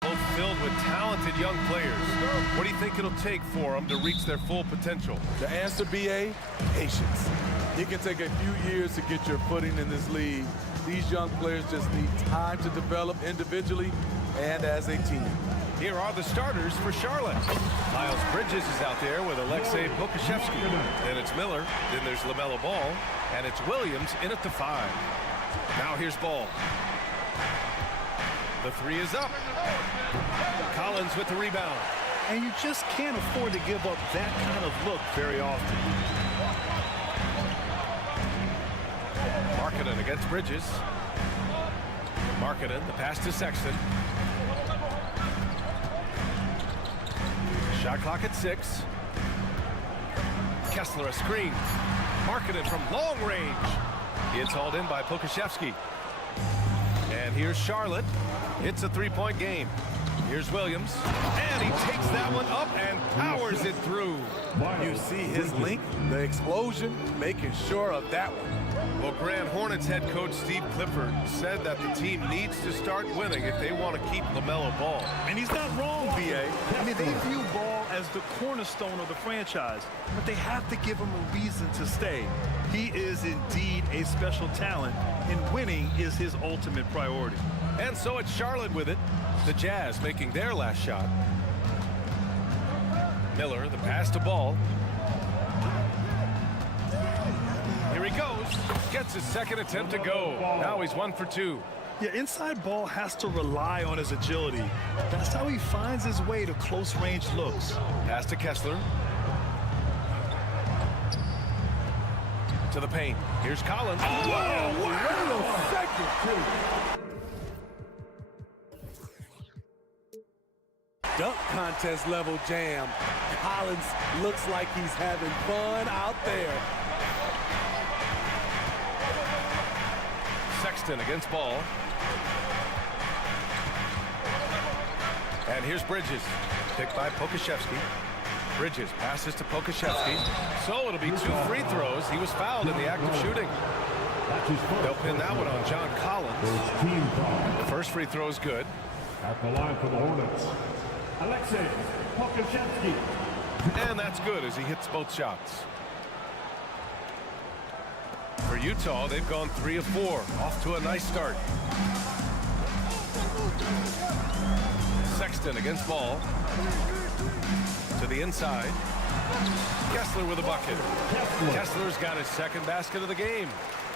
Both filled with talented young players. What do you think it'll take for them to reach their full potential? The answer, BA, patience. It can take a few years to get your footing in this league. These young players just need time to develop individually and as a team. Here are the starters for Charlotte. Miles Bridges is out there with Alexei Pokashevsky. Then it's Miller. Then there's LaMelo Ball. And it's Williams in at the 5. Now here's Ball. The 3 is up. Collins with the rebound. And you just can't afford to give up that kind of look very often. Markkanen against Bridges. Markkanen, the pass to Sexton. Shot clock at 6. Kessler a screen. Markkanen from long range. It's hauled in by Pokashevsky. And here's Charlotte. It's a 3-point game. Here's Williams. And he takes that one up and powers it through. You see his length, the explosion, making sure of that one. Well, Grand Hornets head coach Steve Clifford said that the team needs to start winning if they want to keep LaMelo Ball. And he's not wrong, B.A. I mean, they view Ball as the cornerstone of the franchise, but they have to give him a reason to stay. He is indeed a special talent, and winning is his ultimate priority. And so it's Charlotte with it. The Jazz making their last shot. Miller, the pass to Ball. Here he goes. Gets his second attempt to go. Now he's 1 for 2. Yeah, inside Ball has to rely on his agility. That's how he finds his way to close-range looks. Pass to Kessler. To the paint. Here's Collins. Whoa, wait a second, too. Dunk contest level jam. Collins looks like he's having fun out there. Sexton against Ball. And here's Bridges. Picked by Pokashevsky. Bridges passes to Pokashevsky. So it'll be 2 free throws. He was fouled in the act of shooting. They'll pin that one on John Collins. The first free throw is good. At the line for the Hornets, Alexei Pokashevsky. And that's good as he hits both shots. For Utah, they've gone 3 of 4. Off to a nice start. Sexton against Ball. To the inside. Kessler with a bucket. Kessler's got his second basket of the game.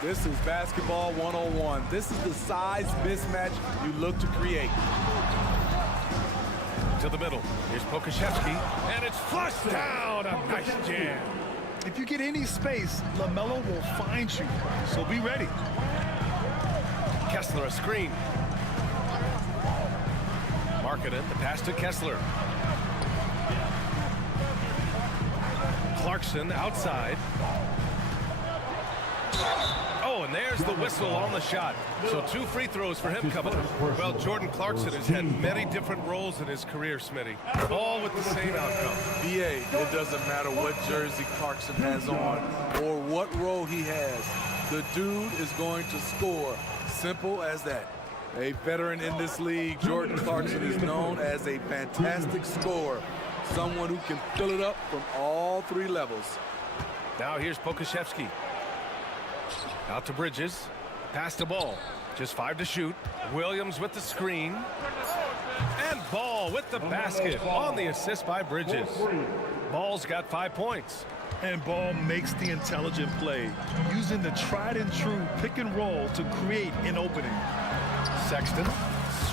This is basketball 101. This is the size mismatch you look to create. To the middle. Here's Pokashevsky. And it's flushed down. A nice jam. If you get any space, LaMelo will find you, so be ready. Kessler a screen. Markkanen, the pass to Kessler. Clarkson outside. Oh, and there's the whistle on the shot. So 2 free throws for him coming up. Well, Jordan Clarkson has had many different roles in his career, Smitty. All with the same outcome. BA, it doesn't matter what jersey Clarkson has on or what role he has. The dude is going to score. Simple as that. A veteran in this league, Jordan Clarkson is known as a fantastic scorer. Someone who can fill it up from all 3 levels. Now here's Pokashevsky. Out to Bridges. Pass the Ball. Just 5 to shoot. Williams with the screen. And Ball with the basket on the assist by Bridges. Ball's got 5 points. And Ball makes the intelligent play, using the tried and true pick and roll to create an opening. Sexton.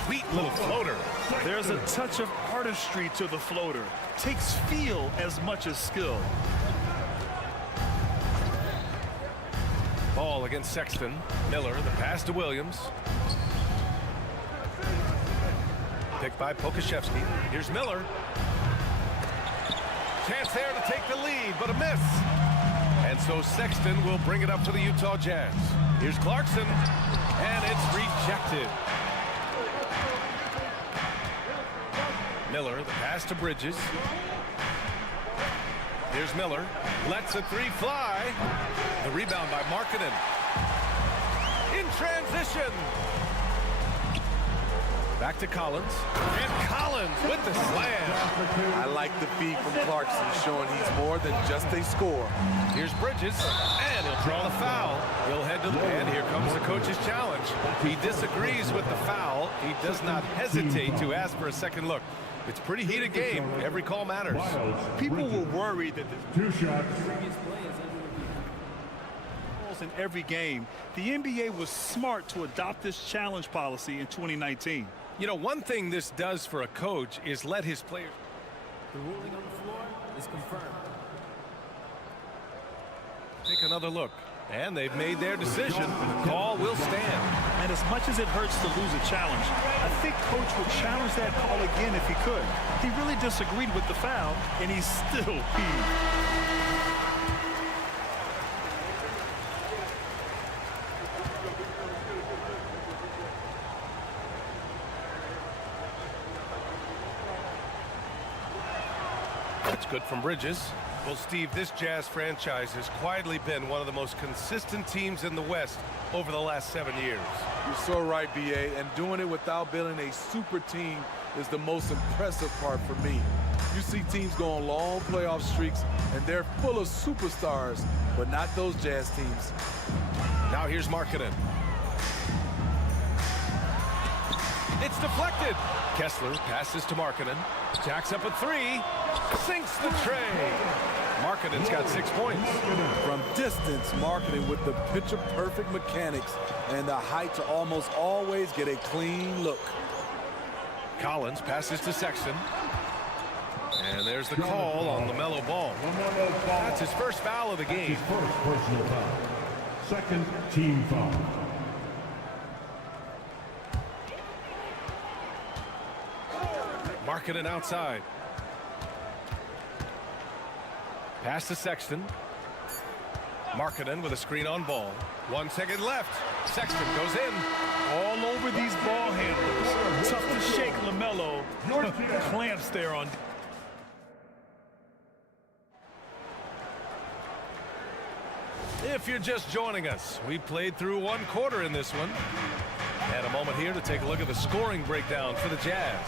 Sweet little floater. There's a touch of artistry to the floater. Takes feel as much as skill. Ball against Sexton. Miller, the pass to Williams. Picked by Pokashevsky. Here's Miller. Chance there to take the lead, but a miss. And so Sexton will bring it up for the Utah Jazz. Here's Clarkson, and it's rejected. Miller, the pass to Bridges. Here's Miller, lets a three fly. The rebound by Markkanen. In transition. Back to Collins. And Collins with the slam. I like the feed from Clarkson, showing he's more than just a scorer. Here's Bridges, and he'll draw the foul. He'll head to the and here comes the coach's challenge. He disagrees with the foul. He does not hesitate to ask for a second look. It's a pretty heated game. Every call matters. People were worried that Two shots. in every game. The NBA was smart to adopt this challenge policy in 2019. You know, one thing this does for a coach is let his players. The ruling on the floor is confirmed. Take another look. And they've made their decision. The call will stand. And as much as it hurts to lose a challenge, I think coach would challenge that call again if he could. He really disagreed with the foul, and he's still peeved. That's good from Bridges. Well, Steve, this Jazz franchise has quietly been one of the most consistent teams in the West over the last 7 years. You're so right, B.A., and doing it without building a super team is the most impressive part for me. You see teams go on long playoff streaks, and they're full of superstars, but not those Jazz teams. Now here's Markkanen. It's deflected. Kessler passes to Markkanen. Jacks up a three. Sinks the tray. Markkanen's got 6 points. From distance, Markkanen with the picture-perfect mechanics and the height to almost always get a clean look. Collins passes to Sexton. And there's the call on LaMelo Ball. That's his first foul of the game. His first personal foul. Second team foul. Markkanen outside. Pass to Sexton. Markkanen with a screen on Ball. 1 second left. Sexton goes in. All over these ball handlers. Tough to shake LaMelo. Clamps there on. If you're just joining us, we played through 1 quarter in this one. And a moment here to take a look at the scoring breakdown for the Jazz.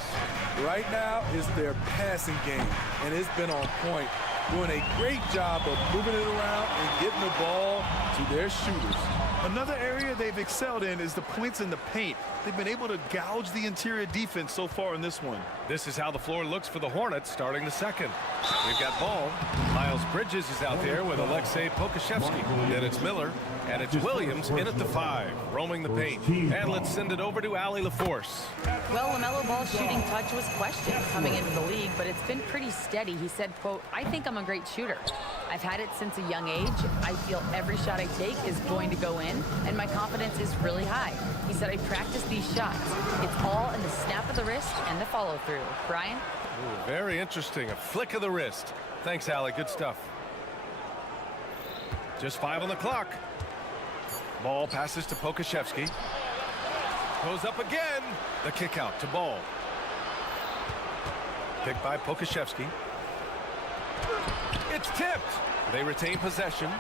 Right now is their passing game, and it's been on point. Doing a great job of moving it around and getting the ball to their shooters. Another area they've excelled in is the points in the paint. They've been able to gouge the interior defense so far in this one. This is how the floor looks for the Hornets starting the second. We've got Ball. Miles Bridges is out there with Alexei Pokashevsky. Then it's Miller, and it's Williams in at the 5, roaming the paint. And let's send it over to Allie LaForce. Well, LaMelo Ball's shooting touch was questioned coming into the league, but it's been pretty steady. He said, quote, "I think I'm a great shooter. I've had it since a young age. I feel every shot I take is going to go in, and my confidence is really high." He said, "I practice these shots. It's all in the snap of the wrist and the follow-through." Brian? Ooh, very interesting. A flick of the wrist. Thanks, Allie. Good stuff. Just 5 on the clock. Ball passes to Pokashevsky. Goes up again. The kick out to Ball. Picked by Pokashevsky. It's tipped. They retain possession.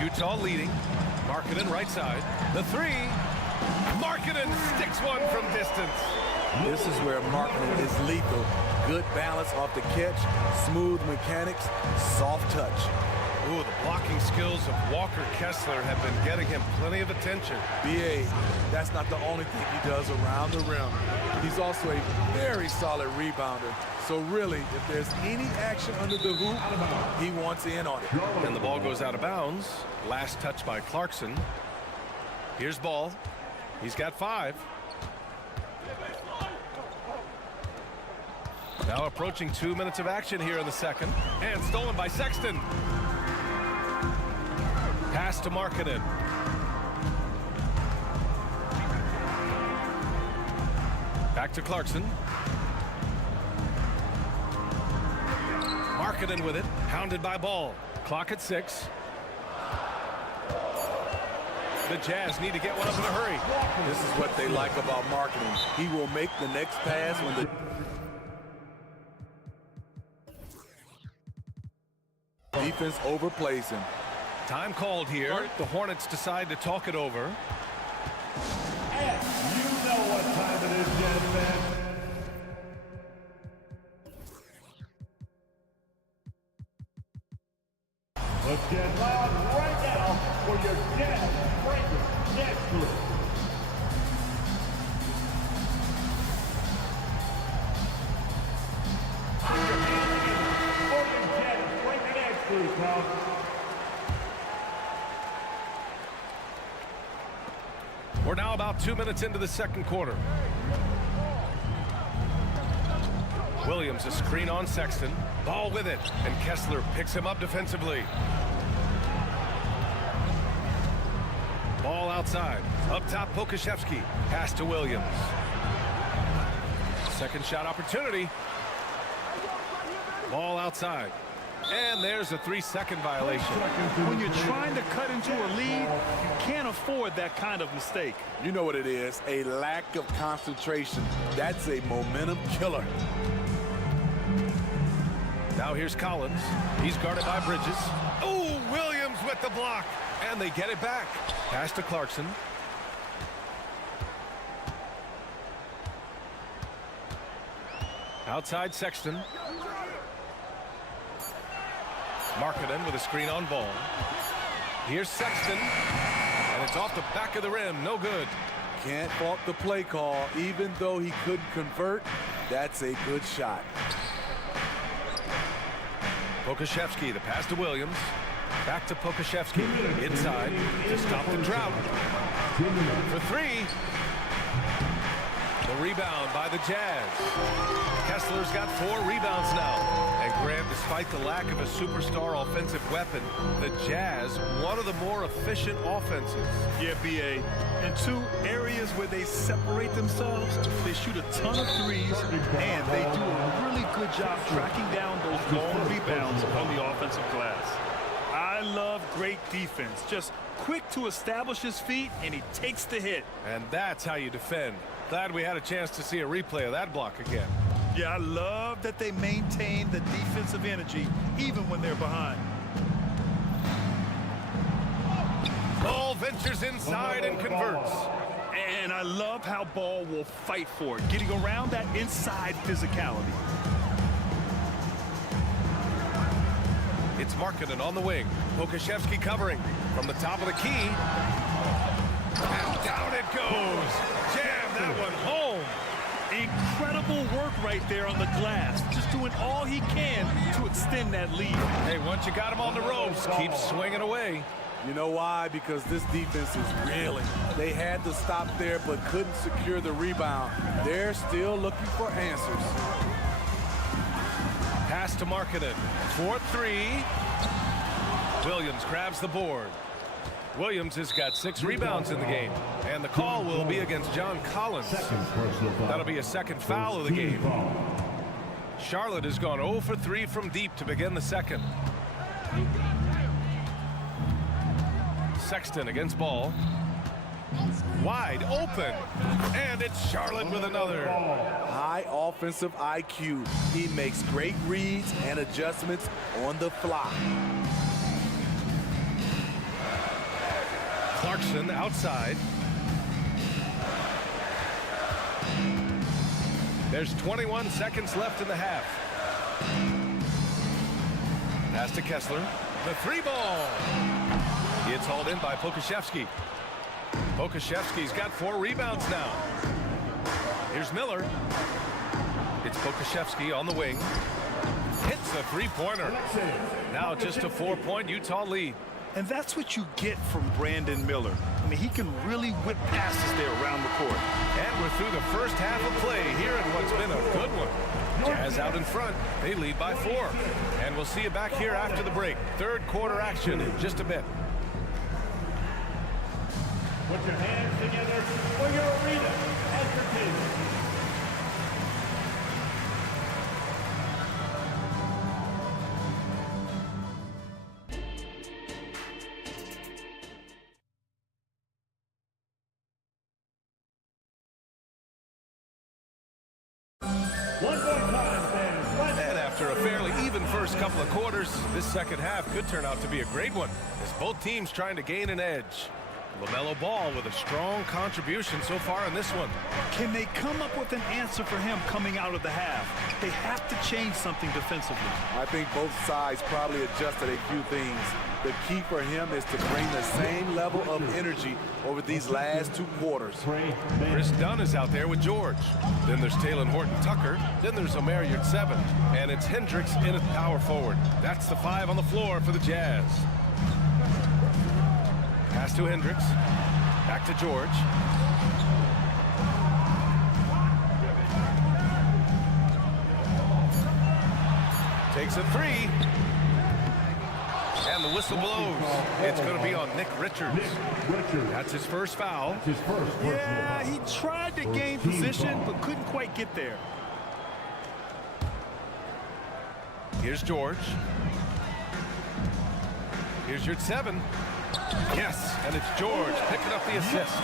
Utah leading. Markkanen right side. The 3. Markkanen sticks one from distance. This is where Markkanen is lethal. Good balance off the catch, smooth mechanics, soft touch. Ooh, the blocking skills of Walker Kessler have been getting him plenty of attention. B.A., that's not the only thing he does around the rim. He's also a very solid rebounder. So really, if there's any action under the hoop, he wants in on it. And the ball goes out of bounds. Last touch by Clarkson. Here's Ball. He's got 5. Now approaching 2 minutes of action here in the second. And stolen by Sexton. Pass to Markkanen. Back to Clarkson. Markkanen with it. Hounded by Ball. Clock at 6. The Jazz need to get one up in a hurry. This is what they like about Markkanen. He will make the next pass when the defense overplays him. Time called here. The Hornets decide to talk it over. And you know what time it is, gentlemen. Let's get loud right now for your Jazz Breaker next group. For your Jazz Breaker next group, Tom. We're now about 2 minutes into the second quarter. Williams a screen on Sexton. Ball with it. And Kessler picks him up defensively. Ball outside. Up top, Pokashevsky. Pass to Williams. Second shot opportunity. Ball outside. And there's a 3-second violation. When you're trying to cut into a lead, you can't afford that kind of mistake. You know what it is, a lack of concentration. That's a momentum killer. Now here's Collins. He's guarded by Bridges. Oh, Williams with the block. And they get it back. Pass to Clarkson. Outside Sexton. Markkanen with a screen on Ball. Here's Sexton. And it's off the back of the rim. No good. Can't fault the play call. Even though he couldn't convert, that's a good shot. Pokashevsky, the pass to Williams. Back to Pokashevsky. Inside to stop the drought. For 3. The rebound by the Jazz. Kessler's got 4 rebounds now. And Grant, despite the lack of a superstar offensive weapon, the Jazz, one of the more efficient offenses. Yeah, BA. In 2 areas where they separate themselves, they shoot a ton of threes, and they do a really good job tracking down those long rebounds on the offensive glass. I love great defense. Just quick to establish his feet, and he takes the hit. And that's how you defend. Glad we had a chance to see a replay of that block again. Yeah, I love that they maintain the defensive energy even when they're behind. Ball ventures inside and converts. And I love how Ball will fight for it, getting around that inside physicality. It's Markkanen on the wing. Pokashevsky covering from the top of the key. And down it goes. Jam that one home. Incredible work right there on the glass. Just doing all he can to extend that lead. Hey, once you got him on the ropes, keep swinging away. You know why? Because this defense is reeling. They had to stop there but couldn't secure the rebound. They're still looking for answers. Pass to Markkanen. 4-3. Williams grabs the board. Williams has got 6 rebounds in the game. And the call will be against John Collins. That'll be a second foul of the game. Charlotte has gone 0 for 3 from deep to begin the second. Sexton against Ball. Wide open. And it's Charlotte with another. High offensive IQ. He makes great reads and adjustments on the fly. Clarkson outside. There's 21 seconds left in the half. Pass to Kessler. The 3 ball. It's hauled in by Pokashevsky. Pokashevsky's got 4 rebounds now. Here's Miller. It's Pokashevsky on the wing. Hits a 3-pointer. Now just a 4-point Utah lead. And that's what you get from Brandon Miller. I mean, he can really whip passes there around the court. And we're through the first half of play here in what's been a good one. Jazz out in front. They lead by 4. And we'll see you back here after the break. Third quarter action in just a bit. Put your hands together for your arena entertainment. And after a fairly even first couple of quarters, this second half could turn out to be a great one as both teams trying to gain an edge. LaMelo Ball with a strong contribution so far in this one. Can they come up with an answer for him coming out of the half? They have to change something defensively. I think both sides probably adjusted a few things. The key for him is to bring the same level of energy over these last 2 quarters. Chris Dunn is out there with George. Then there's Taylor Horton-Tucker. Then there's Omer Yurtseven. And it's Hendricks in at power forward. That's the 5 on the floor for the Jazz. Pass to Hendricks. Back to George. Takes a 3. And the whistle blows. It's going to be on Nick Richards. That's his first foul. Yeah, he tried to gain position, but couldn't quite get there. Here's George. Here's Yurtseven. Yes, and it's George picking up the assist.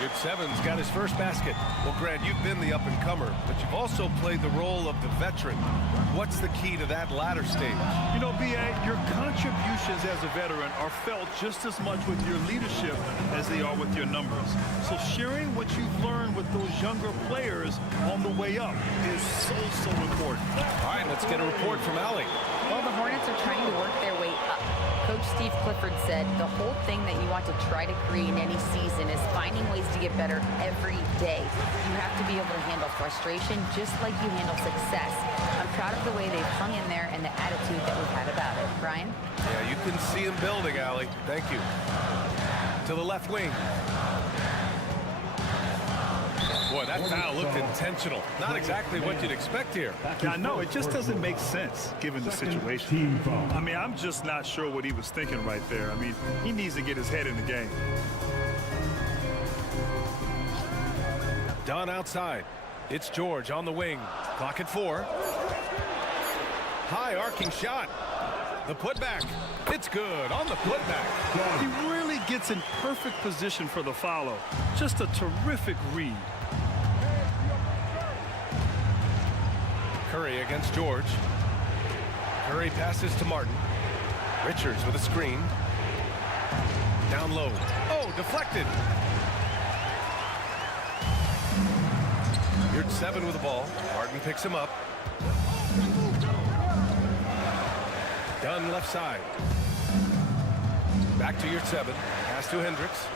Yurtseven's got his first basket. Well, Grant, you've been the up-and-comer, but you've also played the role of the veteran. What's the key to that latter stage? You know, B.A., your contributions as a veteran are felt just as much with your leadership as they are with your numbers. So sharing what you've learned with those younger players on the way up is so important. All right, let's get a report from Allie. Well, the Hornets are trying to work their way up. Coach Steve Clifford said the whole thing that you want to try to create in any season is finding ways to get better every day. You have to be able to handle frustration just like you handle success. I'm proud of the way they've hung in there and the attitude that we've had about it. Brian? Yeah, you can see him building, Allie. Thank you. To the left wing. Boy, that foul looked intentional. Not exactly what you'd expect here. Yeah, no, it just doesn't make sense given the situation. I mean, I'm just not sure what he was thinking right there. I mean, he needs to get his head in the game. Dunn outside. It's George on the wing. Clock at 4. High arcing shot. The putback. It's good on the putback. He really gets in perfect position for the follow. Just a terrific read. Curry against George. Curry passes to Martin. Richards with a screen. Down low. Oh, deflected. Yurtseven with the ball. Martin picks him up. Dunn left side. Back to Yurtseven. Pass to Hendricks.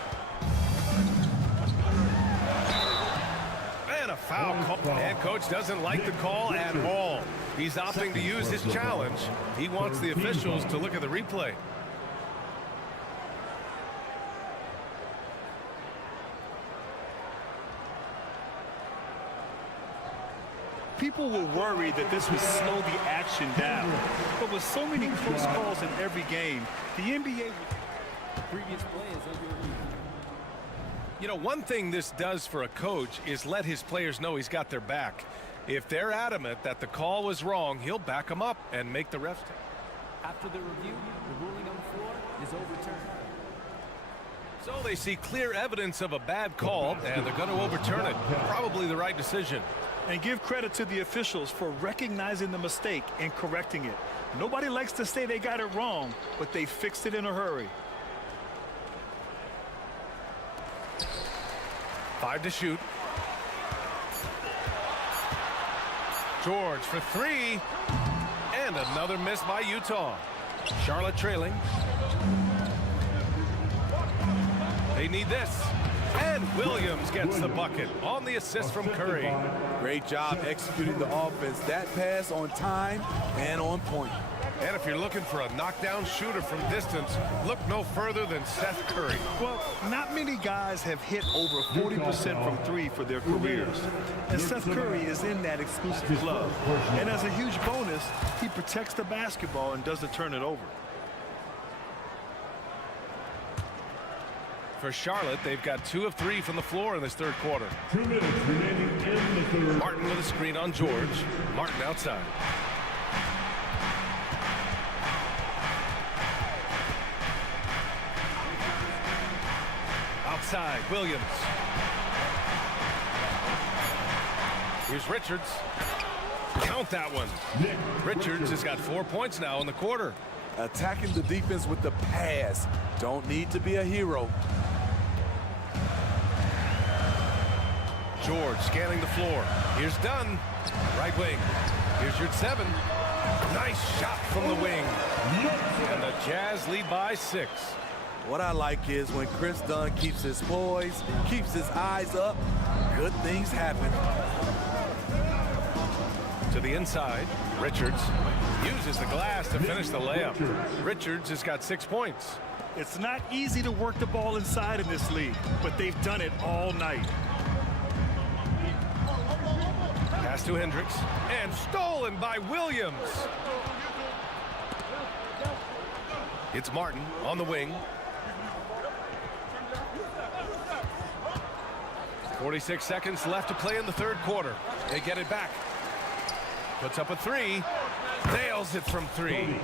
And a foul call. And coach doesn't like the call at all. He's opting to use his challenge. He wants the officials to look at the replay. People were worried that this would slow the action down. But with so many close calls in every game, the NBA... Previous play is under review. You know, one thing this does for a coach is let his players know he's got their back. If they're adamant that the call was wrong, he'll back them up and make the refs. After the review, the ruling on the floor is overturned. So they see clear evidence of a bad call, and they're going to overturn it. Probably the right decision. And give credit to the officials for recognizing the mistake and correcting it. Nobody likes to say they got it wrong, but they fixed it in a hurry. 5 to shoot. George for 3. And another miss by Utah. Charlotte trailing. They need this. And Williams gets the bucket on the assist from Curry. Great job executing the offense. That pass on time and on point. And if you're looking for a knockdown shooter from distance, look no further than Seth Curry. Well, not many guys have hit over 40% from three for their careers. And Seth Curry is in that exclusive club. And as a huge bonus, he protects the basketball and doesn't turn it over. For Charlotte, they've got 2 of 3 from the floor in this third quarter. 2 minutes remaining in the third. Martin with a screen on George. Martin outside. Outside, Williams. Here's Richards. Count that one. Richards has got 4 points now in the quarter. Attacking the defense with the pass. Don't need to be a hero. George scanning the floor. Here's Dunn. Right wing. Here's your 7. Nice shot from the wing. And the Jazz lead by 6. What I like is when Chris Dunn keeps his poise, keeps his eyes up, good things happen. To the inside, Richards uses the glass to finish the layup. Richards has got 6 points. It's not easy to work the ball inside in this league, but they've done it all night. Pass to Hendricks, and stolen by Williams. It's Martin on the wing. 46 seconds left to play in the third quarter. They get it back. Puts up a 3. Nails it from 3.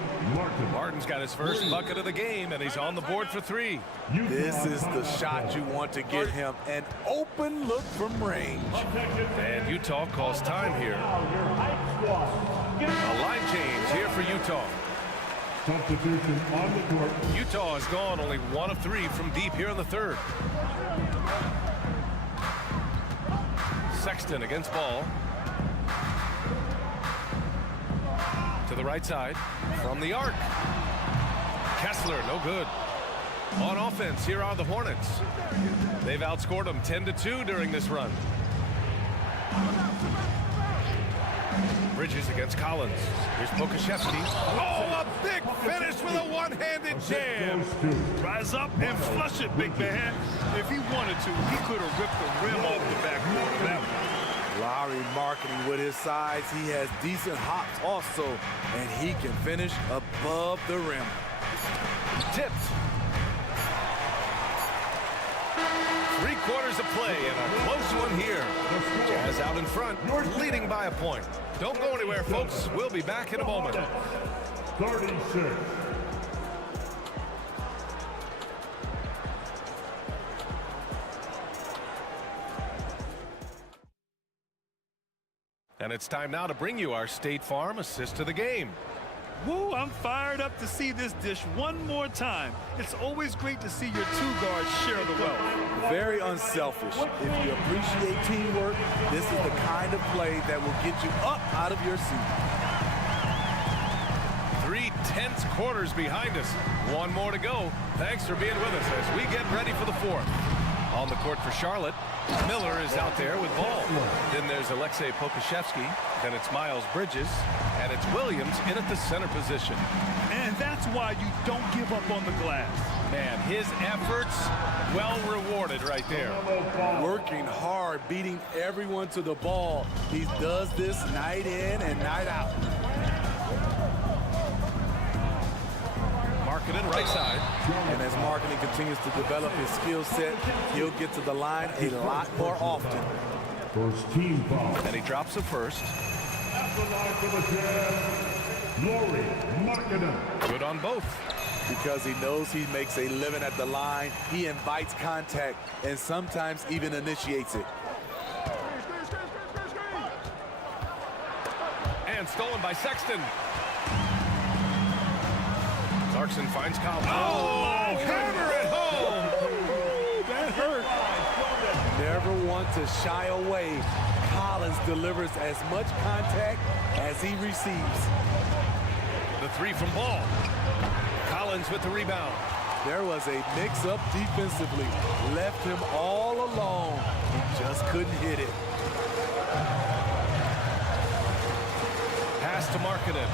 Martin's got his first bucket of the game, and he's on the board for 3. This is the shot you want to get him. An open look from range. And Utah calls time here. A line change here for Utah. Substitution on the court. Utah has gone only 1 of 3 from deep here in the third. Sexton against Ball. To the right side from the arc. Kessler, no good. On offense, here are the Hornets. They've outscored them 10-2 during this run. Bridges against Collins. Here's Pokashevsky. Oh, a big finish with a one-handed jam. Rise up and flush it, big man. If he wanted to, he could have ripped the rim off the backboard of that one. Lowry marketing with his size. He has decent hops also, and he can finish above the rim. Tipped. 3 quarters of play and a close one here. Jazz out in front, leading by a point. Don't go anywhere, folks. We'll be back in a moment. 36. And it's time now to bring you our State Farm assist to the game. Woo, I'm fired up to see this dish one more time. It's always great to see your 2 guards share the wealth. Very unselfish. If you appreciate teamwork, this is the kind of play that will get you up out of your seat. 3 tense quarters behind us. 1 more to go. Thanks for being with us as we get ready for the 4th. On the court for Charlotte, Miller is out there with Ball. Then there's Alexei Pokashevsky. Then it's Miles Bridges. And it's Williams in at the center position. And that's why you don't give up on the glass. Man, his efforts well rewarded right there. Working hard, beating everyone to the ball. He does this night in and night out. Marketing right side. And as Marketing continues to develop his skill set, he'll get to the line a lot more often. First team foul. And he drops the first. At the line for the Jazz, Lauri Markkanen. Good on both. Because he knows he makes a living at the line, he invites contact and sometimes even initiates it. And stolen by Sexton. Clarkson finds Collins. Oh, hammer it home. That hurt. Never want to shy away. Collins delivers as much contact as he receives. The 3 from Ball. Collins with the rebound. There was a mix-up defensively. Left him all alone. He just couldn't hit it. Pass to Markkanen.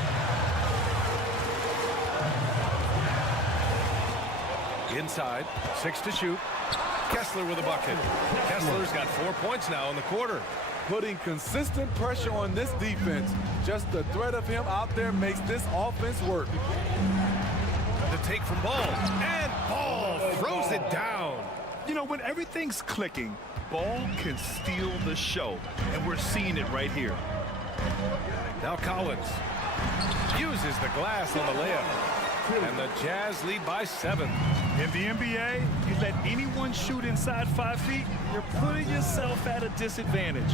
Inside, 6 to shoot. Kessler with a bucket. Kessler's got 4 points now in the quarter. Putting consistent pressure on this defense. Just the threat of him out there makes this offense work. The take from Ball, and Ball throws it down. You know, when everything's clicking, Ball can steal the show, and we're seeing it right here. Now Collins uses the glass on the layup, and the Jazz lead by 7. In the NBA, you let anyone shoot inside 5 feet, you're putting yourself at a disadvantage.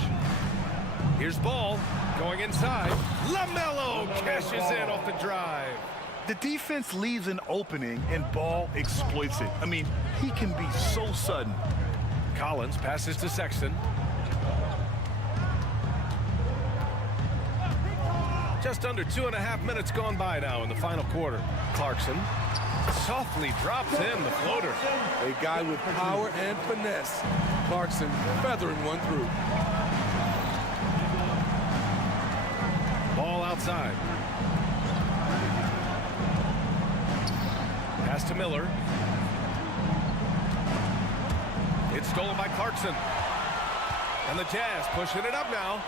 Here's Ball going inside. LaMelo cashes in off the drive. The defense leaves an opening, and Ball exploits it. I mean, he can be so sudden. Collins passes to Sexton. Just under 2.5 minutes gone by now in the final quarter. Clarkson softly drops in the floater. A guy with power and finesse. Clarkson feathering one through. Ball outside. Pass to Miller. It's stolen by Clarkson. And the Jazz pushing it up now.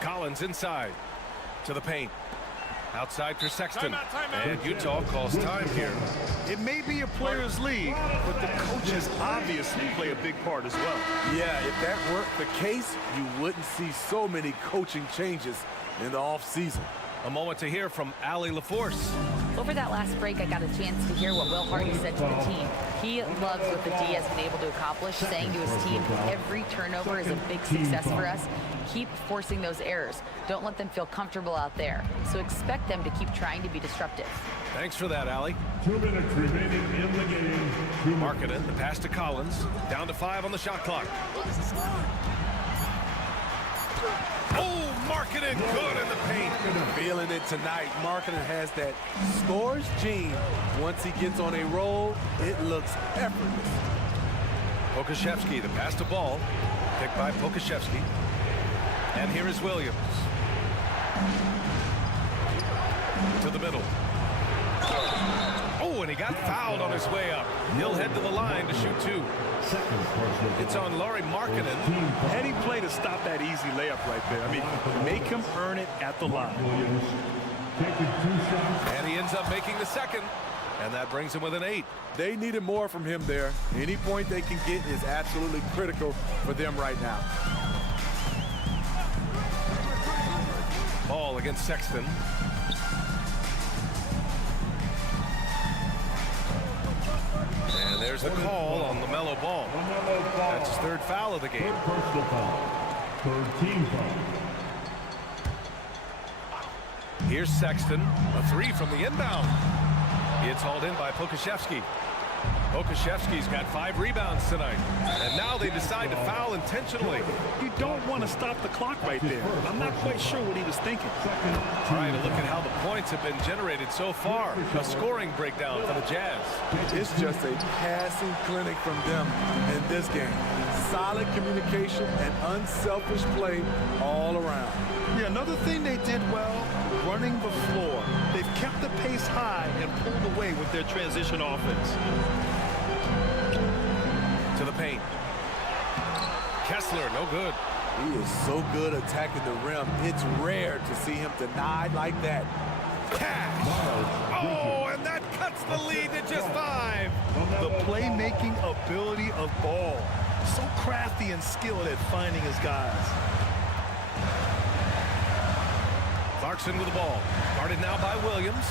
Collins inside to the paint. Outside for Sexton. And Utah calls time here. It may be a player's league, but the coaches obviously play a big part as well. Yeah, if that weren't the case, you wouldn't see so many coaching changes in the offseason. A moment to hear from Allie LaForce. Over that last break, I got a chance to hear what Will Hardy said to the team. He loves what the D has been able to accomplish, saying to his team, every turnover is a big success for us. Keep forcing those errors. Don't let them feel comfortable out there. So expect them to keep trying to be disruptive. Thanks for that, Allie. 2 minutes remaining in the game. Markkanen, the pass to Collins. Down to 5 on the shot clock. Oh, Markkanen good in the paint. Feeling it tonight. Markkanen has that scores gene. Once he gets on a roll, it looks effortless. Pokashevsky, the pass to Ball. Picked by Pokashevsky. And here is Williams. To the middle. Oh, and he got fouled on his way up. He'll head to the line to shoot 2. It's on Lauri Markkanen. Heady play to stop that easy layup right there. I mean, make him earn it at the line. And he ends up making the second. And that brings him with an 8. They needed more from him there. Any point they can get is absolutely critical for them right now. Ball against Sexton. And there's the call on LaMelo Ball. That's his 3rd foul of the game. Personal foul. 3rd team foul. Here's Sexton. A 3 from the inbound. It's hauled in by Pokashevsky. Pokashevsky's got 5 rebounds tonight. And now they decide to foul intentionally. You don't want to stop the clock right there. I'm not quite sure what he was thinking. Trying to look at how the points have been generated so far. A scoring breakdown for the Jazz. It's just a passing clinic from them in this game. Solid communication and unselfish play all around. Yeah, another thing they did well, running the floor. They've kept the pace high and pulled away with their transition offense. To the paint. Kessler, no good. He is so good attacking the rim. It's rare to see him denied like that. Cash. Oh, and that cuts the lead to just 5. The playmaking ability of Ball. So crafty and skilled at finding his guys. Clarkson with the ball. Guarded now by Williams.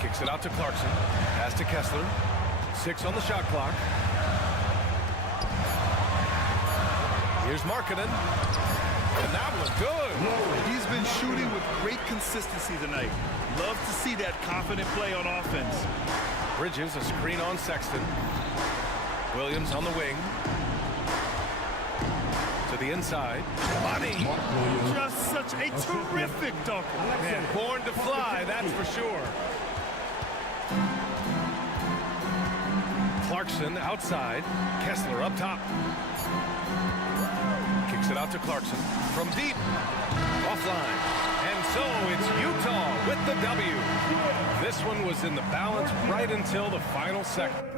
Kicks it out to Clarkson. Pass to Kessler. 6 on the shot clock. Here's Markkanen. And that was good. He's been shooting with great consistency tonight. Love to see that confident play on offense. Bridges, a screen on Sexton. Williams on the wing. To the inside. Money. Just such a terrific dunk. Man, born to fly, that's for sure. Clarkson outside. Kessler up top. Kicks it out to Clarkson. From deep. Offline. And So it's Utah with the W. This one was in the balance right until the final second.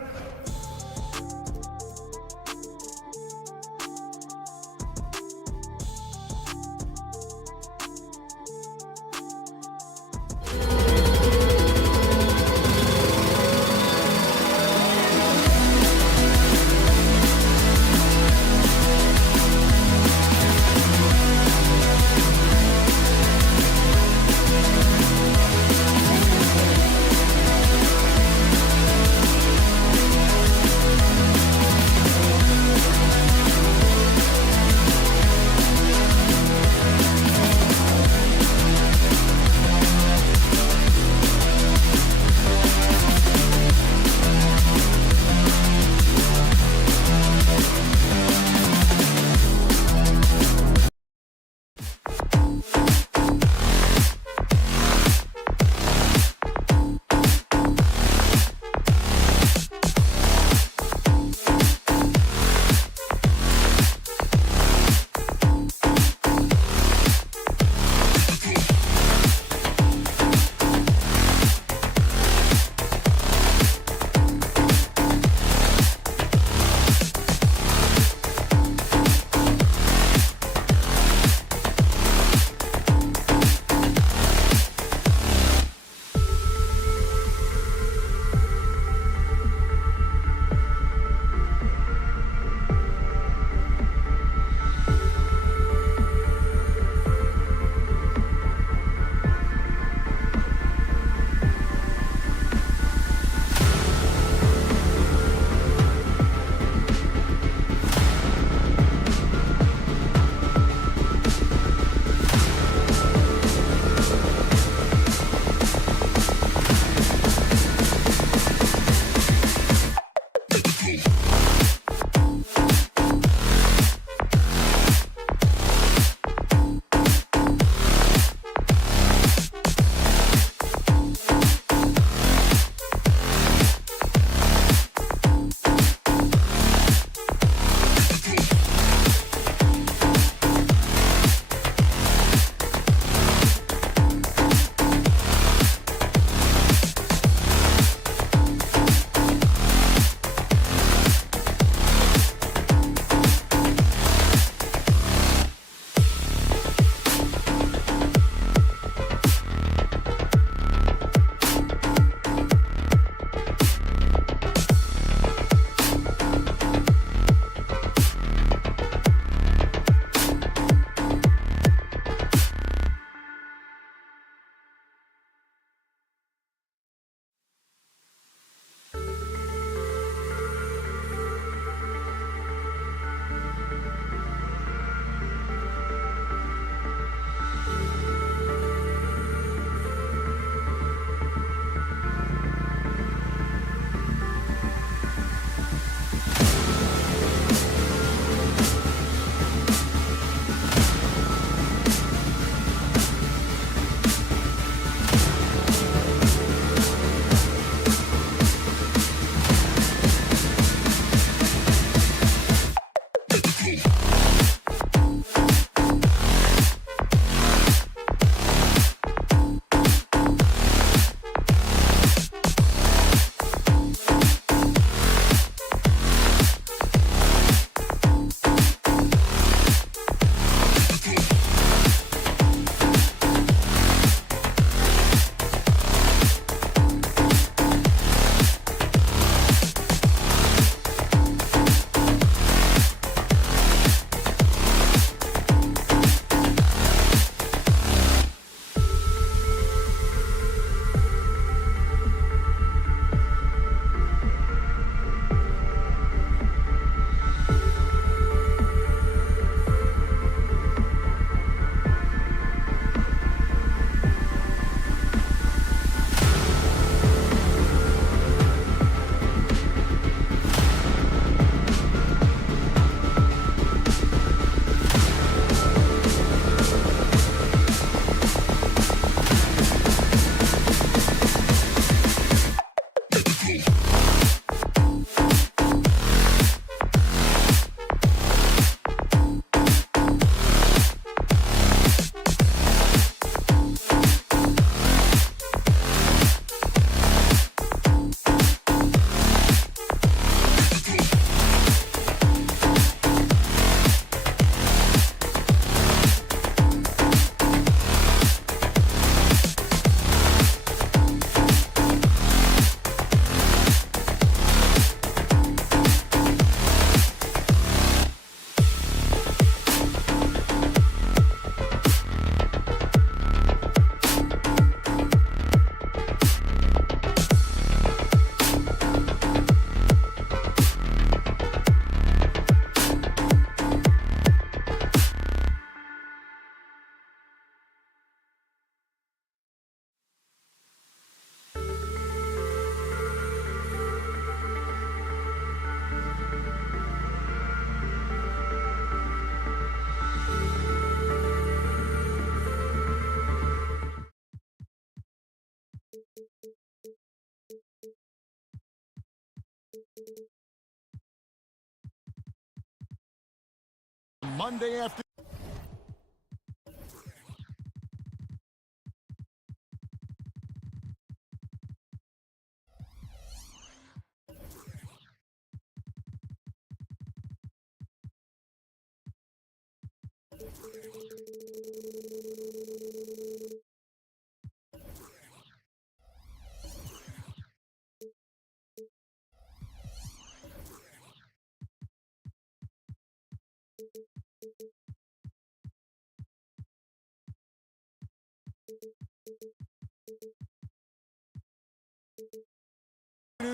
Monday after.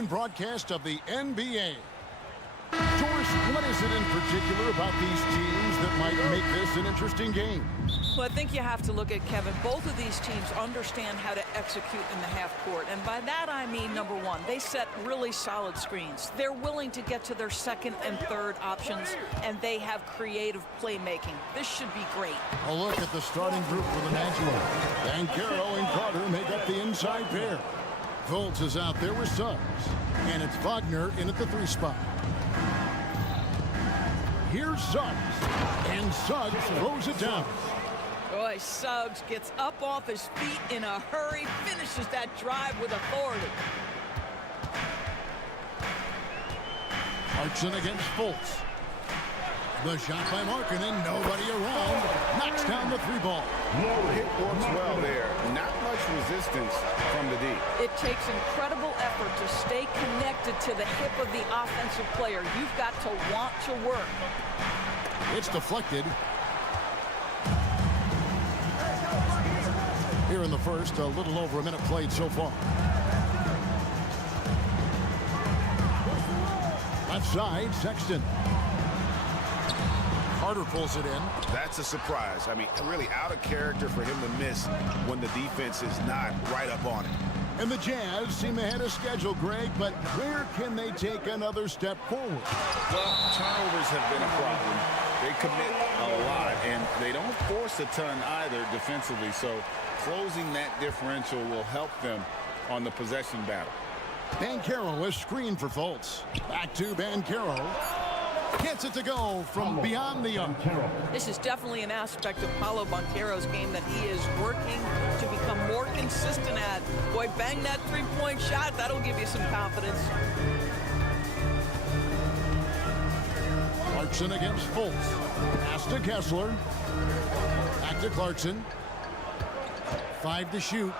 Broadcast of the NBA. George, what is it in particular about these teams that might make this an interesting game? Well, I think you have to look at, Kevin, both of these teams understand how to execute in the half court. And by that, I mean, number one, they set really solid screens. They're willing to get to their second and third options, and they have creative playmaking. This should be great. A look at the starting group for the Magic. Banchero and Carter make up the inside pair. Fultz is out there with Suggs. And it's Wagner in at the 3 spot. Here's Suggs. And Suggs throws it down. Boy, Suggs gets up off his feet in a hurry, finishes that drive with authority. Clarkson against Fultz. The shot by Markkanen, nobody around. Knocks down the 3-ball. Hit works well there. Not much resistance from the D. It takes incredible effort to stay connected to the hip of the offensive player. You've got to want to work. It's deflected. Here in the first, a little over a minute played so far. Left side, Sexton. Carter pulls it in. That's a surprise. I mean, really out of character for him to miss when the defense is not right up on it. And the Jazz seem ahead of schedule, Greg, but where can they take another step forward? Well, turnovers have been a problem. They commit a lot, and they don't force a ton either defensively, so closing that differential will help them on the possession battle. Banchero is screened for Fultz. Back to Banchero. Gets it to go from beyond the arc. This is definitely an aspect of Paolo Banchero's game that he is working to become more consistent at. Boy, bang that three-point shot. That'll give you some confidence. Clarkson against Fultz. Pass to Kessler. Back to Clarkson. 5 to shoot.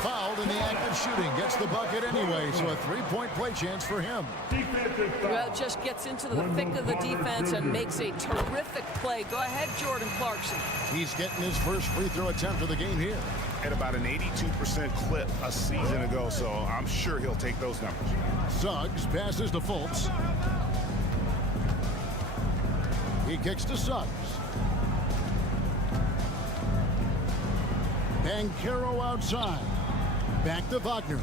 Fouled in the act of shooting. Gets the bucket anyway, so a 3-point play chance for him. Well, just gets into the thick of the defense and makes a terrific play. Go ahead, Jordan Clarkson. He's getting his first free throw attempt of the game here. At about an 82% clip a season ago, so I'm sure he'll take those numbers. Suggs passes to Fultz. He kicks to Suggs. Banchero outside. Back to Wagner.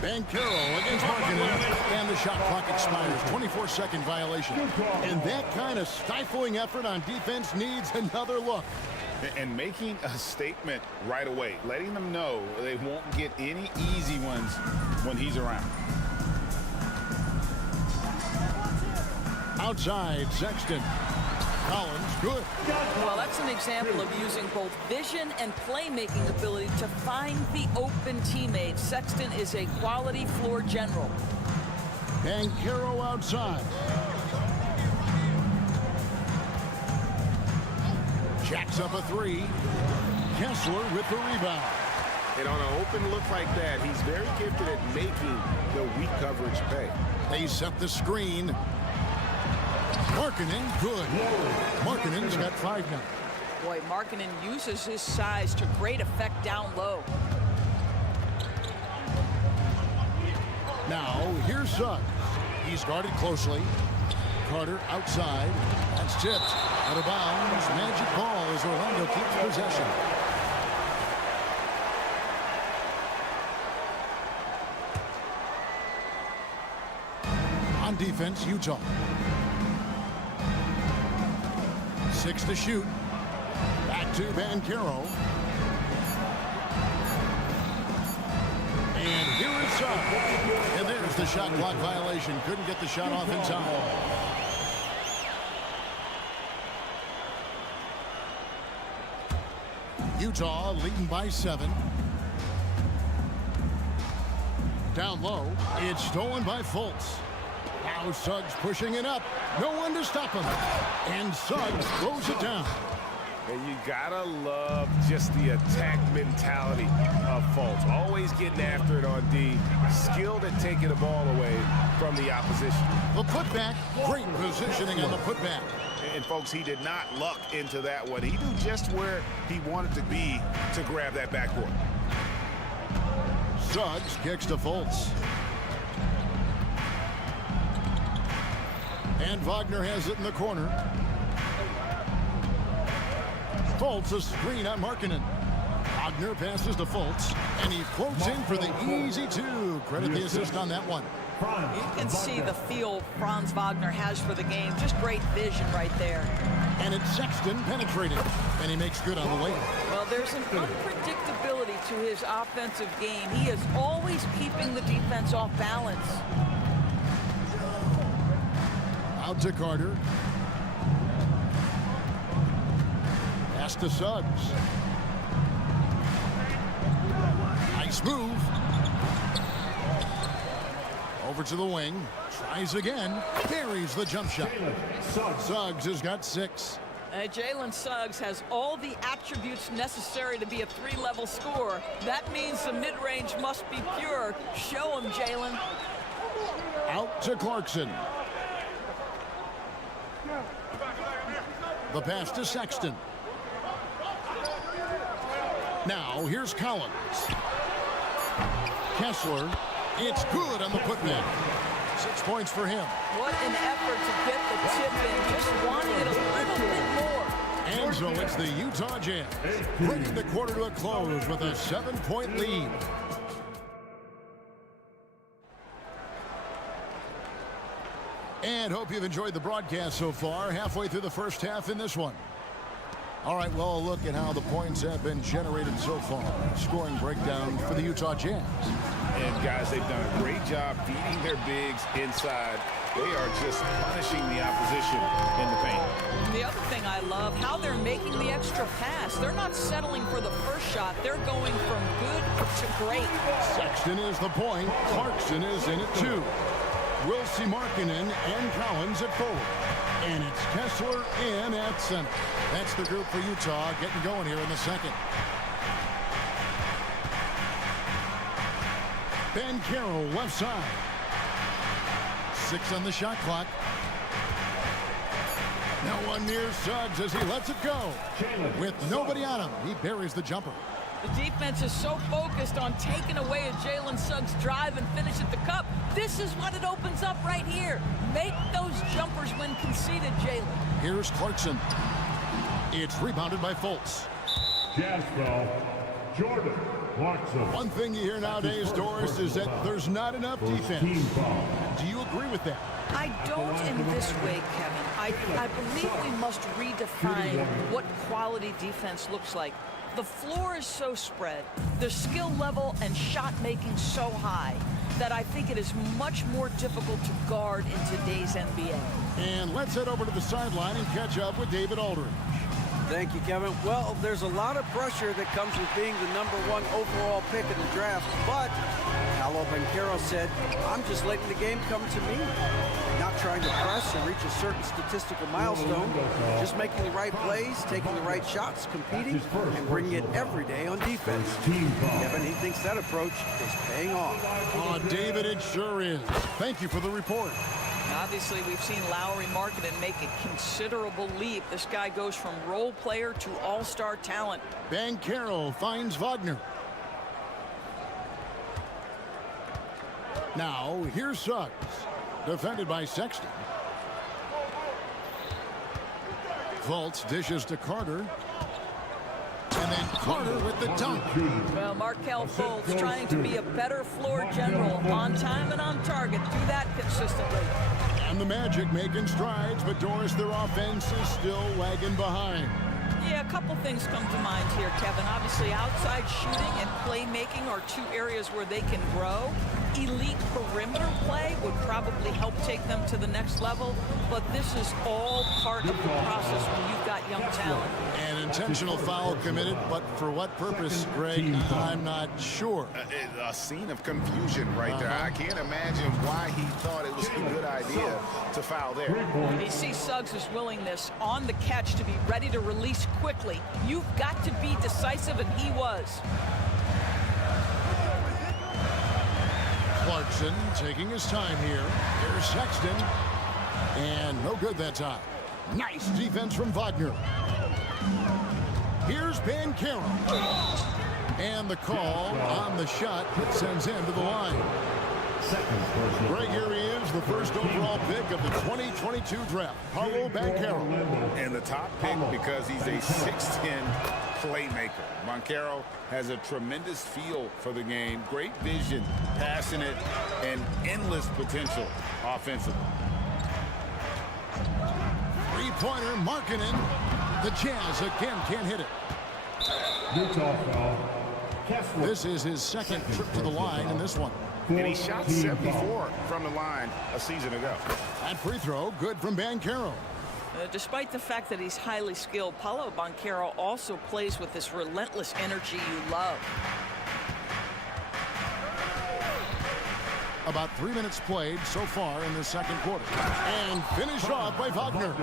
Banchero against Markkanen, and the shot clock expires. 24-second violation. And that kind of stifling effort on defense needs another look. And making a statement right away, letting them know they won't get any easy ones when he's around. Outside, Sexton. Collins, good. Well, that's an example of using both vision and playmaking ability to find the open teammate. Sexton is a quality floor general. Banchero outside. Jacks up a 3. Kessler with the rebound. And on an open look like that, he's very gifted at making the weak coverage pay. They set the screen. Markkanen, good. Markkanen's got 5 now. Boy, Markkanen uses his size to great effect down low. Now, here's Suggs. He's guarded closely. Carter outside. That's tipped. Out of bounds. Magic ball as Orlando keeps possession. On defense, Utah. 6 to shoot. Back to Bancaro. And here is Suggs. And there's the shot clock violation. Couldn't get the shot off in time. Utah leading by 7. Down low. It's stolen by Fultz. Now Suggs pushing it up. No one to stop him. And Suggs throws it down. And you gotta love just the attack mentality of Fultz. Always getting after it on D. Skilled at taking the ball away from the opposition. The putback. Great positioning on the putback. And folks, he did not luck into that one. He knew just where he wanted to be to grab that backboard. Suggs kicks to Fultz. And Wagner has it in the corner. Fultz a screen on Markkanen. Wagner passes to Fultz, and he floats in for the easy 2. Credit the assist on that one. You can see the feel Franz Wagner has for the game. Just great vision right there. And it's Sexton penetrating, and he makes good on the way. Well, there's an unpredictability to his offensive game. He is always keeping the defense off balance. Out to Carter. Pass to Suggs. Nice move. Over to the wing. Tries again. Buries the jump shot. Suggs has got 6. Jalen Suggs has all the attributes necessary to be a 3-level scorer. That means the mid-range must be pure. Show him, Jalen. Out to Clarkson. The pass to Sexton. Now here's Collins. Kessler. It's good on the putback. 6 points for him. What an effort to get the tip in. Just wanting it a little bit more. And so it's the Utah Jazz bringing the quarter to a close with a 7-point lead. And hope you've enjoyed the broadcast so far. Halfway through the first half in this one. All right, well, look at how the points have been generated so far. Scoring breakdown for the Utah Jazz. And guys, they've done a great job feeding their bigs inside. They are just punishing the opposition in the paint. The other thing I love, how they're making the extra pass. They're not settling for the first shot. They're going from good to great. Sexton is the point. Clarkson is in at 2. We'll see Markkanen and Collins at forward. And it's Kessler in at center. That's the group for Utah getting going here in the second. Bancaro left side. 6 on the shot clock. No one near Suggs as he lets it go. With nobody on him, he buries the jumper. The defense is so focused on taking away a Jalen Suggs drive and finish at the cup. This is what it opens up right here. Make those jumpers when conceded, Jalen. Here's Clarkson. It's rebounded by Fultz. Jazz foul, Jordan Clarkson. One thing you hear nowadays, Doris, is that there's not enough defense. Do you agree with that? I don't in this way, Kevin. I believe we must redefine what quality defense looks like. The floor is so spread, the skill level and shot making so high that I think it is much more difficult to guard in today's NBA. And let's head over to the sideline and catch up with David Aldridge. Thank you, Kevin. Well, there's a lot of pressure that comes with being the #1 overall pick in the draft, but Paolo Banchero said, I'm just letting the game come to me. Not trying to press or reach a certain statistical milestone, just making the right plays, taking the right shots, competing, and bringing it every day on defense. Kevin, he thinks that approach is paying off. Oh, David, it sure is. Thank you for the report. Obviously, we've seen Lauri Markkanen make a considerable leap. This guy goes from role player to all-star talent. Bancaro finds Wagner. Now, here's Suggs. Defended by Sexton. Fultz dishes to Carter. And then Carter with the dunk. Well, Markelle Fultz trying to be a better floor general. On time and on target. Do that consistently. And the Magic making strides, but Doris, their offense is still lagging behind. Yeah, a couple things come to mind here, Kevin. Obviously, outside shooting and playmaking are two areas where they can grow. Elite perimeter play would probably help take them to the next level, but this is all part of the process when you've got young talent. An intentional foul committed, but for what purpose, Greg? I'm not sure. A scene of confusion right there. I can't imagine why he thought it was a good idea to foul there. You see Suggs' willingness on the catch to be ready to release quickly. You've got to be decisive, and he was. Clarkson taking his time here. Here's Sexton. And no good that time. Nice defense from Wagner. Here's Bancaro. And the call on the shot that sends him to the line. Right here he is, the first overall pick of the 2022 draft, Paulo Bancaro. And the top pick because he's a 6'10 playmaker. Bancaro has a tremendous feel for the game, great vision, passionate, and endless potential offensively. Three-pointer, Markkanen. The Jazz again can't hit it. This is his second trip to the line in this one. And he shot 74 from the line a season ago. That free throw, good from Bancaro. Despite the fact that he's highly skilled, Paulo Bancaro also plays with this relentless energy you love. About 3 minutes played so far in the second quarter. And finished off by Wagner.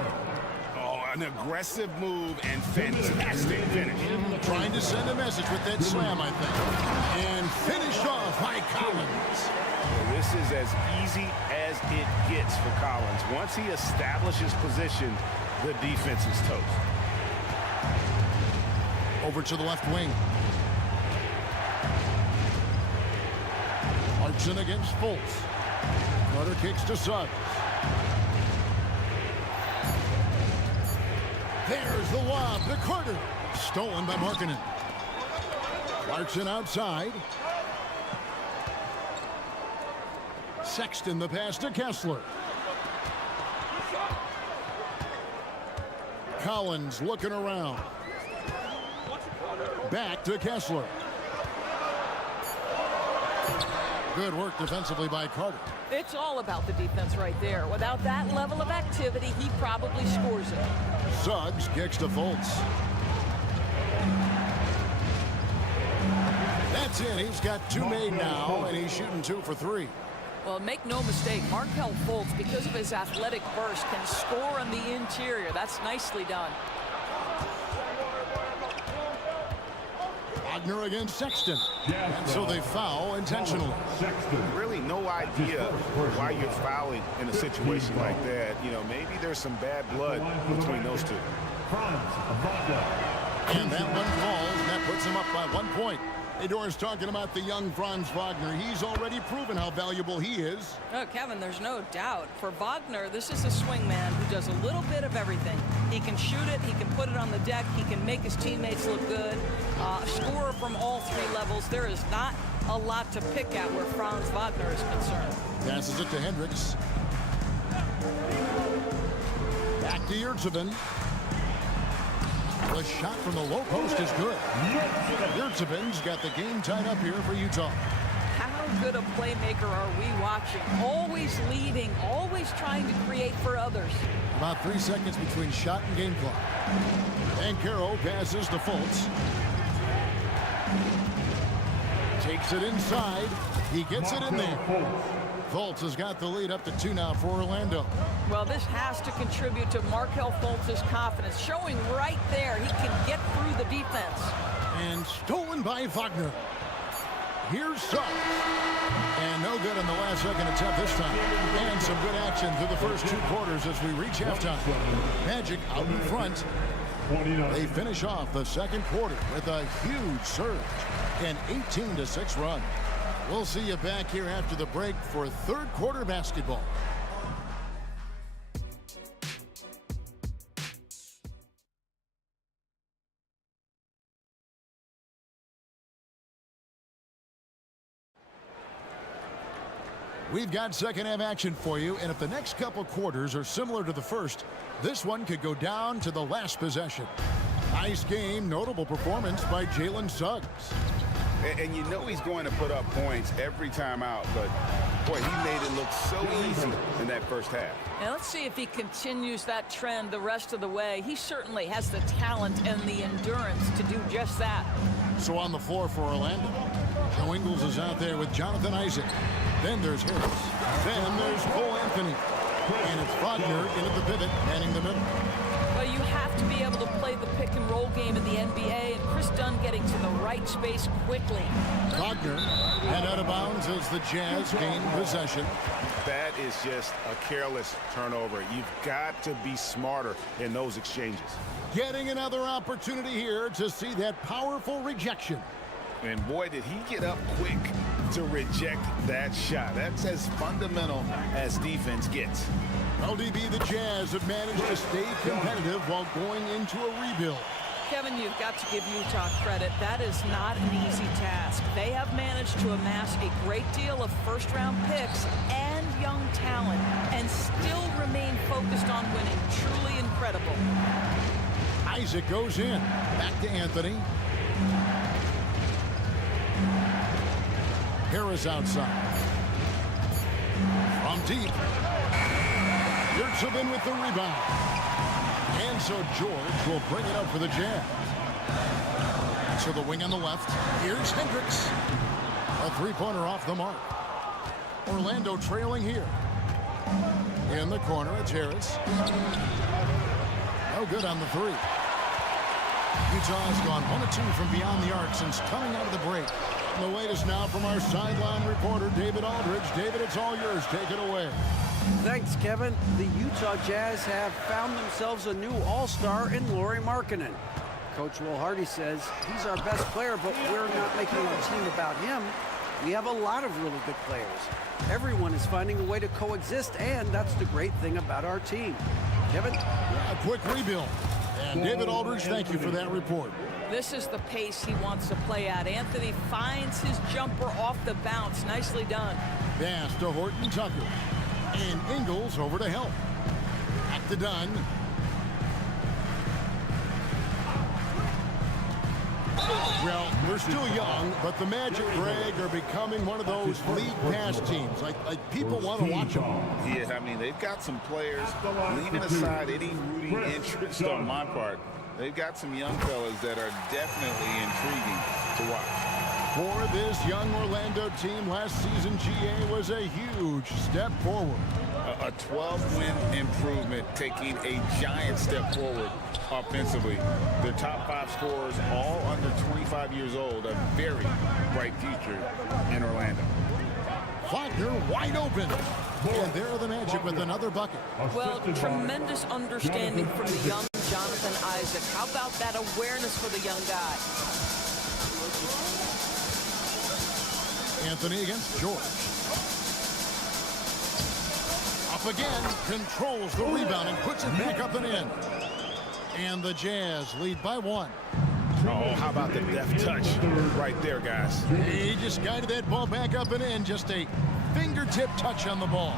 Oh, an aggressive move and fantastic finish. Trying to send a message with that slam, I think. And finished off by Collins. Well, this is as easy as it gets for Collins. Once he establishes position, the defense is toast. Over to the left wing. Clarkson against Fultz. Carter kicks to Suggs. There's the lob to Carter. Stolen by Markkanen. Clarkson outside. Sexton the pass to Kessler. Collins looking around. Back to Kessler. Good work defensively by Carter. It's all about the defense right there. Without that level of activity, he probably scores it. Suggs kicks to Fultz. That's it. He's got two made now, and he's shooting 2 for 3. Well, make no mistake, Markelle Fultz, because of his athletic burst, can score on the interior. That's nicely done. Wagner against Sexton. And so they foul intentionally. Really no idea why you're fouling in a situation like that. You know, maybe there's some bad blood between those two. And that one falls, and that puts him up by 1 point. Hey, Doris, talking about the young Franz Wagner. He's already proven how valuable he is. Oh, Kevin, there's no doubt. For Wagner, this is a swing man who does a little bit of everything. He can shoot it, he can put it on the deck, he can make his teammates look good. Scorer from all 3 levels. There is not a lot to pick at where Franz Wagner is concerned. Passes it to Hendricks. Back to Yurtseven. The shot from the low post is good. Yurtseven's got the game tied up here for Utah. How good a playmaker are we watching? Always leading, always trying to create for others. About 3 seconds between shot and game clock. Bancaro passes to Fultz. Takes it inside. He gets it in there. Fultz has got the lead up to 2 now for Orlando. Well, this has to contribute to Markelle Fultz's confidence, showing right there he can get through the defense. And stolen by Wagner. Here's Suggs. And no good in the last second attempt this time. And some good action through the first 2 quarters as we reach halftime. Magic out in front. They finish off the second quarter with a huge surge. An 18-6 run. We'll see you back here after the break for third quarter basketball. We've got second half action for you, and if the next couple quarters are similar to the first, this one could go down to the last possession. Nice game, notable performance by Jalen Suggs. And you know he's going to put up points every time out, but boy, he made it look so easy in that first half. Now let's see if he continues that trend the rest of the way. He certainly has the talent and the endurance to do just that. So on the floor for Orlando, Joe Ingles is out there with Jonathan Isaac. Then there's Harris. Then there's Cole Anthony. And it's Wagner in at the pivot, manning the middle. Well, you have to be able to play the pick and roll game in the NBA, and Chris Dunn getting to the right space quickly. Wagner and out of bounds as the Jazz gain possession. That is just a careless turnover. You've got to be smarter in those exchanges. Getting another opportunity here to see that powerful rejection. And boy, did he get up quick to reject that shot. That's as fundamental as defense gets. LDB, the Jazz have managed to stay competitive while going into a rebuild. Kevin, you've got to give Utah credit. That is not an easy task. They have managed to amass a great deal of first-round picks and young talent and still remain focused on winning. Truly incredible. Isaac goes in. Back to Anthony. Harris outside. From deep. Yurtsevin with the rebound. And so George will bring it up for the Jazz. So the wing on the left. Here's Hendricks. A three-pointer off the mark. Orlando trailing here. In the corner, it's Harris. No good on the three. Utah has gone 1 of 2 from beyond the arc since coming out of the break. And the latest now from our sideline reporter, David Aldridge. David, it's all yours. Take it away. Thanks, Kevin. The Utah Jazz have found themselves a new all-star in Lauri Markkanen. Coach Will Hardy says he's our best player, but we're not making our team about him. We have a lot of really good players. Everyone is finding a way to coexist, and that's the great thing about our team. Kevin? A quick rebuild. And David Aldridge, thank you for that report. This is the pace he wants to play at. Anthony finds his jumper off the bounce. Nicely done. Pass to Horton Tucker. And Ingles over to help. Back to Dunn. Well, we're still young, but the Magic, Greg, are becoming one of those league pass teams. Like people want to watch them. Yeah, I mean, they've got some players, leaving aside any rooting interest on my part, they've got some young fellas that are definitely intriguing to watch. For this young Orlando team, last season GA was a huge step forward. A 12-win improvement, taking a giant step forward offensively. Their top 5 scorers, all under 25 years old, a very bright future in Orlando. Wagner wide open. And there are the Magic with another bucket. Well, tremendous understanding from the young Jonathan Isaac. How about that awareness for the young guy? Anthony against George. Up again, controls the rebound and puts it back up and in. And the Jazz lead by 1. Oh, how about the deft touch right there, guys? He just guided that ball back up and in. Just a fingertip touch on the ball.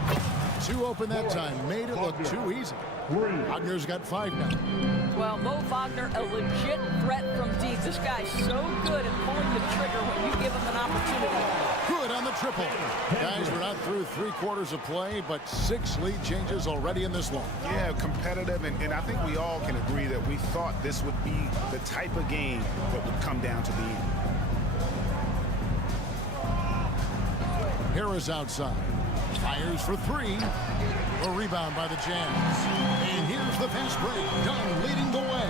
2 open that time. Made it look too easy. Wagner's got 5 now. Well, Mo Wagner, a legit threat from deep. This guy's so good at pulling the trigger when you give him an opportunity. Good on the triple. Guys, we're not through 3/4 of play, but 6 lead changes already in this one. Yeah, competitive, and I think we all can agree that we thought this would be the type of game that would come down to the end. Harris outside. Fires for 3. A rebound by the Jazz. And here's the fast break. Dunn leading the way.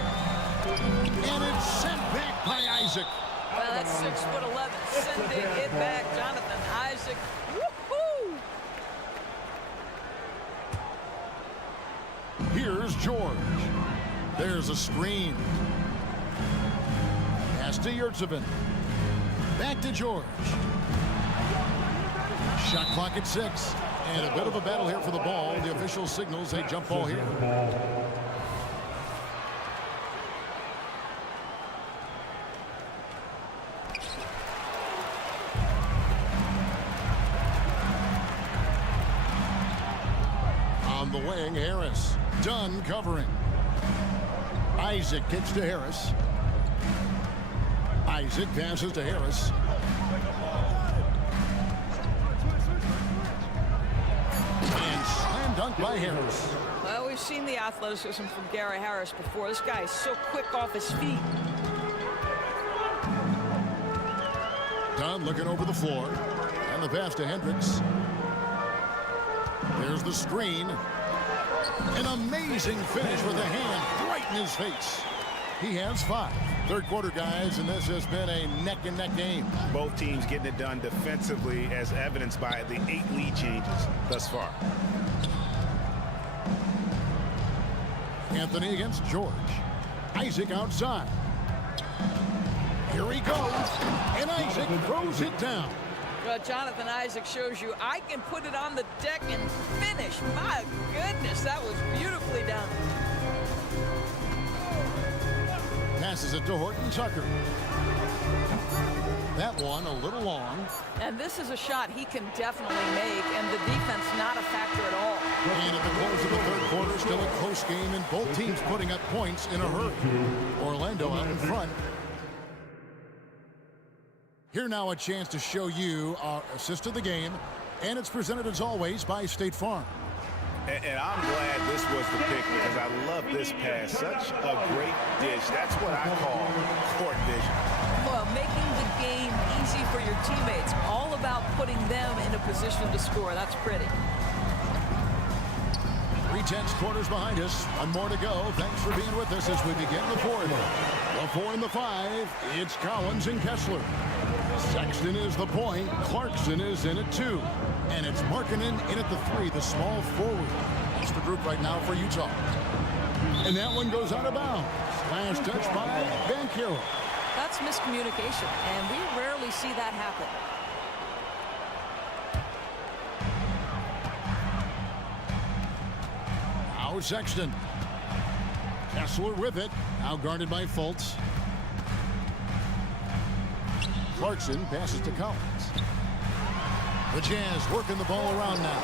And it's sent back by Isaac. Well, that's 6'11", sending it back. Jonathan Isaac. Woohoo! Here's George. There's a screen. Pass to Yurtsevin. Back to George. Shot clock at 6. And a bit of a battle here for the ball. The official signals a jump ball here. On the wing, Harris. Dunn covering. Isaac kicks to Harris. Isaac passes to Harris. And slam dunk by Harris. Well, we've seen the athleticism from Gary Harris before. This guy is so quick off his feet. Dunn looking over the floor. And the pass to Hendricks. There's the screen. An amazing finish with a hand right in his face. He has 5. Third quarter, guys, and this has been a neck-and-neck game. Both teams getting it done defensively, as evidenced by the 8 lead changes thus far. Anthony against George. Isaac outside. Here he goes. And Isaac throws it down. Jonathan Isaac shows you I can put it on the deck and finish. My goodness, that was beautifully done. Passes it to Horton Tucker. That one a little long. And this is a shot he can definitely make, and the defense not a factor at all. And at the close of the third quarter, still a close game, and both teams putting up points in a hurry. Orlando out in front. Here now a chance to show you our assist of the game, and it's presented as always by State Farm. And I'm glad this was the pick because I love this pass. Such a great dish. That's what I call court vision. Well, making the game easy for your teammates. All about putting them in a position to score. That's pretty. 3/10 quarters behind us. One more to go. Thanks for being with us as we begin the fourth. The 4 and the 5. It's Collins and Kessler. Sexton is the point. Clarkson is in at 2. And it's Markkanen in at the 3, the small forward. That's the group right now for Utah. And that one goes out of bounds. Last touch by Banchero. That's miscommunication, and we rarely see that happen. Now Sexton. Kessler with it. Now guarded by Fultz. Clarkson passes to Collins. The Jazz working the ball around now.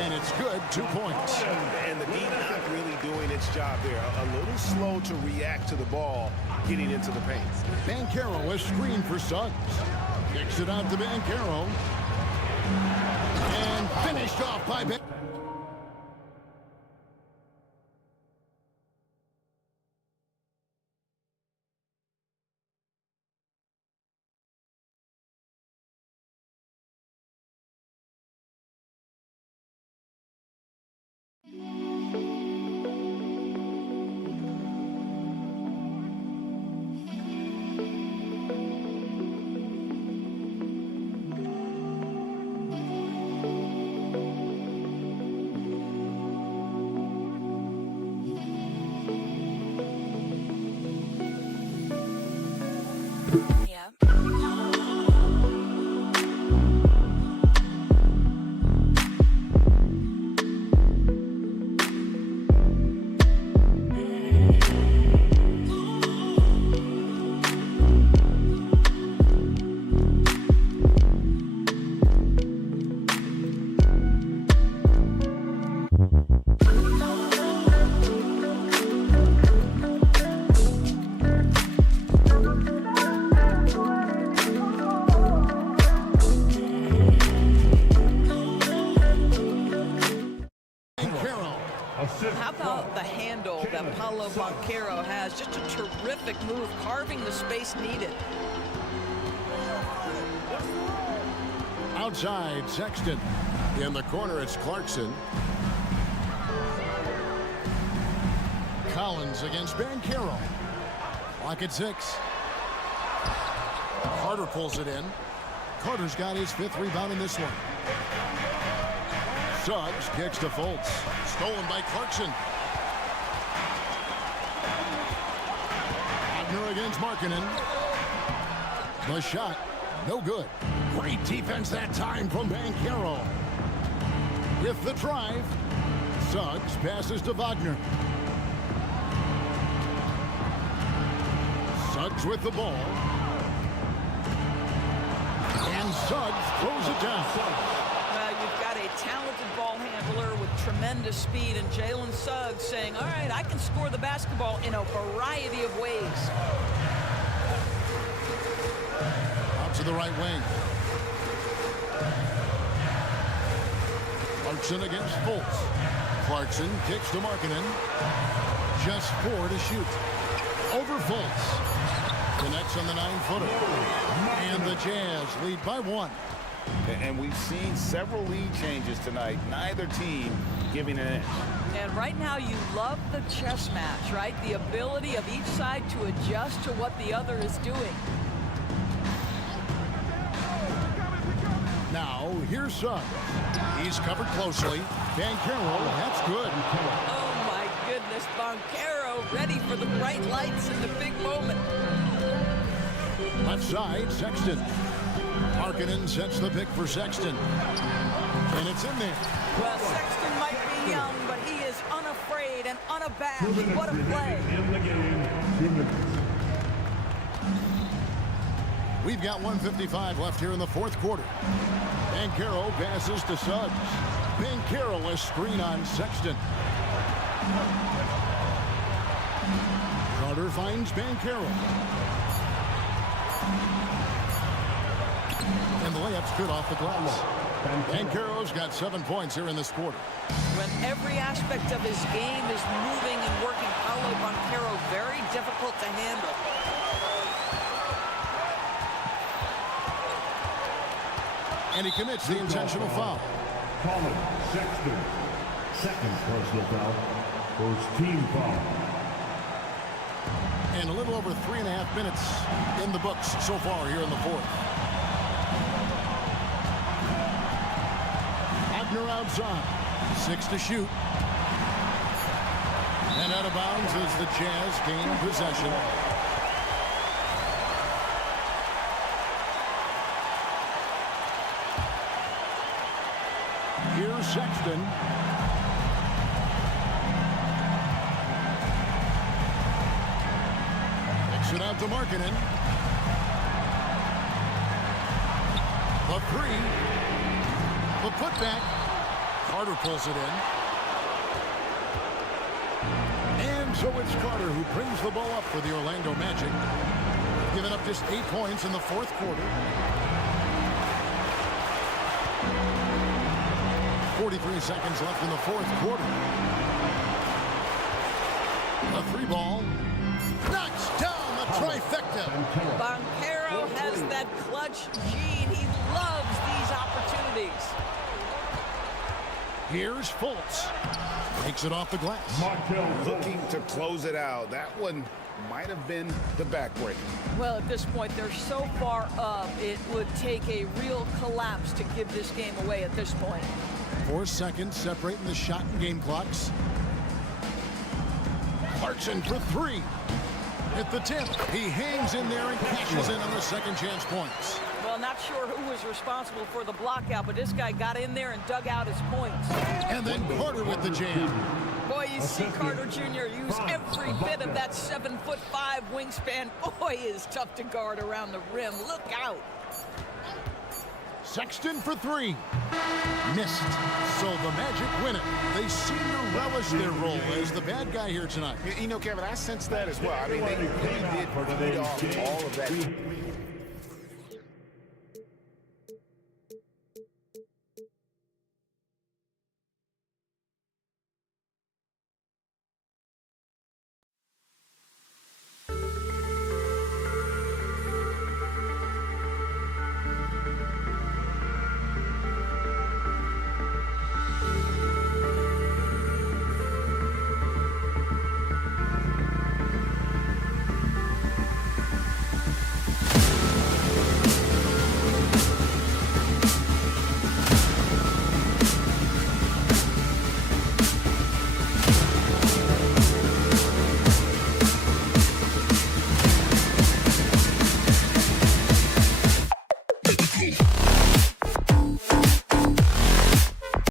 And it's good. 2 points. And the D not really doing its job there. A little slow to react to the ball getting into the paint. Banchero, a screen for Suggs. Kicks it out to Banchero. And finished off by Ben. How about the handle that Paolo Banchero has? Just a terrific move, carving the space needed. Outside, Sexton. In the corner, it's Clarkson. Collins against Banchero. Clock at 6. Carter pulls it in. Carter's got his 5th rebound in this one. Suggs kicks to Fultz. Stolen by Clarkson. Wagner against Markkanen. The shot, no good. Great defense that time from Banchero. With the drive, Suggs passes to Wagner. Suggs with the ball. And Suggs throws it down. Well, you've got a talented ball handler with tremendous speed, and Jalen Suggs saying, all right, I can score the basketball in a variety of ways. Out to the right wing. Clarkson against Fultz. Clarkson kicks to Markkanen. Just 4 to shoot. Over Fultz. Connects on the 9-footer. And the Jazz lead by 1. And we've seen several lead changes tonight. Neither team giving an inch. And right now you love the chess match, right? The ability of each side to adjust to what the other is doing. Now, here's Suggs. He's covered closely. Banchero, that's good. Oh, my goodness. Banchero ready for the bright lights in the big moment. Left side, Sexton. Markkanen sets the pick for Sexton. And it's in there. Well, Sexton might be young, but he is unafraid and unabashed. What a play. In the game, 2 minutes. We've got 1:55 left here in the fourth quarter. Banchero passes to Suggs. Banchero a screen on Sexton. Carter finds Banchero. And the layup's good off the glass. Banchero's got 7 points here in this quarter. When every aspect of his game is moving and working, Paolo Banchero very difficult to handle. And he commits the intentional foul. Colin Sexton. Second personal foul. First team foul. And a little over 3.5 minutes in the books so far here in the fourth. Abner outside. 6 to shoot. And out of bounds as the Jazz gain possession. Here's Sexton. Kicks it out to Markkanen. The 3. The putback. Carter pulls it in. And so it's Carter who brings the ball up for the Orlando Magic. Giving up just 8 points in the fourth quarter. 43 seconds left in the fourth quarter. A 3-ball. Knocks down the trifecta. Banchero has that clutch gene. He loves these opportunities. Here's Fultz. Takes it off the glass. Looking to close it out. That one might have been the backbreaker. Well, at this point, they're so far up, it would take a real collapse to give this game away at this point. 4 seconds separating the shot and game clocks. Clarkson for 3. At the tip, he hangs in there and cashes in on the second chance points. Well, not sure who was responsible for the block out, but this guy got in there and dug out his points. And then Carter with the jam. Boy, you see Carter Jr. use every bit of that 7'5" wingspan. Boy, is tough to guard around the rim. Look out. Sexton for 3. Missed. So the Magic win it. They seem to relish their role as the bad guy here tonight. You know, Kevin, I sense that as well. I mean, they really did feed off all of that. Cool.